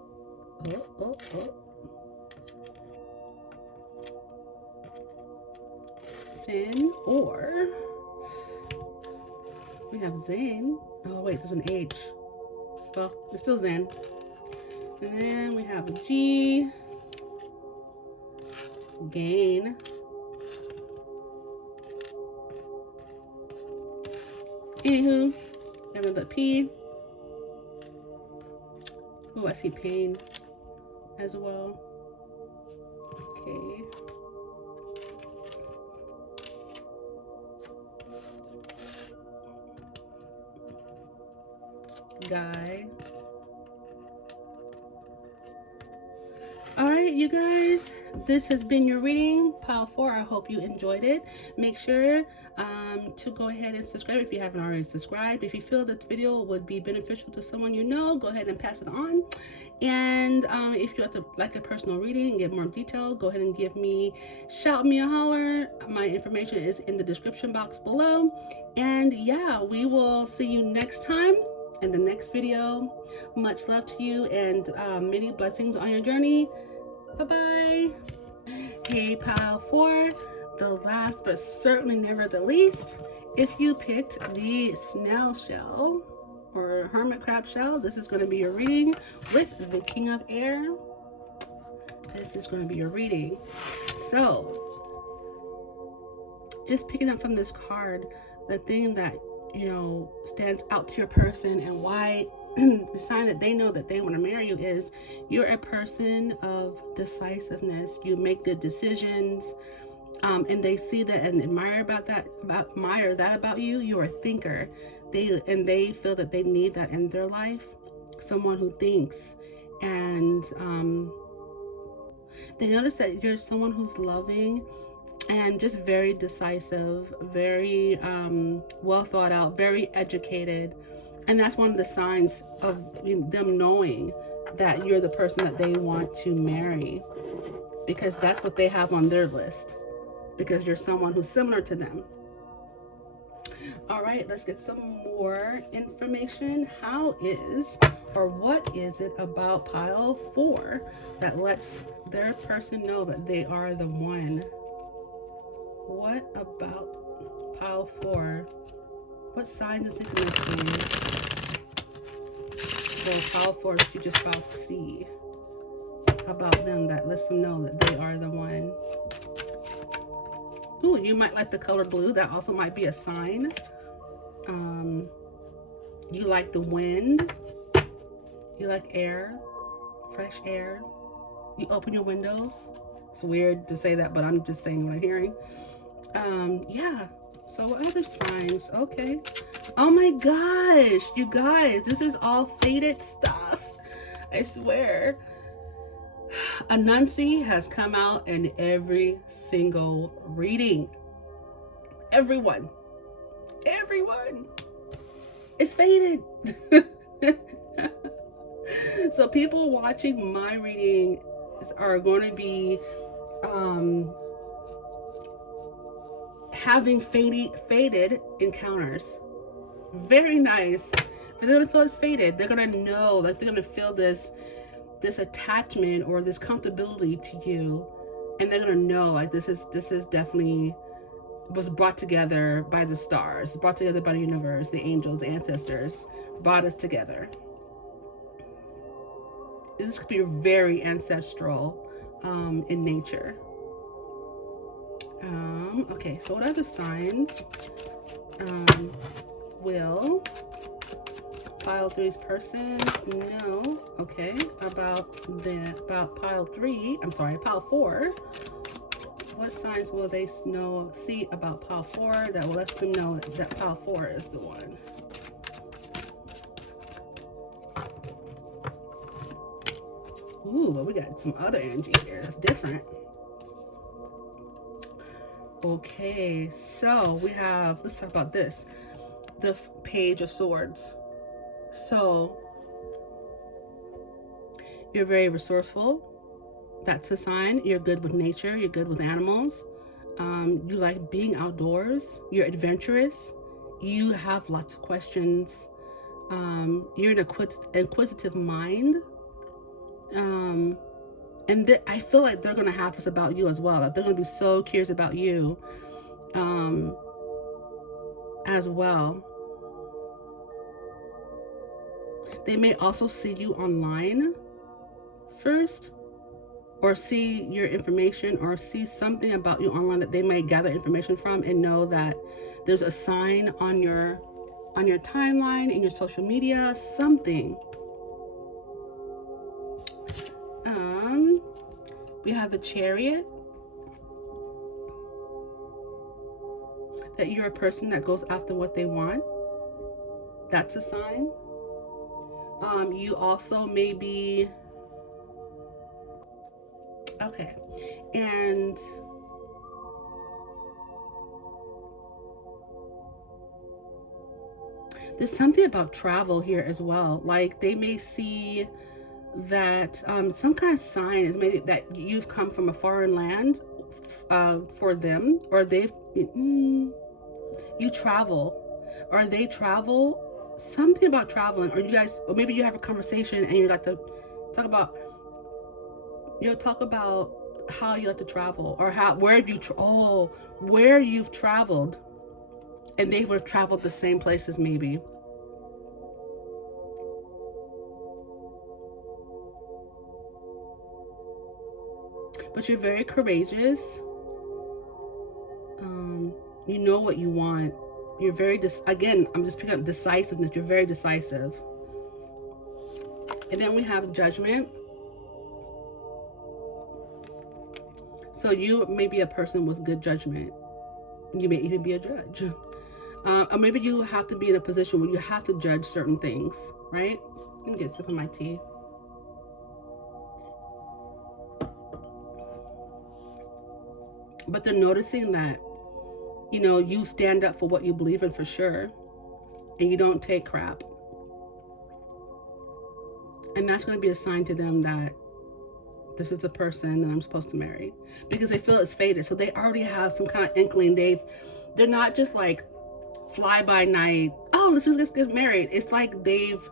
Sin, or we have Zane. Oh wait, there's an H. Well, it's still Zen. And then we have a G. Gain. Anywho, we have the P. Oh, I see pain as well. Okay. Guy. All right, you guys, this has been your reading, pile 4. I hope you enjoyed it. Make sure to go ahead and subscribe if you haven't already subscribed. If you feel that the video would be beneficial to someone you know, go ahead and pass it on. And if you like a personal reading and get more detail, go ahead and shout me a holler. My information is in the description box below. And yeah, we will see you next time in the next video. Much love to you, and many blessings on your journey. Bye-bye. Hey, pile 4, the last but certainly never the least, if you picked the snail shell or hermit crab shell, this is going to be your reading with the King of Air. This is going to be your reading. So just picking up from this card, the thing that stands out to your person and why the sign that they know that they want to marry you is you're a person of decisiveness. You make good decisions, and they see that and admire that about you. You're a thinker. They feel that they need that in their life. Someone who thinks, and they notice that you're someone who's loving and just very decisive, very well thought out, very educated. And that's one of the signs of them knowing that you're the person that they want to marry, because that's what they have on their list, because you're someone who's similar to them. All right, let's get some more information. What is it about pile 4 that lets their person know that they are the one? What about pile 4? What signs of synchronicity will pile 4 that you just about see about them that lets them know that they are the one? Ooh, you might like the color blue. That also might be a sign. You like the wind. You like air, fresh air. You open your windows. It's weird to say that, but I'm just saying what I'm hearing. Yeah. So what other signs? Okay. Oh my gosh, you guys, this is all faded stuff. I swear. Anansi has come out in every single reading. Everyone. It's faded. So people watching my reading are going to be having faded encounters. Very nice. but they're gonna feel it's fated. They're gonna know, like they're gonna feel this attachment or this comfortability to you, and they're gonna know like this is definitely was brought together by the stars, brought together by the universe, the angels, the ancestors brought us together. This could be very ancestral in nature. Okay, so what other signs will pile 3's person know? Okay, about pile 3. I'm sorry, pile 4. What signs will they see about pile 4 that will let them know that pile 4 is the one? Ooh, but we got some other energy here that's different. Okay, so we have, let's talk about this. The Page of Swords. So, you're very resourceful. That's a sign. You're good with nature. You're good with animals. You like being outdoors. You're adventurous. You have lots of questions. You're an inquisitive mind. And I feel like they're going to have this about you as well. Like they're going to be so curious about you as well. They may also see you online first, or see your information, or see something about you online that they may gather information from and know that there's a sign on your timeline, in your social media, something. We have the Chariot. That you're a person that goes after what they want. That's a sign. You also may be, okay, and there's something about travel here as well. Like they may see that some kind of sign is maybe that you've come from a foreign land for them, or they've you travel, or they travel. Something about traveling, or you guys, or maybe you have a conversation and you like to talk about, talk about how you like to travel, or where you've traveled, and they would have traveled the same places maybe. But you're very courageous. You know what you want. You're very, again, I'm just picking up decisiveness. You're very decisive. And then we have Judgment. So you may be a person with good judgment. You may even be a judge. Or maybe you have to be in a position where you have to judge certain things, right? Let me get a sip of my tea. But they're noticing that, you stand up for what you believe in for sure, and you don't take crap. And that's going to be a sign to them that this is a person that I'm supposed to marry, because they feel it's fated. So they already have some kind of inkling. They're not just like fly by night, oh, let's just get married. It's like they've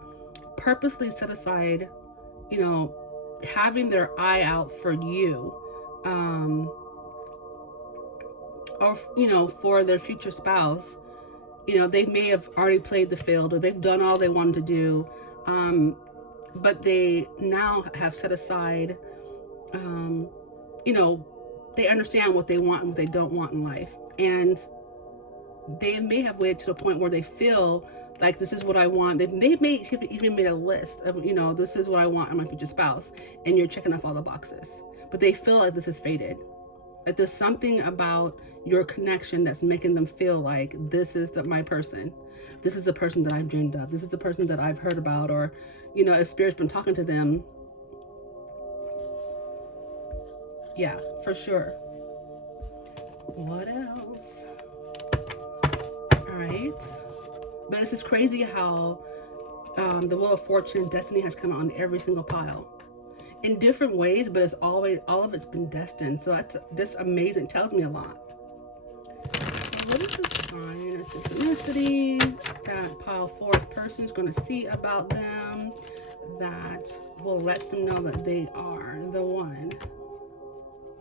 purposely set aside, having their eye out for you. Or for their future spouse. They may have already played the field, or they've done all they wanted to do, but they now have set aside, they understand what they want and what they don't want in life, and they may have waited to the point where they feel like this is what I want. They may have even made a list of, this is what I want in my future spouse, and you're checking off all the boxes, but they feel like this is fated. That there's something about your connection that's making them feel like this is my person. This is the person that I've dreamed of. This is the person that I've heard about, or, if Spirit's been talking to them. Yeah, for sure. What else? All right. But this is crazy how the Wheel of Fortune, Destiny has come out on every single pile. In different ways, but it's always, all of it's been destined. So that's amazing. It tells me a lot. So what is this sign of synchronicity that pile 4's person is going to see about them that will let them know that they are the one?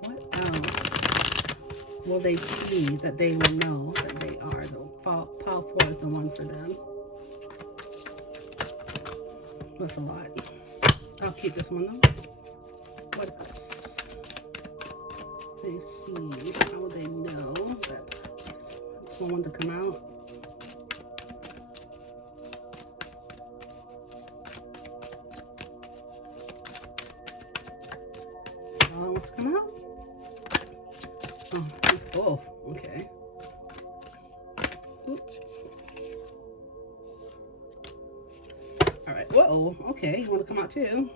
What else will they see that they will know that they are the pile 4 is the one for them? That's a lot. I'll keep this one though. What else? They see. How will they know that someone to come out? Y'all want to come out? Oh, it's both. Okay. Oops. All right. Whoa. Okay. You want to come out too?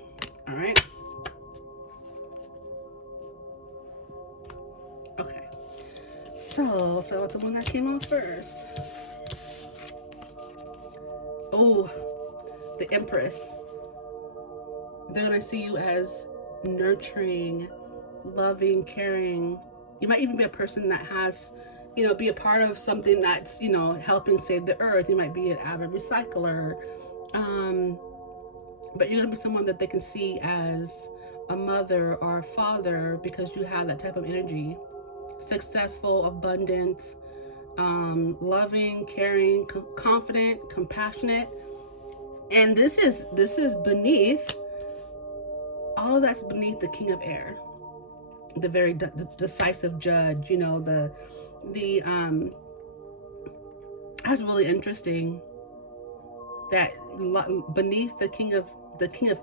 All right. Okay. So what the one that came out first? Oh, the Empress. They're gonna see you as nurturing, loving, caring. You might even be a person that has, be a part of something that's, helping save the earth. You might be an avid recycler. But you're gonna be someone that they can see as a mother or a father because you have that type of energy. Successful, abundant, loving, caring, confident, compassionate. And this is beneath, all of that's beneath the King of Air, the very decisive judge. That's really interesting that beneath the King of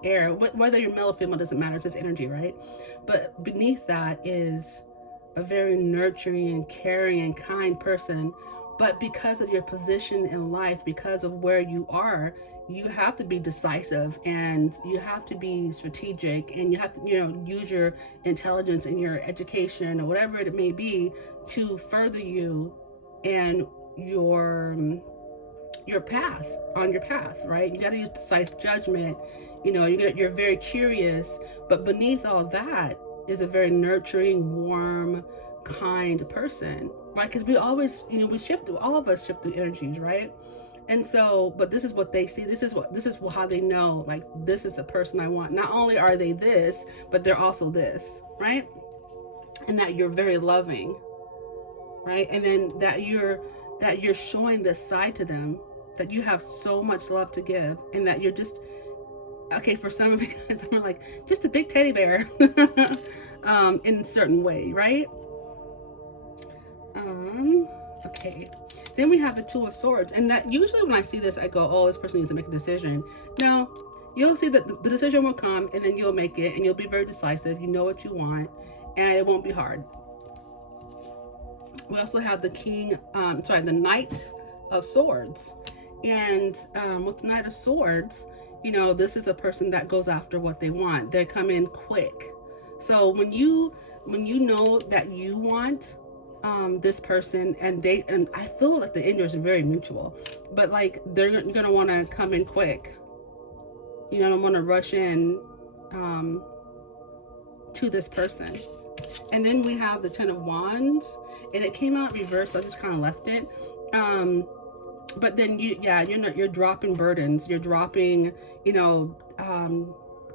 Air, whether you're male or female doesn't matter, it's just energy, right? But beneath that is a very nurturing and caring and kind person. But because of your position in life, because of where you are, you have to be decisive and you have to be strategic and you have to, use your intelligence and your education or whatever it may be to further you and your path, right? You got to use decisive judgment. You're very curious, but beneath all that is a very nurturing, warm, kind person, right? Because we always, we shift through, all of us shift through energies, right? And so, but this is what they see. This is how they know, like, this is the person I want. Not only are they this, but they're also this, right? And that you're very loving, right? And then that you're showing this side to them, that you have so much love to give, and that you're just, okay, for some of you guys, I'm like, just a big teddy bear in a certain way, right? Okay. Then we have the Two of Swords. And that usually when I see this, I go, oh, this person needs to make a decision. No, you'll see that the decision will come and then you'll make it and you'll be very decisive. You know what you want and it won't be hard. We also have the Knight of Swords. And with the Knight of Swords, this is a person that goes after what they want. They come in quick. So when you know that you want this person and I feel like the energy is very mutual, but like you're gonna want to come in quick. You don't want to rush in to this person. And then we have the Ten of Wands, and it came out reversed, so I just kind of left it. But then you're dropping burdens. You're dropping,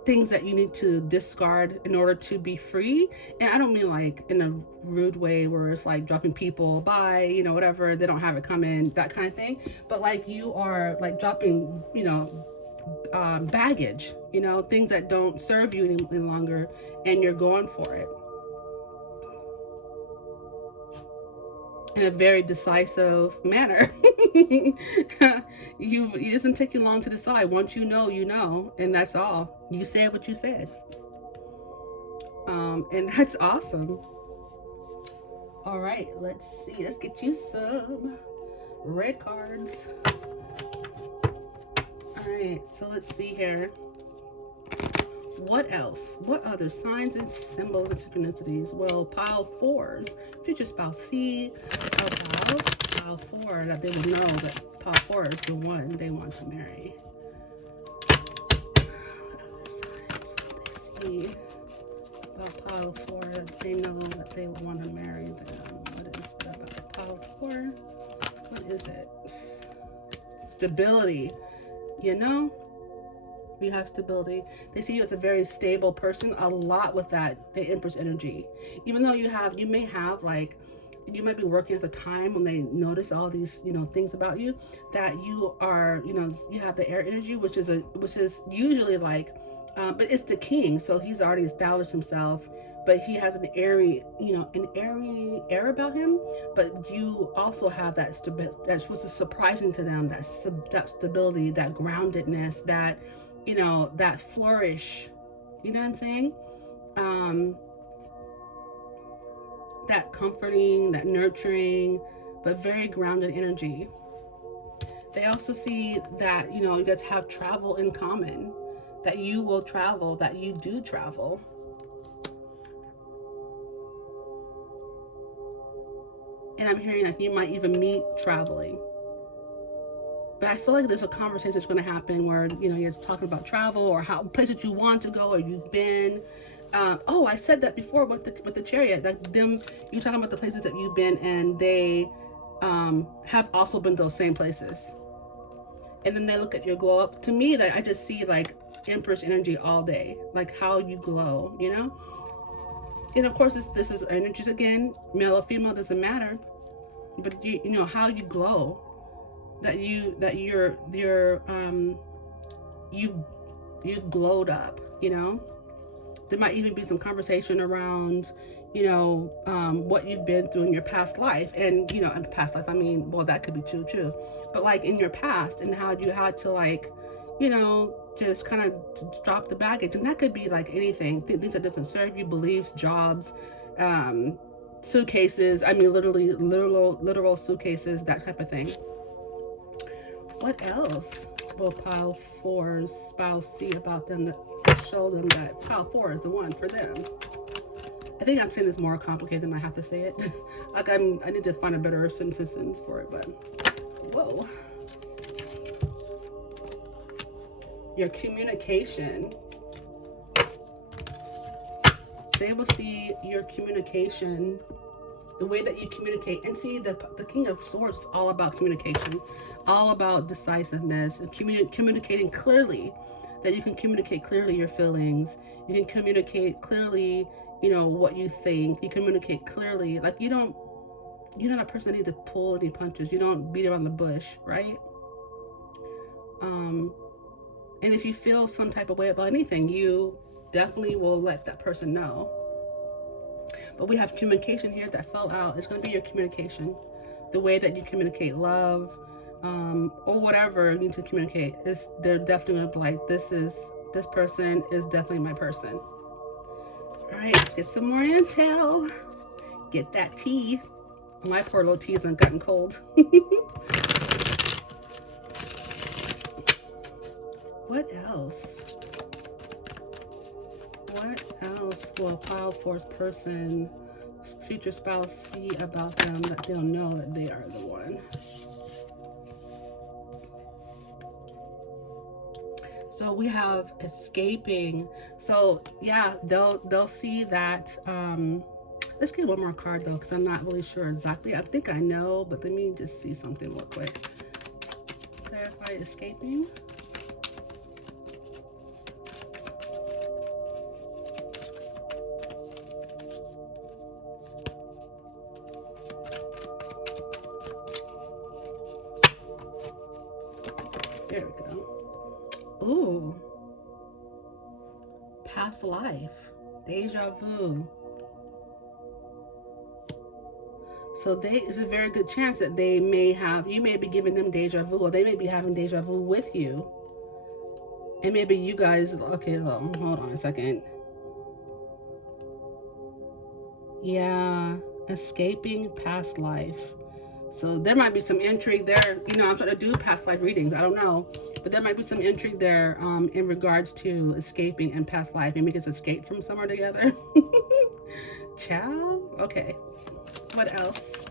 things that you need to discard in order to be free. And I don't mean like in a rude way where it's like dropping people by, whatever, they don't have it coming, that kind of thing. But like you are like dropping, baggage, things that don't serve you any longer, and you're going for it in a very decisive manner. It doesn't take you long to decide. Once you know, and that's all. You said what you said. And that's awesome. All right, let's see. Let's get you some red cards. All right, so let's see here. What else? What other signs and symbols and synchronicities? Well, pile 4's future spouse see about pile 4 that they will know that pile 4 is the one they want to marry. What other signs will they see about pile 4 that they know that they want to marry them? What is it about pile 4? is it? Stability. You know, we have stability. They see you as a very stable person, a lot with that, the Empress energy. Even though you may have like, you might be working at the time when they notice all these, things about you, that you are, you have the air energy, which is usually like, but it's the king, so he's already established himself, but he has an airy, an airy air about him. But you also have that's what's surprising to them, that stability, that groundedness, that, that flourish. You know what I'm saying? That comforting, that nurturing, but very grounded energy. They also see that, you guys have travel in common, that you will travel, that you do travel. And I'm hearing like you might even meet traveling. But I feel like there's a conversation that's going to happen where, you're talking about travel or how places you want to go or you've been. I said that before with the chariot, that you talking about the places that you've been, and they have also been those same places. And then they look at your glow up. To me, that I just see like Empress energy all day, like how you glow, And of course, this is energies again, male or female, doesn't matter. But you know how you glow, that you've glowed up, There might even be some conversation around, what you've been through in your past life. And, in past life, I mean, well, that could be true. But like in your past, and how you had to like, just kind of drop the baggage. And that could be like anything, things that doesn't serve you, beliefs, jobs, suitcases. I mean, literal suitcases, that type of thing. What else will pile 4's spouse see about them that show them that pile 4 is the one for them? I think I'm saying this more complicated than I have to say it. Like I need to find a better sentence for it, but whoa. Your communication. They will see your communication, the way that you communicate. And see, the King of Swords is all about communication, all about decisiveness, and communicating clearly, that you can communicate clearly your feelings. You can communicate clearly, what you think. You communicate clearly. Like you're not a person that needs to pull any punches. You don't beat around the bush, right? And if you feel some type of way about anything, you definitely will let that person know. But we have communication here that fell out. It's going to be your communication. The way that you communicate love, or whatever you need to communicate, they're definitely going to be like, this person is definitely my person. All right, let's get some more intel. Get that tea. My poor little tea hasn't gotten cold. What else? What else will a pile 4's person, future spouse, see about them that they'll know that they are the one? So we have escaping. So yeah, they'll see that. Let's get one more card though, because I'm not really sure exactly. I think I know, but let me just see something real quick. Clarify escaping. There we go. Ooh. Past life. Deja vu. So it's a very good chance that you may be giving them deja vu, or they may be having deja vu with you. And maybe you guys, okay, hold on a second. Yeah, escaping past life. So there might be some intrigue there. I'm trying to do past life readings. I don't know. But there might be some intrigue there in regards to escaping and past life. Maybe just escape from somewhere together. Ciao? Okay. What else?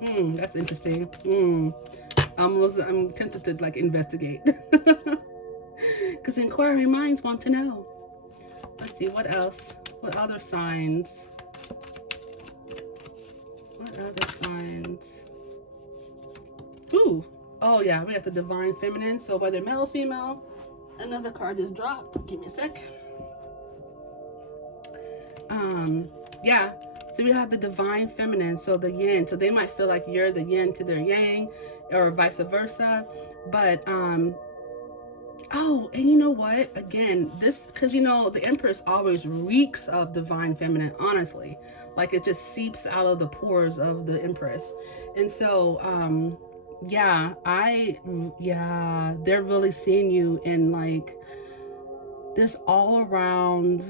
That's interesting. I'm tempted to like investigate. Because inquiring minds want to know. Let's see, what else? What other signs? Other signs. Ooh. Oh yeah, we got the divine feminine. So whether male or female, another card just dropped. Give me a sec. Yeah. So we have the divine feminine, so the yin. So they might feel like you're the yin to their yang, or vice versa. But oh, and you know what? Again, this, because you know the Empress always reeks of divine feminine. Honestly, like it just seeps out of the pores of the Empress, and so yeah, they're really seeing you in like this all around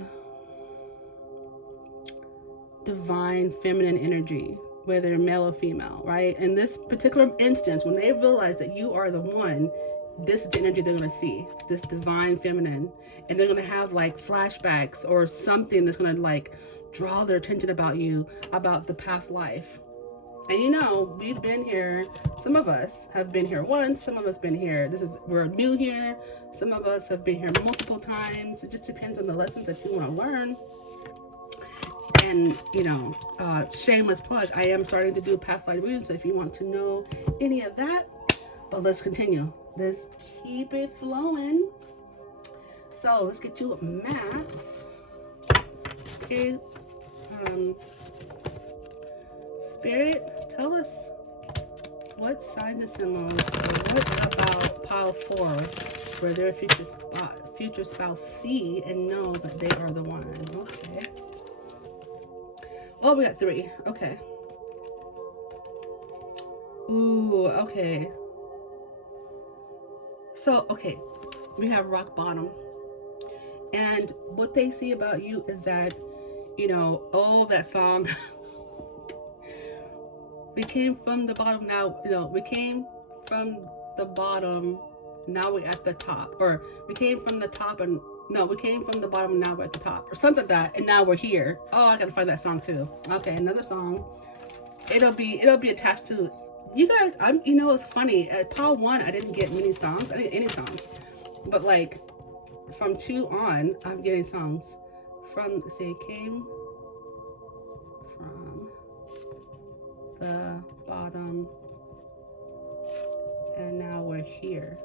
divine feminine energy, whether male or female, right? In this particular instance, when they realize that you are the one, this is the energy they're going to see, this divine feminine, and they're going to have like flashbacks or something that's going to like draw their attention about you, about the past life. And you know, we've been here, some of us have been here once, some of us been here, we're new here, some of us have been here multiple times. It just depends on the lessons that you want to learn. And you know, shameless plug, I am starting to do past life readings, so if you want to know any of that. But let's continue, let's keep it flowing. So let's get you maps. Okay, Spirit, tell us what sign the symbols, what about pile 4 where their future spouse see and know that they are the one. Okay. Oh, we got 3. Okay. Ooh, okay. So, okay, we have rock bottom. And what they see about you is that, you know, oh, that song. We came from the bottom, now, you know, we came from the bottom, now we're at the top. Or we came from the top and, no, we came from the bottom and now we're at the top. Or something like that, and now we're here. Oh, I gotta find that song too. Okay, another song. It'll be attached to, you guys, you know, it's funny. At pile 1, I didn't get many songs. I didn't get any songs. But like, from 2 on, I'm getting songs. From, say, came from the bottom and now we're here,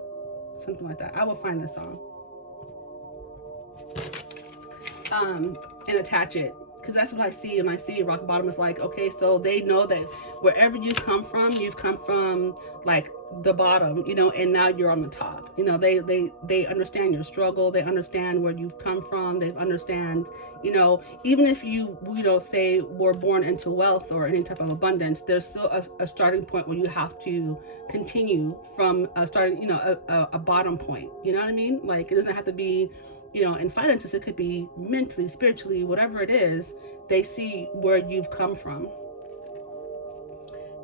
something like that. I will find this song and attach it, because that's what I see. And I see rock bottom is like, okay, so they know that wherever you come from, you've come from like the bottom, you know, and now you're on the top. You know, they understand your struggle, they understand where you've come from, they understand, you know, even if you know, say were born into wealth or any type of abundance, there's still a starting point where you have to continue from a starting, you know, a bottom point. You know what I mean? Like, it doesn't have to be, you know, in finances, it could be mentally, spiritually, whatever it is. They see where you've come from.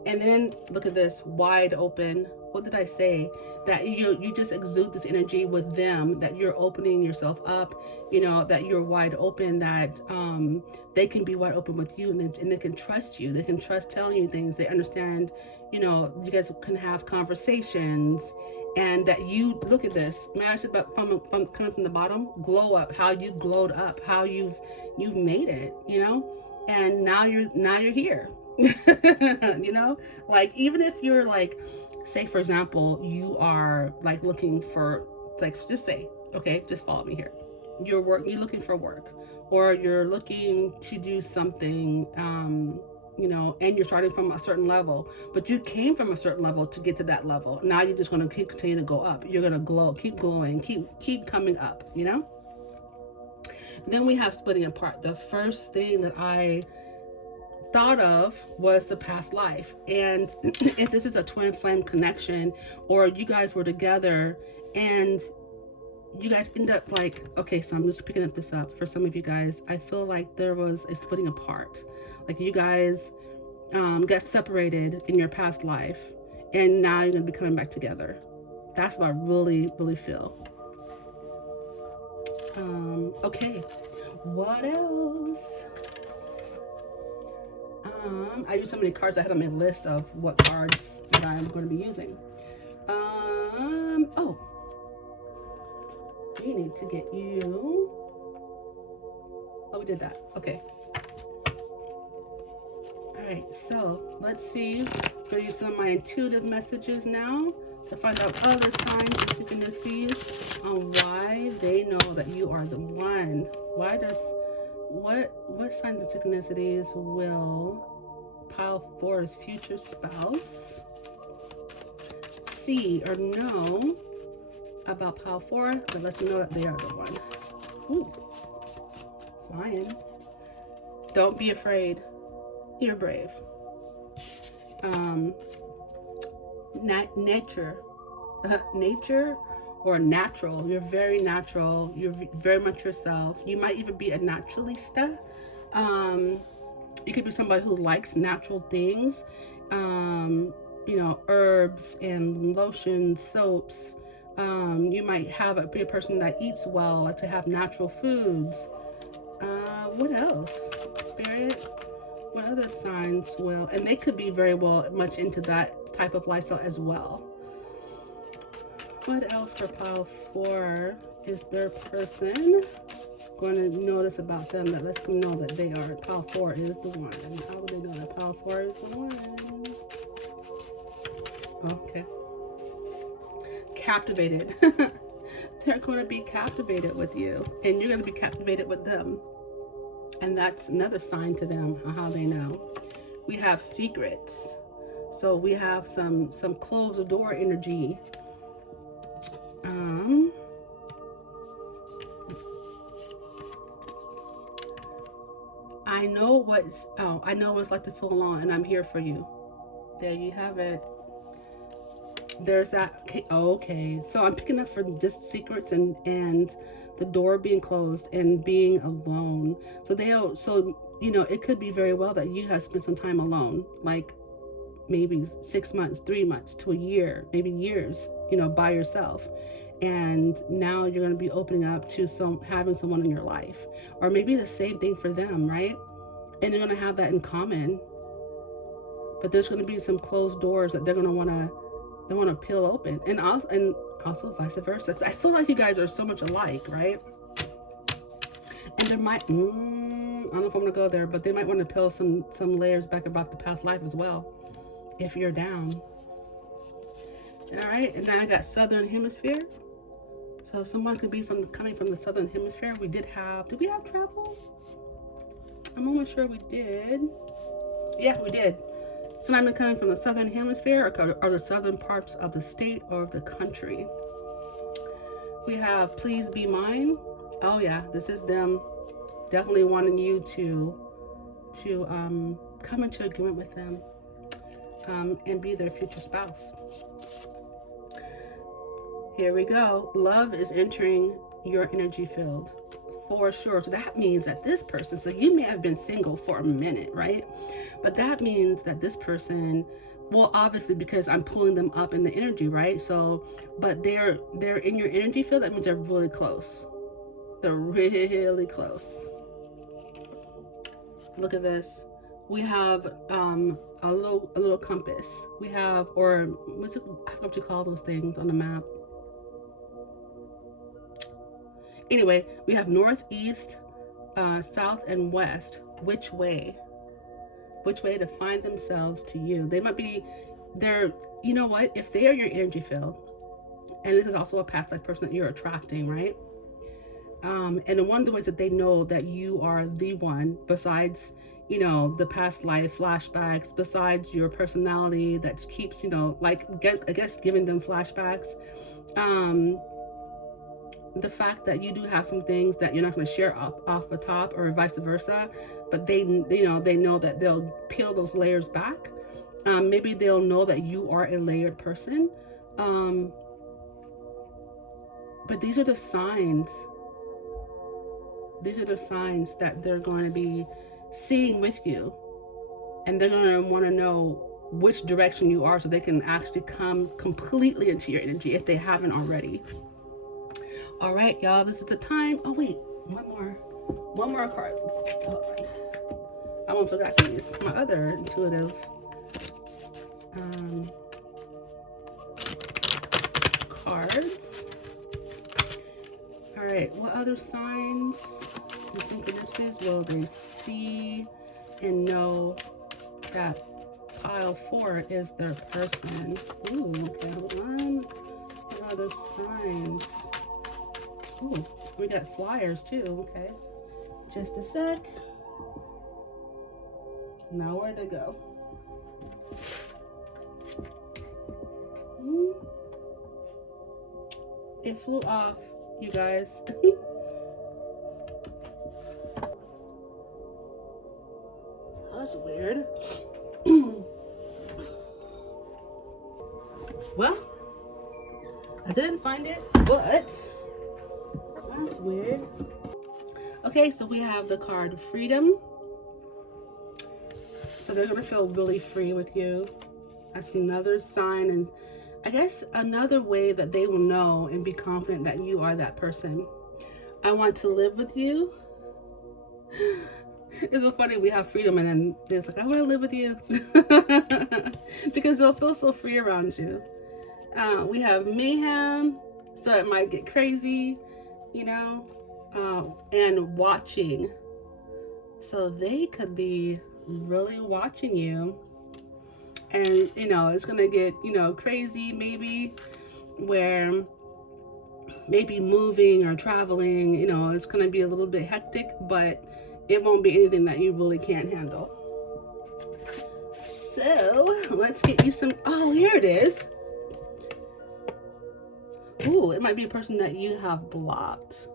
And then look at this, wide open. What did I say? That you just exude this energy with them, that you're opening yourself up, you know, that you're wide open, that they can be wide open with you, and they can trust you. They can trust telling you things. They understand, you know, you guys can have conversations, and that you, look at this. May I say about from coming from the bottom, glow up, how you glowed up, how you've made it, you know, and now you're here. You know, like, even if you're like, say for example, you are like looking for, like, just say, okay, just follow me here, you're looking for work, or you're looking to do something, you know, and you're starting from a certain level, but you came from a certain level to get to that level. Now you're just going to continue to go up. You're going to glow, keep glowing, keep coming up, you know. Then we have splitting apart. The first thing that I thought of was the past life. And if this is a twin flame connection, or you guys were together and you guys end up like, okay, so I'm just picking up this up for some of you guys. I feel like there was a splitting apart. Like, you guys got separated in your past life, and now you're gonna be coming back together. That's what I really, really feel. Okay, what else? I used so many cards I had on my list of what cards that I'm going to be using. Oh, we need to get you. Oh, we did that. Okay. All right, so let's see. I'm going to use some of my intuitive messages now to find out other signs and synchronicities on why they know that you are the one. What signs and synchronicities will pile 4's future spouse see or know about pile 4 that lets you know that they are the one? Ooh, Lion. Don't be afraid. You're brave. Nature or natural. You're very natural. You're very much yourself. You might even be a naturalista. You could be somebody who likes natural things. You know, herbs and lotions, soaps. You might be a person that eats well, like to have natural foods. What else? Spirit. What other signs will, and they could be very well much into that type of lifestyle as well. What else for pile 4 is their person going to notice about them that lets them know that they are, pile 4 is the one? How do they know that pile 4 is the one? Okay. Captivated. They're going to be captivated with you, and you're going to be captivated with them. And that's another sign to them on how they know. We have secrets. So we have some close the door energy. I know what it's like to feel alone, and I'm here for you. There you have it. There's that. Okay. So I'm picking up for just secrets and the door being closed and being alone. So you know, it could be very well that you have spent some time alone, like maybe 6 months, 3 months to a year, maybe years, you know, by yourself. And now you're going to be opening up to having someone in your life, or maybe the same thing for them, right? And they're going to have that in common. But there's going to be some closed doors that they're going to want to peel open, and also vice versa. I feel like you guys are so much alike, right? And there might, I don't know if I'm gonna go there, but they might want to peel some layers back about the past life as well, if you're down. All right, and then I got Southern Hemisphere. So someone could be coming from the Southern Hemisphere. Did we have travel? I'm almost sure we did. Yeah, we did. So I'm coming from the Southern Hemisphere or the southern parts of the state or of the country. We have Please Be Mine. Oh yeah, this is them definitely wanting you to come into agreement with them and be their future spouse. Here we go. Love is entering your energy field. For sure. So that means that this person, so you may have been single for a minute, right? But that means that this person, well, obviously because I'm pulling them up in the energy, right? So, but they're in your energy field. That means they're really close. They're really close. Look at this. We have a little compass. We have, or what's it? I don't know what you call those things on the map. Anyway, we have north, east, south, and west. Which way? Which way to find themselves to you? They might be, you know what? If they are your energy field, and this is also a past life person that you're attracting, right? And one of the ways that they know that you are the one, besides, you know, the past life flashbacks, besides your personality that keeps, you know, like, I guess giving them flashbacks, the fact that you do have some things that you're not going to share off the top, or vice versa, but they know that they'll peel those layers back. Maybe they'll know that you are a layered person. But these are the signs. These are the signs that they're going to be seeing with you, and they're going to want to know which direction you are, so they can actually come completely into your energy if they haven't already. All right, y'all, this is the time. Oh wait, one more card. I almost forgot these. My other intuitive cards. All right, what other signs and synchronicities will they see and know that pile 4 is their person. Ooh, okay, hold on. What other signs? Ooh, we got flyers too, okay. Just a sec. Nowhere to go. It flew off, you guys. That's weird. Well, I didn't find it, but that's weird. Okay, so we have the card Freedom. So they're gonna feel really free with you. That's another sign, and I guess another way that they will know and be confident that you are that person. I want to live with you. It's so funny, we have freedom and then it's like, I want to live with you. Because they'll feel so free around you. We have mayhem, so it might get crazy, you know, and watching. So they could be really watching you, and you know, it's gonna get, you know, crazy, maybe where maybe moving or traveling, you know, it's gonna be a little bit hectic, but it won't be anything that you really can't handle. So let's get you some, oh, here it is. Ooh, it might be a person that you have blocked.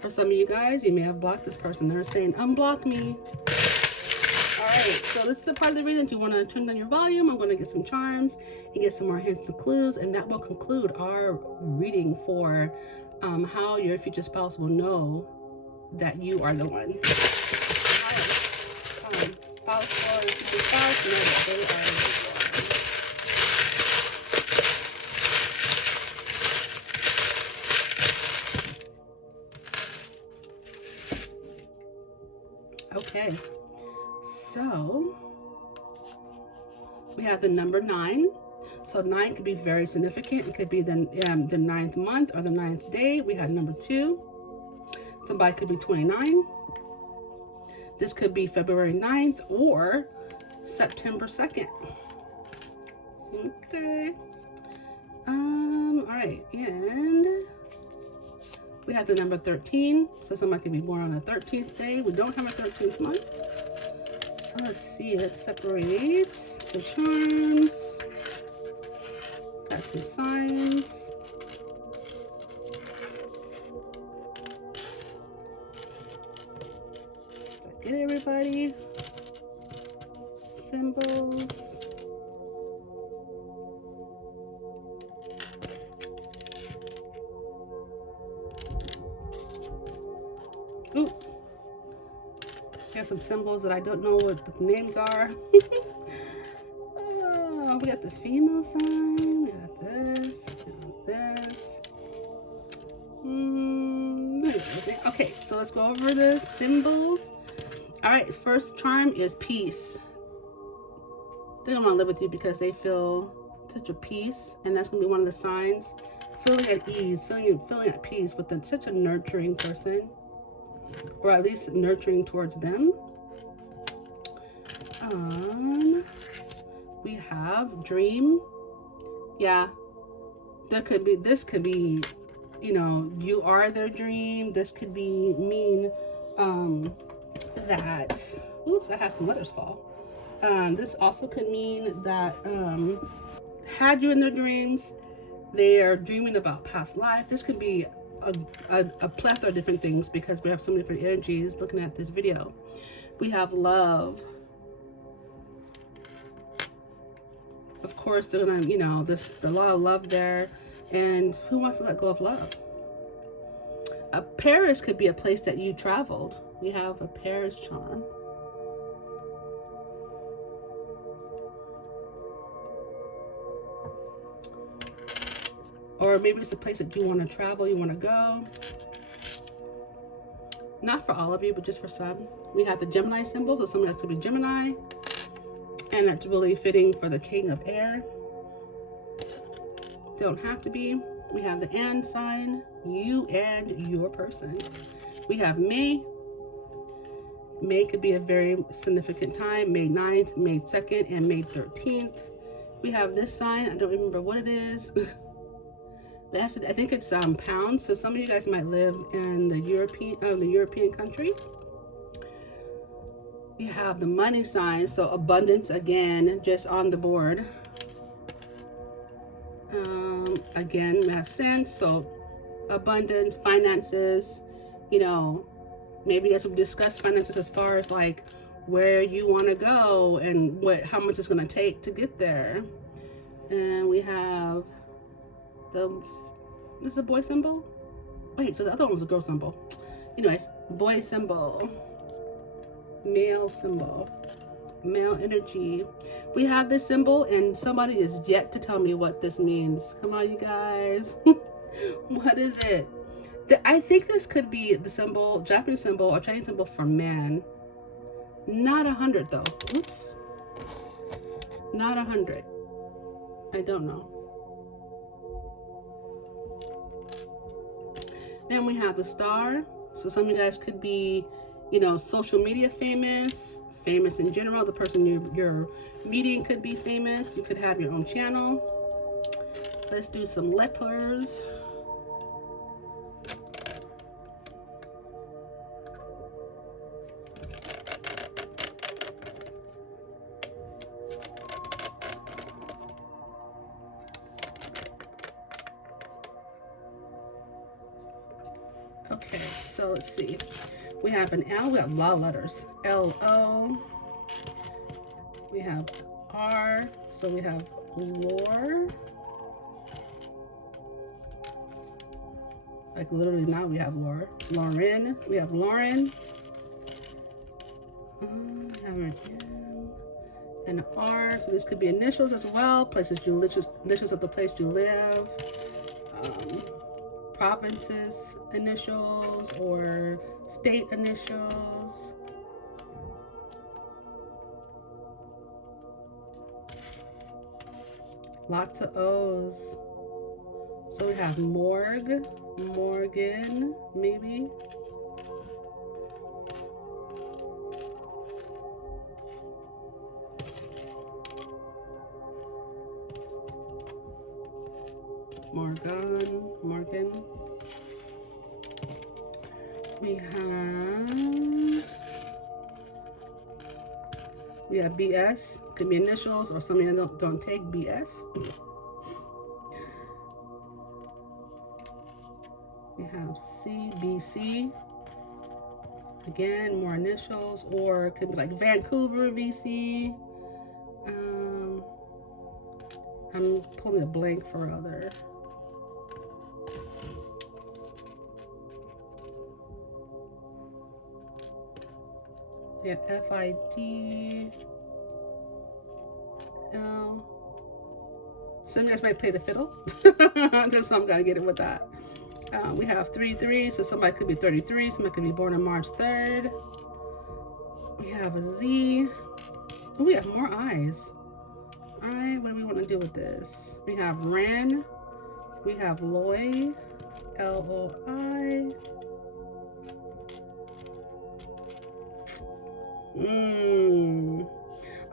For some of you guys, you may have blocked this person. They're saying, unblock me. All right, so this is a part of the reading that you want to turn down your volume. I'm going to get some charms and get some more hints and clues, and that will conclude our reading for how your future spouse will know that you are the one. All right, spouse or future spouse know that they are the one. Okay, so we have the number 9. So 9 could be very significant. It could be the 9th month or the 9th day. We have number 2. Somebody could be 29. This could be February 9th or September 2nd. Okay. All right, and we have the number 13. So somebody could be born on the 13th day. We don't have a 13th month. So let's see, it separates the charms. Got some signs. Get everybody. Symbols. Ooh. Here's some symbols that I don't know what the names are. We got the female sign. We got this. We got this. Okay, so let's go over the symbols. All right, first charm is peace. They're gonna want to live with you because they feel such a peace, and that's gonna be one of the signs. Feeling at ease, feeling at peace with such a nurturing person, or at least nurturing towards them. We have dream. Yeah, this could be, you know, you are their dream. This could be mean that, oops, I have some letters fall. This also could mean that had you in their dreams, they are dreaming about past life. This could be a plethora of different things because we have so many different energies looking at this video. We have love. Of course, they're gonna, you know, the lot of love there. And who wants to let go of love? Paris could be a place that you traveled. We have a Paris charm. Or maybe it's a place that you want to travel, you want to go. Not for all of you, but just for some. We have the Gemini symbol, so someone else could be Gemini. And that's really fitting for the King of Air. Don't have to be. We have the and sign, you and your person. We have May. May could be a very significant time. May 9th, May 2nd, and May 13th. We have this sign. I don't remember what it is. But I think it's pounds. So some of you guys might live in the European country. We have the money sign. So abundance again, just on the board. Again, we have cents. So abundance, finances. You know, maybe you guys will discuss finances as far as like where you want to go and how much it's going to take to get there. And we have this is a boy symbol. Wait, so the other one was a girl symbol. Anyways, boy symbol, male symbol, male energy. We have this symbol, and somebody is yet to tell me what this means. Come on, you guys. What is it? I think this could be the symbol, Japanese symbol or Chinese symbol for man. Not 100 though. Oops. Not 100. I don't know. Then we have the star. So some of you guys could be, social media famous in general. The person you're meeting could be famous. You could have your own channel. Let's do some letters. Okay, so let's see. We have an L. We have a lot of letters. L-O. We have R. So we have lore. Like literally now we have lore. Lauren. We have Lauren. We have an M and an R. So this could be initials as well. Initials of the place you live. Provinces initials or state initials. Lots of O's. So we have morgue, Morgan, maybe. Morgan. We have BS. Could be initials or something that don't take BS. We have CBC. Again, more initials, or it could be like Vancouver, VC. I'm pulling a blank for other. We had FID. Some of you guys might play the fiddle. So I'm gonna get it with that. We have 33, so somebody could be 33, somebody could be born on March 3rd. We have a Z. Oh, we have more I's. All right, what do we want to do with this? We have Ren. We have Loy. L-O-I.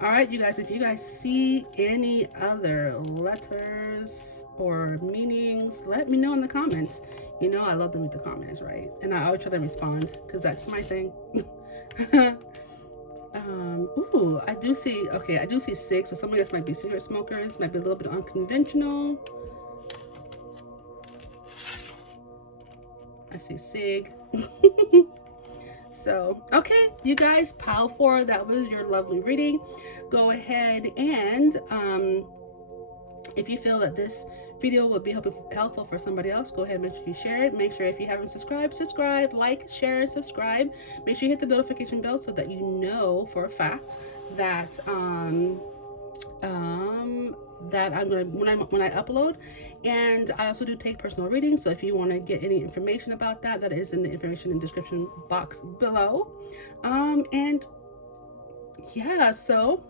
All right, you guys, if you guys see any other letters or meanings, let me know in the comments. I love to read the comments, right? And I always try to respond because that's my thing. Ooh, I do see 6. So some of you guys might be cigarette smokers, might be a little bit unconventional. I see sig. So, okay, you guys, pile 4, that was your lovely reading. Go ahead and if you feel that this video would be helpful for somebody else, go ahead and make sure you share it. Make sure if you haven't subscribed, like, share, subscribe. Make sure you hit the notification bell so that you know for a fact that that I'm gonna when I upload. And I also do take personal readings, so if you want to get any information about that is in the information and description box below. And yeah, so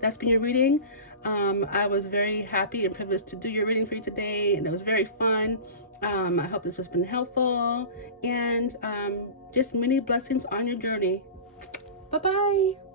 that's been your reading. I was very happy and privileged to do your reading for you today, and it was very fun. I hope this has been helpful, and just many blessings on your journey. Bye bye.